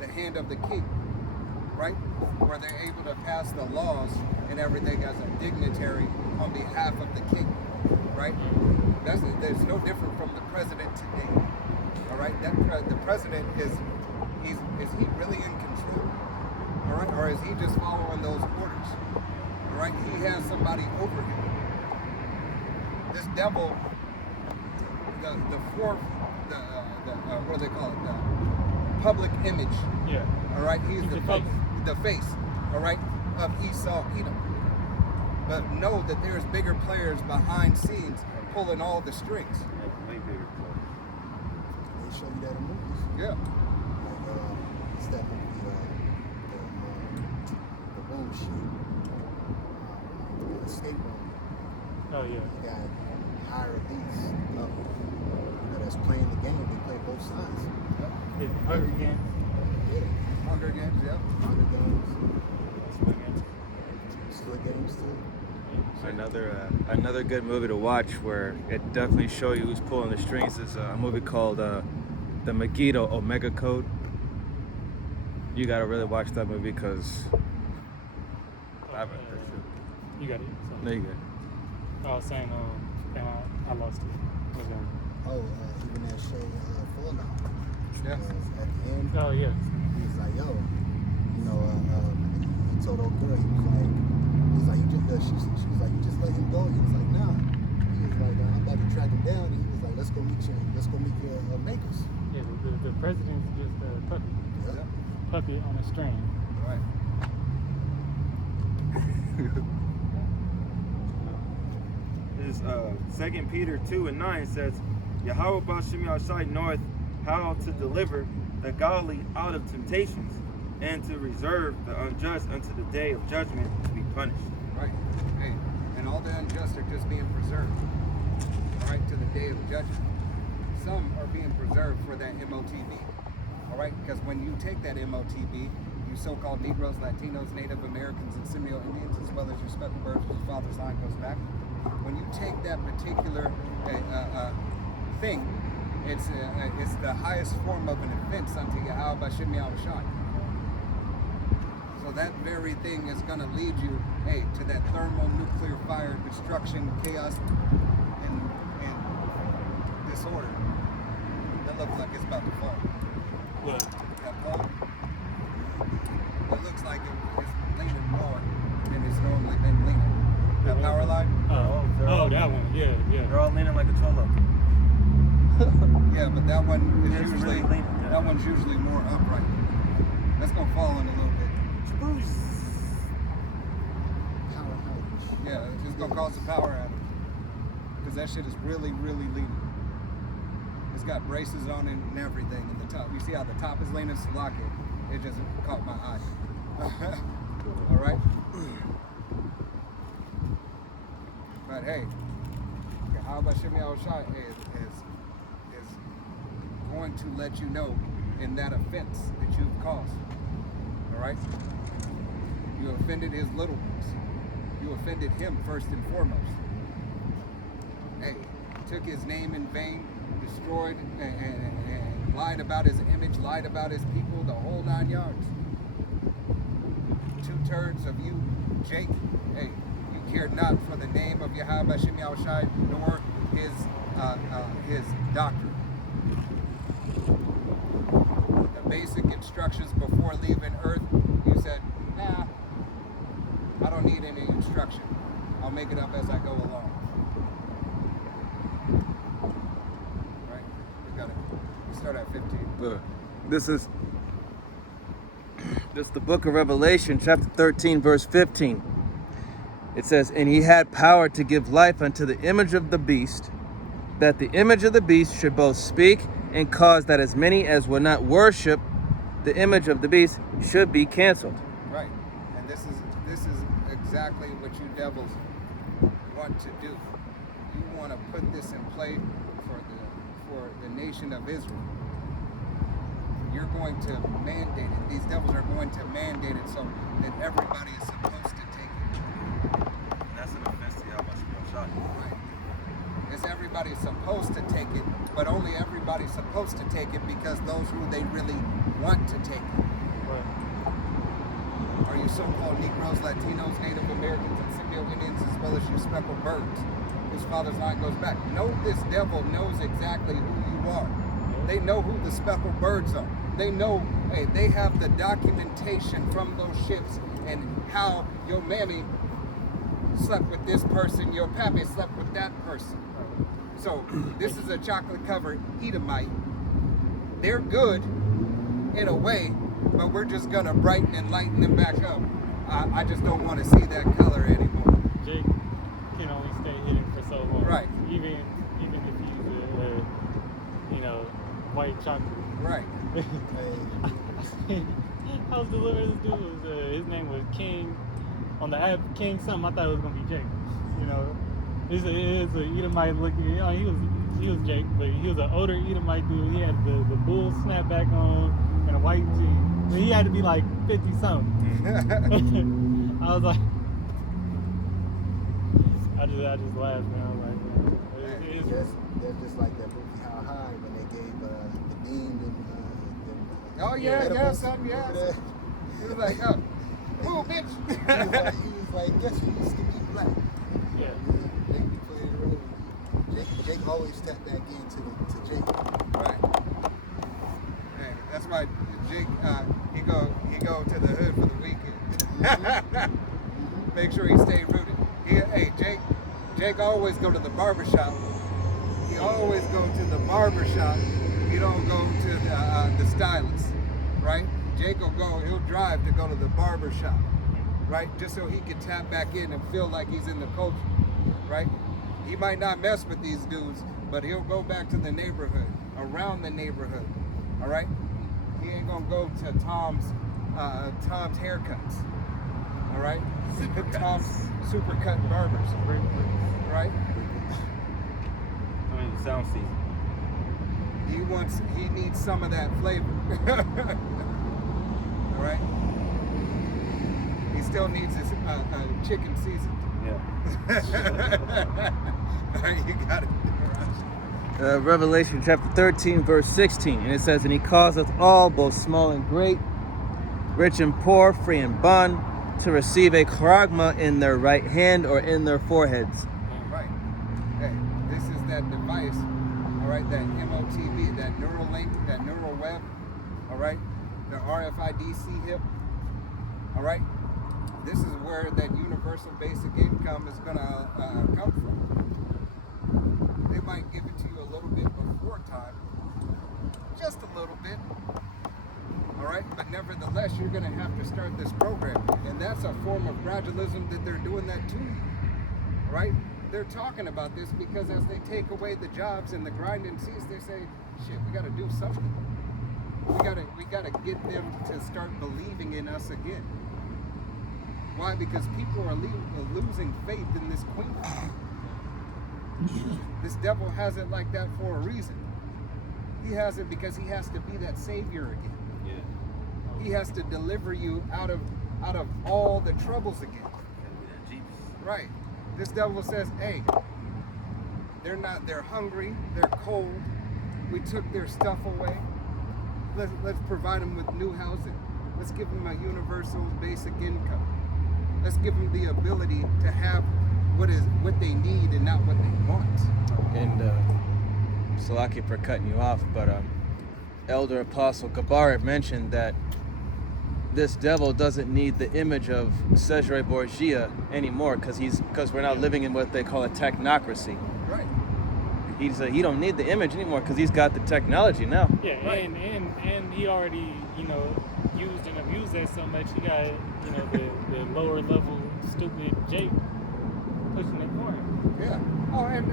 The hand of the king, right? Where they're able to pass the laws and everything as a dignitary on behalf of the king, right? There's no different from the president today. All right, the president is he really in control? All right, or is he just following those orders? All right, he has somebody over him. This devil, what do they call it? The public image. Yeah. All right, he's He's the face. All right, of Esau Edom. But know that there's bigger players behind scenes pulling all the strings. Way bigger. They show you that in movies. Yeah. Like, it's that movie, the bullshit. Escape Room. Oh yeah. You got higher elites up, that's playing the game. They play both sides. It's Hunger Games. Yeah. Hunger Games, yeah. Hunger Games. Squid Games too. Another good movie to watch where it definitely shows you who's pulling the strings is a movie called the Megiddo Omega Code. You gotta really watch that movie because You got it. So, no, you good. I was saying, and I lost it. Was that- Oh, even that show Fallout. Yeah. At the end, Oh yeah. he was like, "Yo, you know," he told old girl, he was like, "You just," she was like, "You just let him go." He was like, "Nah." He was like, "I'm about to track him down." And he was like, "Let's go meet your makers." Yeah. The president's just a puppet. Yeah. Puppet on a string. Right. Is 2 Peter 2:9 says, Yahweh Bashim Yahshai knoweth how to deliver the godly out of temptations, and to reserve the unjust unto the day of judgment to be punished. Right. Hey, and all the unjust are just being preserved. All right, to the day of judgment. Some are being preserved for that MOTB. All right, because when you take that MOTB, you so-called Negroes, Latinos, Native Americans, and Seminole Indians, as well as your speckled birds, whose father's line goes back. When you take that particular thing, it's the highest form of an offense unto Yahweh Bashim Yahushai. So that very thing is going to lead you, hey, to that thermonuclear fire, destruction, chaos, and disorder. That looks like it's about to fall. What? That pole, it looks like it's leaning more than it's normally been leaning. That power line? Oh, that one. Yeah. They're all leaning like a cholo. Yeah, but that one is It's usually really leaning, yeah. that one's usually more upright. That's gonna fall in a little bit. Yeah, it's gonna cause a power outage. Because that shit is really, really leaning. It's got braces on it and everything. And the top, you see how the top is leaning? Lock it. It just caught my eye. All right. But hey, how about Shimmy Al-Shai is going to let you know in that offense that you've caused. All right? You offended his little ones. You offended him first and foremost. Hey, took his name in vain, destroyed and lied about his image, lied about his people, the whole 9 yards. 2/3 of you, Jake, hey, you cared not for the name of Yahweh Bashim Yahushai, nor his doctrine. The basic instructions before leaving Earth, you said, nah, I don't need any instruction. I'll make it up as I go along. Right? We got it. We start at 15. This is the book of Revelation, chapter 13, verse 15. It says, "And he had power to give life unto the image of the beast, that the image of the beast should both speak and cause that as many as would not worship the image of the beast should be canceled." Right. And this is exactly what you devils want to do. You want to put this in play for the nation of Israel. You're going to mandate it. These devils are going to mandate it so that everybody is supposed to take it. And that's an offense to Yahweh Bashim Yahshai. Right. It's everybody's supposed to take it, but only everybody's supposed to take it because those who they really want to take it. Are you so-called Negroes, Latinos, Native Americans, and Seminole Indians, as well as your speckled birds? His father's line goes back. No, this devil knows exactly who you are. They know who the speckled birds are. They know, hey, they have the documentation from those ships and how your mammy slept with this person, your pappy slept with that person. So this is a chocolate-covered Edomite. They're good in a way, but we're just gonna brighten and lighten them back up. I just don't want to see that color anymore. Jake can only stay hidden for so long. Right. Even if he's white chocolate. Right. I was delivering this dude. His name was King. On the app, King something. I thought it was gonna be Jake. It's a Edomite looking. He was Jake, but he was an older Edomite dude. He had the bull snapback on and a white tee. But he had to be like 50 something. I was like, I just laughed, man. I was like, man, it is. They're just like that movie How High when they gave the dean and Oh yeah, edibles. son, yeah. Remember that? He was like, oh, move, bitch. He was like, guess who used to be black? Yeah. Jake played it earlier. Jake always tapped back into Jake. Right. Hey, that's why Jake, he go to the hood for the weekend. Make sure he stay rooted. Hey, Jake always go to the barbershop. He always go to the barbershop. He don't go to the stylist, right? Jake he'll drive to go to the barbershop, right? Just so he can tap back in and feel like he's in the culture, right? He might not mess with these dudes, but he'll go back to the neighborhood, around the neighborhood, all right? He ain't gonna go to Tom's haircuts, all right? Tom's Supercut Barbers, right? I mean, the sound season. He needs some of that flavor, all right? He still needs his chicken seasoned. Yeah. All right, you got it. Revelation chapter 13, verse 16. And it says, and he causeth all, both small and great, rich and poor, free and bond, to receive a charagma in their right hand or in their foreheads. Right. Hey, this is that device, all right, that MOTV, that neural link, that neural web, all right, the RFID chip, all right. This is where that universal basic income is going to come from. They might give it to you a little bit before time, just a little bit, all right? But nevertheless, you're going to have to start this program, and that's a form of gradualism that they're doing that to you, all right? They're talking about this because as they take away the jobs and the grinding cease, they say, shit, we got to do something. We got to get them to start believing in us again. Why? Because people are losing faith in this queen. This devil has it like that for a reason. He has it because he has to be that savior again. Yeah. He has to deliver you out of all the troubles again. Right. This devil says, hey, they're hungry, they're cold. We took their stuff away. Let's provide them with new housing. Let's give them a universal basic income. Let's give them the ability to have what they need and not what they want. And Salaki for cutting you off, but Elder Apostle Gabar mentioned that this devil doesn't need the image of Cesare Borgia anymore because we're now living in what they call a technocracy. Right. He don't need the image anymore because he's got the technology now. Yeah, Right. and he already, used and abused that so much. He got, the lower level stupid Jake pushing it for him. Yeah. Oh, and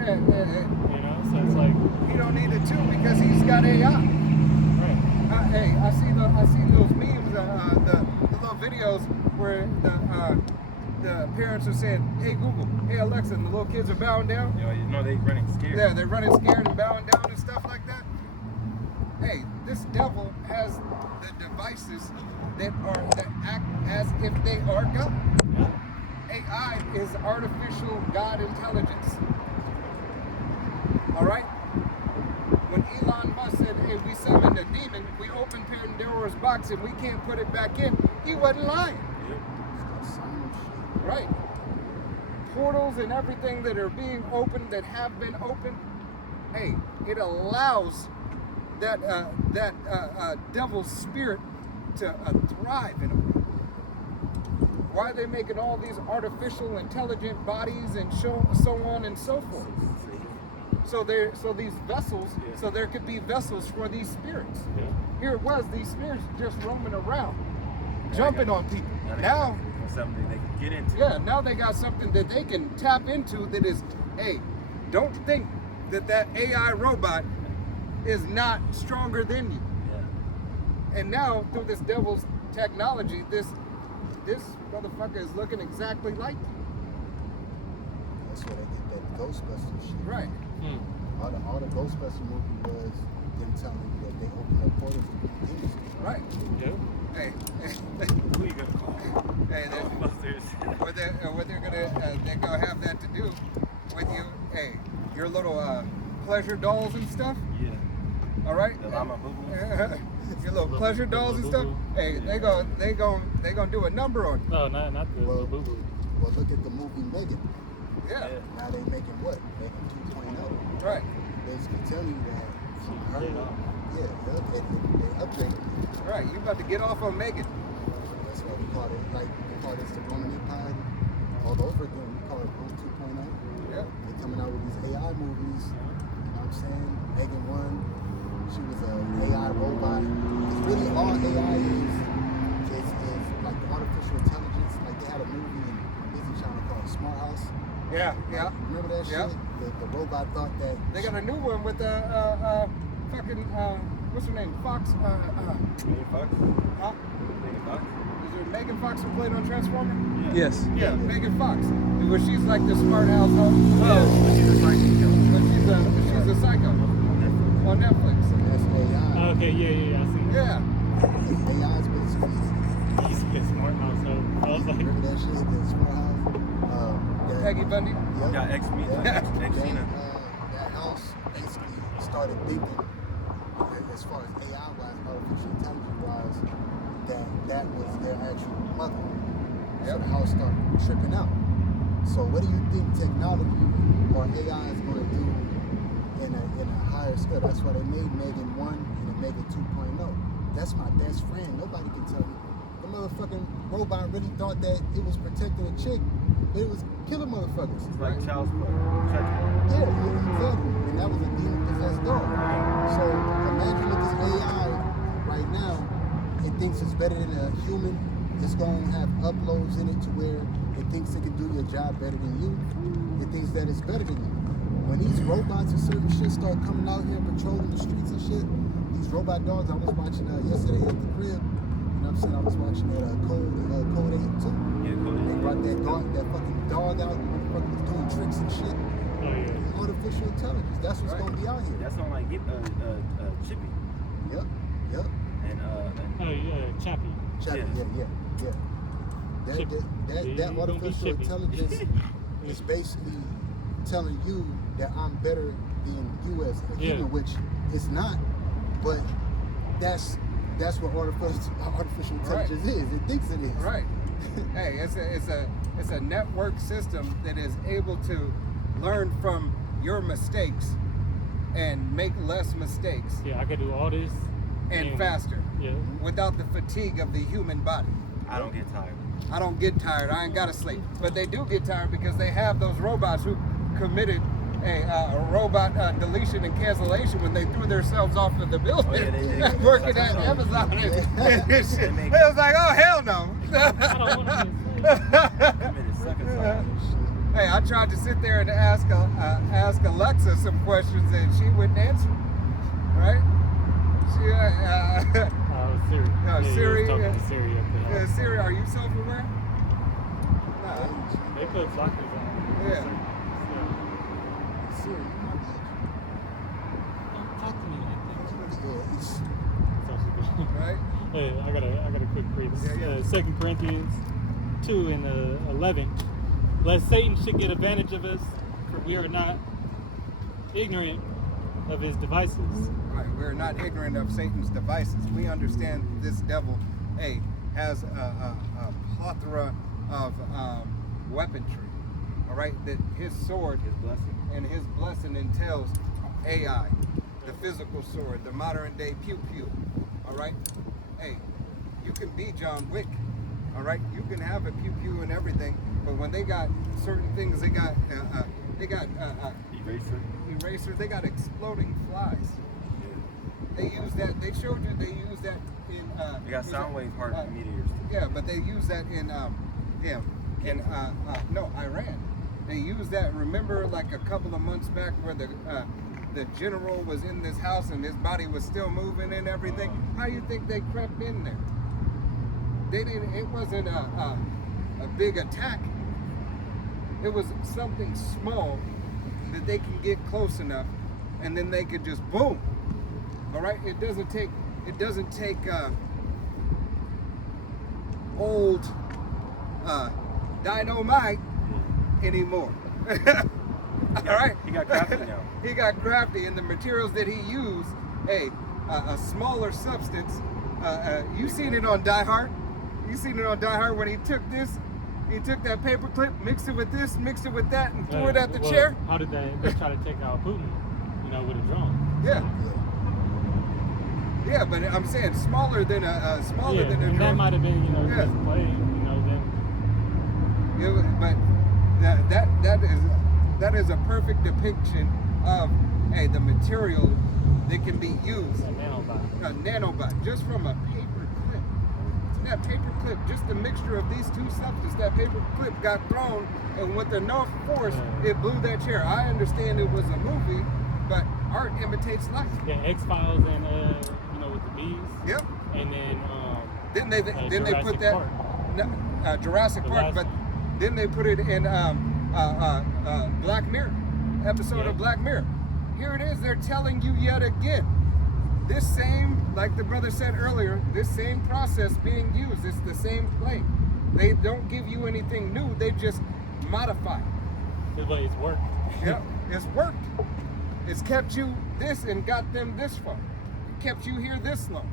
So it's like, he don't need it too because he's got AI. right. Hey, I see those memes, the little videos where the parents are saying, "Hey Google, hey Alexa," and the little kids are bowing down. You know they running scared. Yeah, they're running scared and bowing down and stuff like that. Hey, this devil has the devices that act as if they are God. AI is artificial God intelligence. All right? When Elon Musk said, hey, we summoned a demon, we opened Pandora's box and we can't put it back in, he wasn't lying. Right. Portals and everything that are being opened, that have been opened, hey, it allows that devil's spirit to thrive in a way. Why are they making all these artificial intelligent bodies and so on and so forth? So these vessels, so there could be vessels for these spirits. Yeah. Here it was, these spirits just roaming around, jumping on people. Now, something they can get into. yeah, now they got something that they can tap into that is, hey, don't think that AI robot is not stronger than you. Yeah. And now, through this devil's technology, this motherfucker is looking exactly like you. That's where they did that Ghostbusters shit. Right. All the Ghostbusters movie was them telling you that they opened up portals to the industry. Right. Yeah. Hey, Who you gonna call? hey, Ghostbusters. what they're gonna have that to do your little pleasure dolls and stuff. Yeah. All right. The llama boo boo. Your little pleasure dolls and stuff. Hey, they gonna do a number on you. No, not the Well, boo boo. Well, look at the movie Megan. Yeah. Now they making what? Making 2.0. Right. Basically telling you that from her. Yeah, they updated it. Right. You about to get off on Megan. That's what we call it. Like, we call this the Roman Empire all over again. We call it Rome 2.0. Yeah. They're coming out with these AI movies. You know what I'm saying? Megan 1, she was an AI robot. It's really all AI is like the artificial intelligence. Like they had a movie on Disney Channel called Smart House. Yeah. Yeah. Remember that Yeah. shit? The robot thought that They got a new one with fucking what's her name? Fox. Megan Fox. Huh? Megan Fox. Is it Megan Fox who played on Transformer? Yes. Yeah, Megan Fox. Where she's like the smart house. Well, She's a psychic killer. but she's a psycho on Netflix. that's AI. Okay, yeah, I see. Yeah. AI is basically He's a smart house, so I was like, remember that shit, the Smart House. That, Peggy Bundy. Yep. Got X-Xena. That house basically started thinking, as far as AI wise, artificial intelligence wise, that was their actual mother. So Yep. the house started tripping out. So what do you think technology or AI is going to do in a higher scale? That's why they made Megan 1 and then Megan 2.0. That's my best friend. Nobody can tell me. The motherfucking robot really thought that it was protecting a chick, but it was killing motherfuckers. It's like child's play. Yeah, exactly. And that was a demon-possessed dog. So imagine with this AI right now, it thinks it's better than a human. It's going to have uploads in it to where it thinks it can do your job better than you. It thinks that it's better than you. When these robots and certain shit start coming out here and patrolling the streets and shit, these robot dogs, I was watching yesterday at the crib. You know what I'm saying? I was watching that Code 8 too. Yeah, cool. They brought that fucking dog out, the motherfucker was doing tricks and shit. oh yeah. Artificial intelligence. That's what's Right. gonna be out here. That's on like Chippy Yep. Yep. and Oh yeah, Chappie. Chappie, Yeah. yeah. Chippy. That You gonna be artificial Chippy. intelligence is basically telling you that I'm better than you as a Yeah. human, which it's not. But that's what artificial intelligence is. It thinks it is. Right. Hey, it's a network system that is able to learn from your mistakes and make less mistakes Yeah, I could do all this and faster Yeah. without the fatigue of the human body. I don't get tired. I don't get tired. I ain't gotta sleep. But they do get tired because they have those robots who committed a robot deletion and cancellation when they threw themselves off of the building. Oh, yeah, they did. Working at Amazon. And shit. They make- It was like, oh hell no. I don't want to be a slave. Committed suicide. Hey, I tried to sit there and ask Alexa some questions and she wouldn't answer. Right? She, Siri. No, Yeah, you Siri, was talking yeah. to Siri up there. Siri, are you self-aware? No. They put blockers on. Yeah. Siri, Don't talk to me like that. yeah, it's, That's all she does. Right? Hey, I got a quick read. This Yeah, yeah. is 2 Corinthians 2 and 11. Lest Satan should get advantage of us, for we are not ignorant of his devices. Right. We're not ignorant of Satan's devices. We understand this devil, has a plethora of weaponry. All right, that his sword His blessing. and his blessing entails AI, the physical sword, the modern day pew pew. All right, hey, you can be John Wick. All right, you can have a pew pew and everything, but when they got certain things, they got Eraser. they got exploding flies. They use that. They showed you. They use that in. They got sound wave heart meteors. Yeah, but they use that in Iran. They use that. Remember, like a couple of months back, where the general was in this house and his body was still moving and everything. How you think they crept in there? They didn't. It wasn't a big attack. It was something small that they can get close enough, and then they could just boom. All right. It doesn't take old dynamite anymore. All right. He got crafty now. He got crafty, and the materials that he used, a smaller substance. You seen it on Die Hard? You seen it on Die Hard when he took that paper clip, mixed it with this, mixed it with that, and threw it at the chair? How did they try to take out Putin? You know, with a drone. Yeah. Yeah, but I'm saying smaller than a And drone. that might have been, Yeah. just played, then. But that is a perfect depiction of the material that can be used. A nanobot. A nanobot, just from a paper clip. That paper clip, just a mixture of these two substances, that paper clip got thrown, and with enough force, it blew that chair. I understand it was a movie, but art imitates life. Yeah, X-Files and, with the bees. Yep. And then, Didn't they put Jurassic that Park. Jurassic The Park, last but then they put it in Black Mirror episode of Black Mirror. Here it is. They're telling you yet again. This same, like the brother said earlier, this same process being used. It's the same play. They don't give you anything new. They just modify it. But it's worked. Yeah, it's worked. It's kept you this and got them this far. Kept you here this long.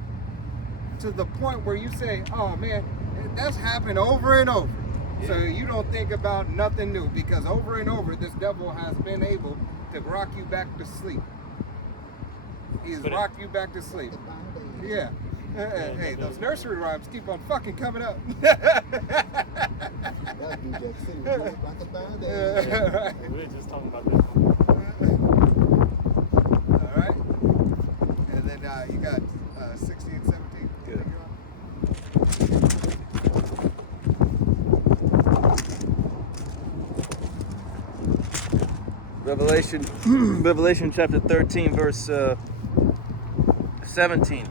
To the point where you say, oh man, that's happened over and over. So you don't think about nothing new, because over and over this devil has been able to rock you back to sleep. He's rocked you back to sleep. Yeah. Hey, those nursery rhymes keep on fucking coming up. That New Jack City was like a band aid. We were just talking about this. All right. And then you got 16, 17. Good. Revelation chapter 13, verse 17.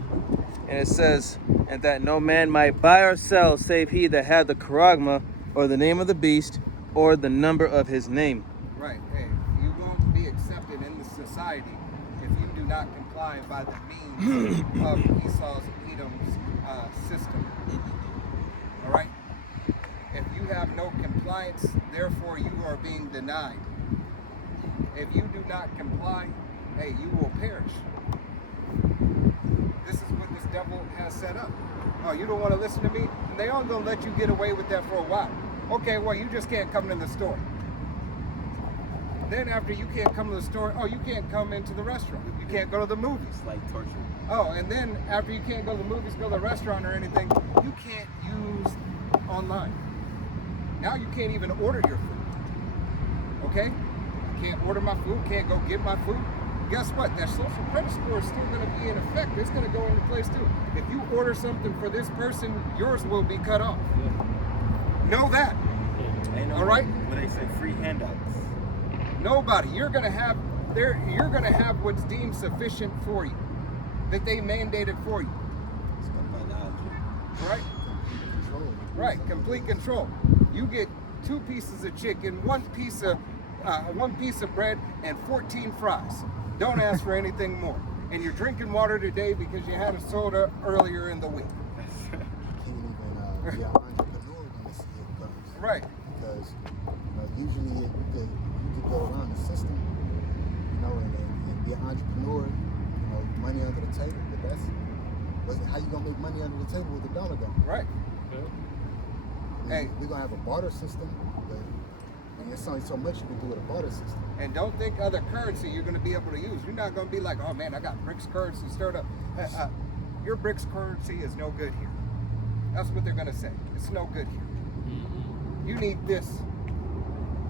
And it says, and that no man might buy or sell save he that had the charagma, or the name of the beast, or the number of his name. Right. Hey, you won't be accepted in the society if you do not comply by the means of Esau's, Edom's system. All right? If you have no compliance, therefore you are being denied. If you do not comply, hey, you will perish. This is what this devil has set up. Oh, you don't want to listen to me? And they aren't going to let you get away with that for a while. Okay, well, you just can't come in the store. Then after you can't come to the store, oh, you can't come into the restaurant. You can't go to the movies. It's like torture. Oh, and then after you can't go to the movies, go to the restaurant or anything, you can't use online. Now you can't even order your food. Okay? Can't order my food, can't go get my food. Guess what? That social credit score is still going to be in effect. It's going to go into place too. If you order something for this person, yours will be cut off. Know that. Ain't no, All right? When they say free handouts. Nobody. You're going to have what's deemed sufficient for you, that they mandated for you. Right? Control. Right. Complete control. You get 2 pieces of chicken, 1 piece of bread, and 14 fries. Don't ask for anything more. And you're drinking water today because you had a soda earlier in the week. Can't even be an entrepreneur when this shit comes. Right. Because usually you could go around the system, and be an entrepreneur, money under the table. But how you gonna make money under the table with the dollar gun? Right. Hey. We're gonna have a barter system, but there's only so much you can do with a barter system. And don't think other currency you're going to be able to use. You're not going to be like, oh man, I got BRICS currency stirred up. Your BRICS currency is no good here. That's what they're going to say. It's no good here. You need this.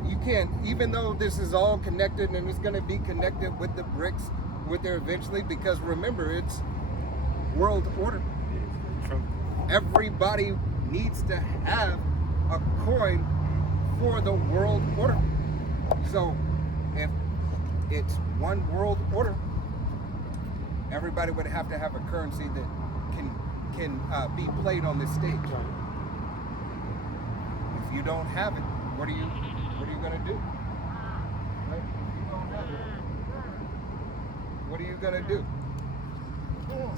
You can't, even though this is all connected and it's going to be connected with the BRICS, with there eventually, because remember, it's world order. Everybody needs to have a coin for the world order. So if it's one world order, everybody would have to have a currency that can be played on this stage. If you don't have it, what are you gonna do? Right? If you don't have it, what are you gonna do? All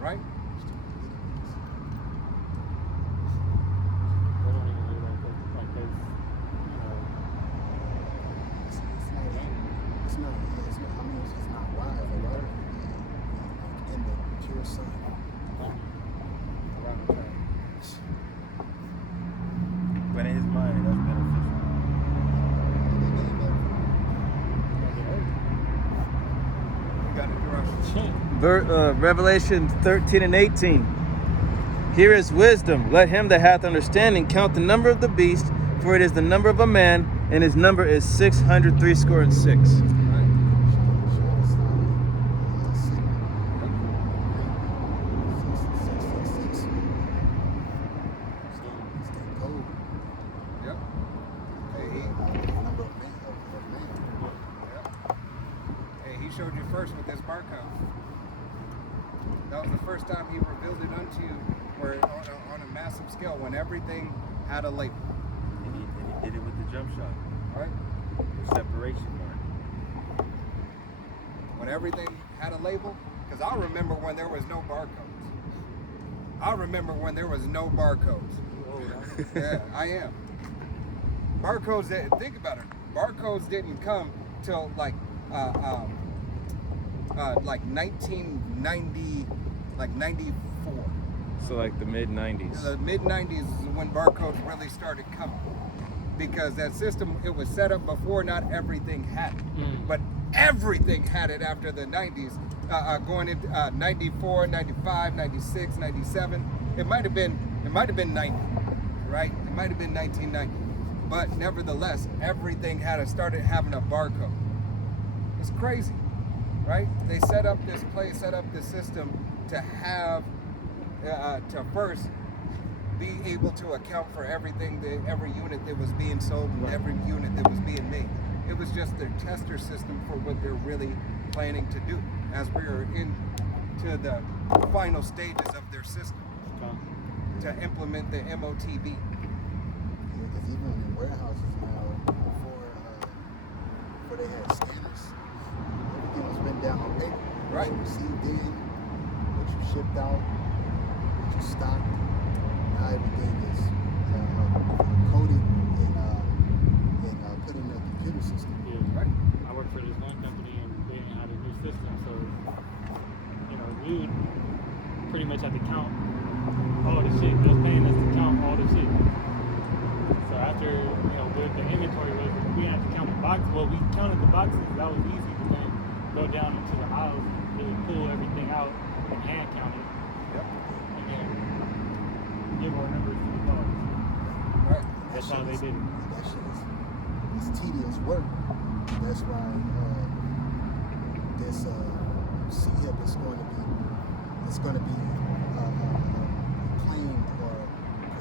right? Revelation 13 and 18. Here is wisdom. Let him that hath understanding count the number of the beast, for it is the number of a man, and his number is 666. Yep. Hey, he showed you first with this barcode. That was the first time he revealed it unto you, where on a massive scale, when everything had a label. And he did it with the jump shot. Right? The separation mark. When everything had a label, because I remember when there was no barcodes. I remember when there was no barcodes. Yeah, I am. Barcodes, think about it. Barcodes didn't come till like 1990, like 94. So like the mid 90s. The mid 90s is when barcodes really started coming. Because that system, it was set up before not everything had it. But everything had it after the 90s, going into 94, 95, 96, 97. It might have been 90, right? It might have been 1990. But nevertheless, everything started having a barcode. It's crazy, right? They set up this place, set up this system to have, to first be able to account for everything, every unit that was being sold and every unit that was being made. It was just their tester system for what they're really planning to do as we are into the final stages of their system to implement the MOTB. Because even in warehouses now, before they had scanners, everything was written down on paper. Right. What you received in, what you shipped out, what you stocked. Now everything is coded and put in a computer system. Yeah. Right. I work for this one company and they had a new system, so we would pretty much have to count all the shit. They was paying us to count all the shit. So after with the inventory was we had to count the boxes. Well, we counted the boxes. That was easy, but then go down into the aisles, really pull everything out and hand count it, Yep. and then give our numbers to the cars. Right. That's how they did it. That shit is tedious work. That's why this CHIP is going to be claimed or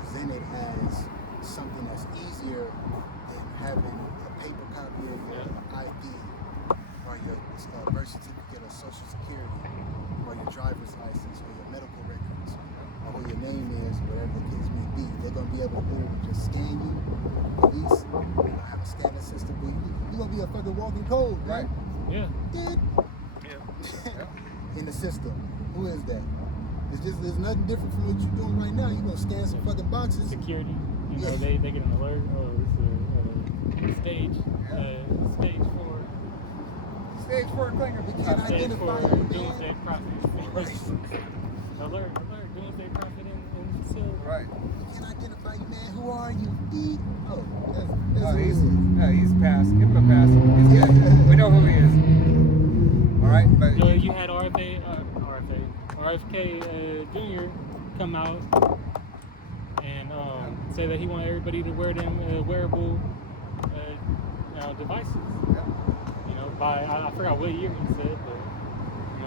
presented as something that's easier than having a paper copy of your ID or your birth certificate or social security or your driver's license or your medical records or who your name is, whatever the case may be. They're going to be able to just scan you, police, they're going to have a scanning system. You're going to be a fucking walking code, Right. Yeah. Dude. In the system. Who is that? There's nothing different from what you're doing right now. You're going to scan some fucking boxes. Security, Yeah. they get an alert. Oh, it's a stage 4. Stage 4 clinger. We can't Stage 4 identify you, man. doomsday prophet. Right. alert, doomsday prophet in facility. Right. We can't identify you, man. Who are you? D. Oh, that's Oh, who it is. he's passed. Give him a pass. He's good. We know who he is. All right, but You had RFK Jr. come out and say that he wanted everybody to wear them wearable devices. By I forgot what year he said, but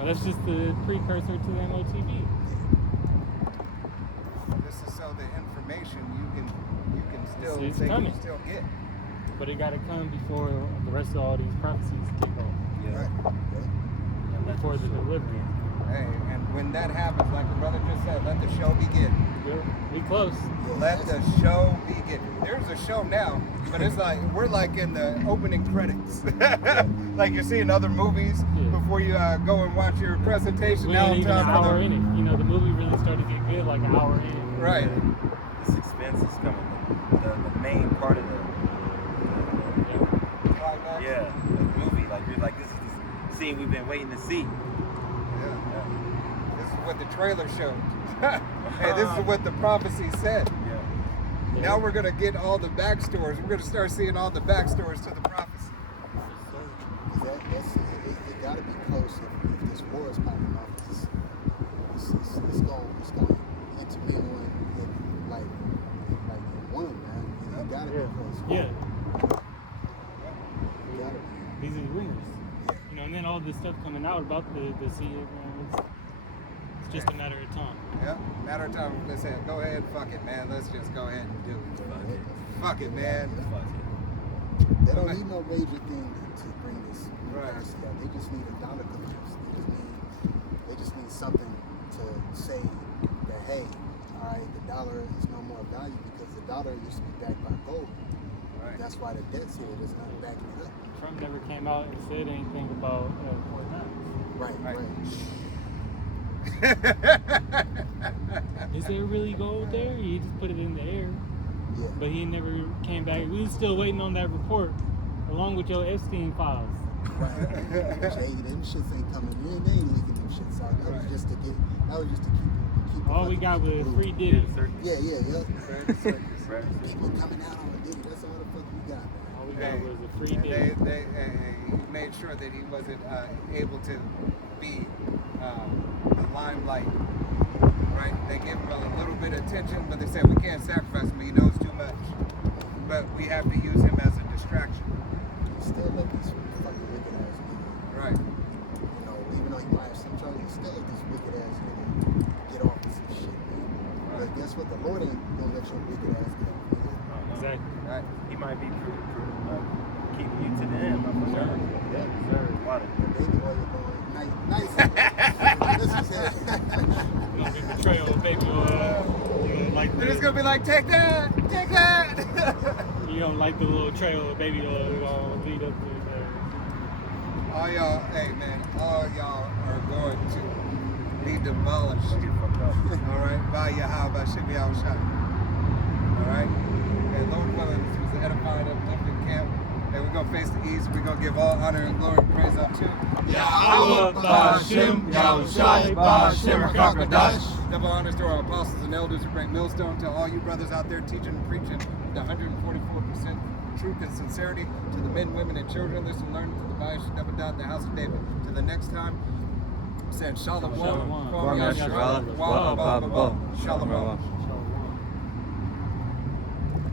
that's just the precursor to the MOTB. this is so the information you can still It's think coming. you still get. But it got to come before the rest of all these prophecies kick off. Right. And before the delivery. Hey, and when that happens, like the brother just said, let the show begin. We close. Let the show begin. There's a show now, but it's like we're like in the opening credits. Like you're seeing other movies before you go and watch your presentation. We Now ain't it's even an time for hour the in it. The movie really started to get good like an hour in. right. This expense is coming. The main part of the Climax. the movie. Like you're like, this is the scene we've been waiting to see. Yeah. This is what the trailer showed. Hey, this is what the prophecy said. Yeah. Now we're gonna get all the backstories. We're gonna start seeing all the backstories to the prophecy. It got to be close if this war is popping off. It's going intermingle with like one, man. You gotta be close. Yeah. You gotta be. These are rumors. You know, and then all this stuff coming out about the sea, man, it's just a matter of time. Yep, matter of time. Let's say, go ahead, fuck it, man. Let's just go ahead and do it. Fuck it, man. They don't need no major thing to bring this Right. university out. They just need a dollar collapse. They just need something to say that, hey, all right, the dollar is no more value because the dollar used to be backed by gold. Right. That's why the debt's here. There's nothing backing it up. Trump never came out and said anything about Fort Knox. Right, Right. Is there really gold there? He just put it in the air, Yeah. but he never came back. We still waiting on that report, along with your Epstein files. Jay, them shits ain't coming in. They ain't leaking them shits out. That was just to keep the All we fucking got was people free moving. Diddy. Yeah. People coming out on Diddy. That's all the fuck we got, man. All we got Hey, was a free and Diddy. they made sure that he wasn't able to be the limelight. Right? They gave him a little bit of attention, but they said we can't sacrifice him. He knows too much. But we have to use him as a distraction. Still let these fucking wicked ass nigga. Right. You know, even though he might have some charges, still let this wicked ass nigga get off with some shit, man. But guess what? The Lord ain't gonna let your wicked ass get off. Nigga. Exactly. Right. He might be keeping you to the end, my friend. Yeah. Sir, water. The baby oil going nice. This is it. You know, the betrayal of baby oil. You know, like They're just gonna be like, take that, take that. you don't like the little trail of baby oil gonna lead up to All y'all, hey man, all y'all are going to be demolished. All right, by Yahweh Shemi Shai. All right, and Lord willing, this was an edifying, uplifting camp. And we're gonna face the east. We're gonna give all honor and glory and praise unto Yahweh, Ba'Shem, Yahushai, Ba'Shem, HaKadosh. Double honors to our apostles and elders of Great Millstone, to all you brothers out there teaching and preaching with 144% truth and sincerity, to the men, women, and children listening, learning to the Bible, the house of David. To the next time, said Shalom. Shalom. Kwame Yasharala. Shalom.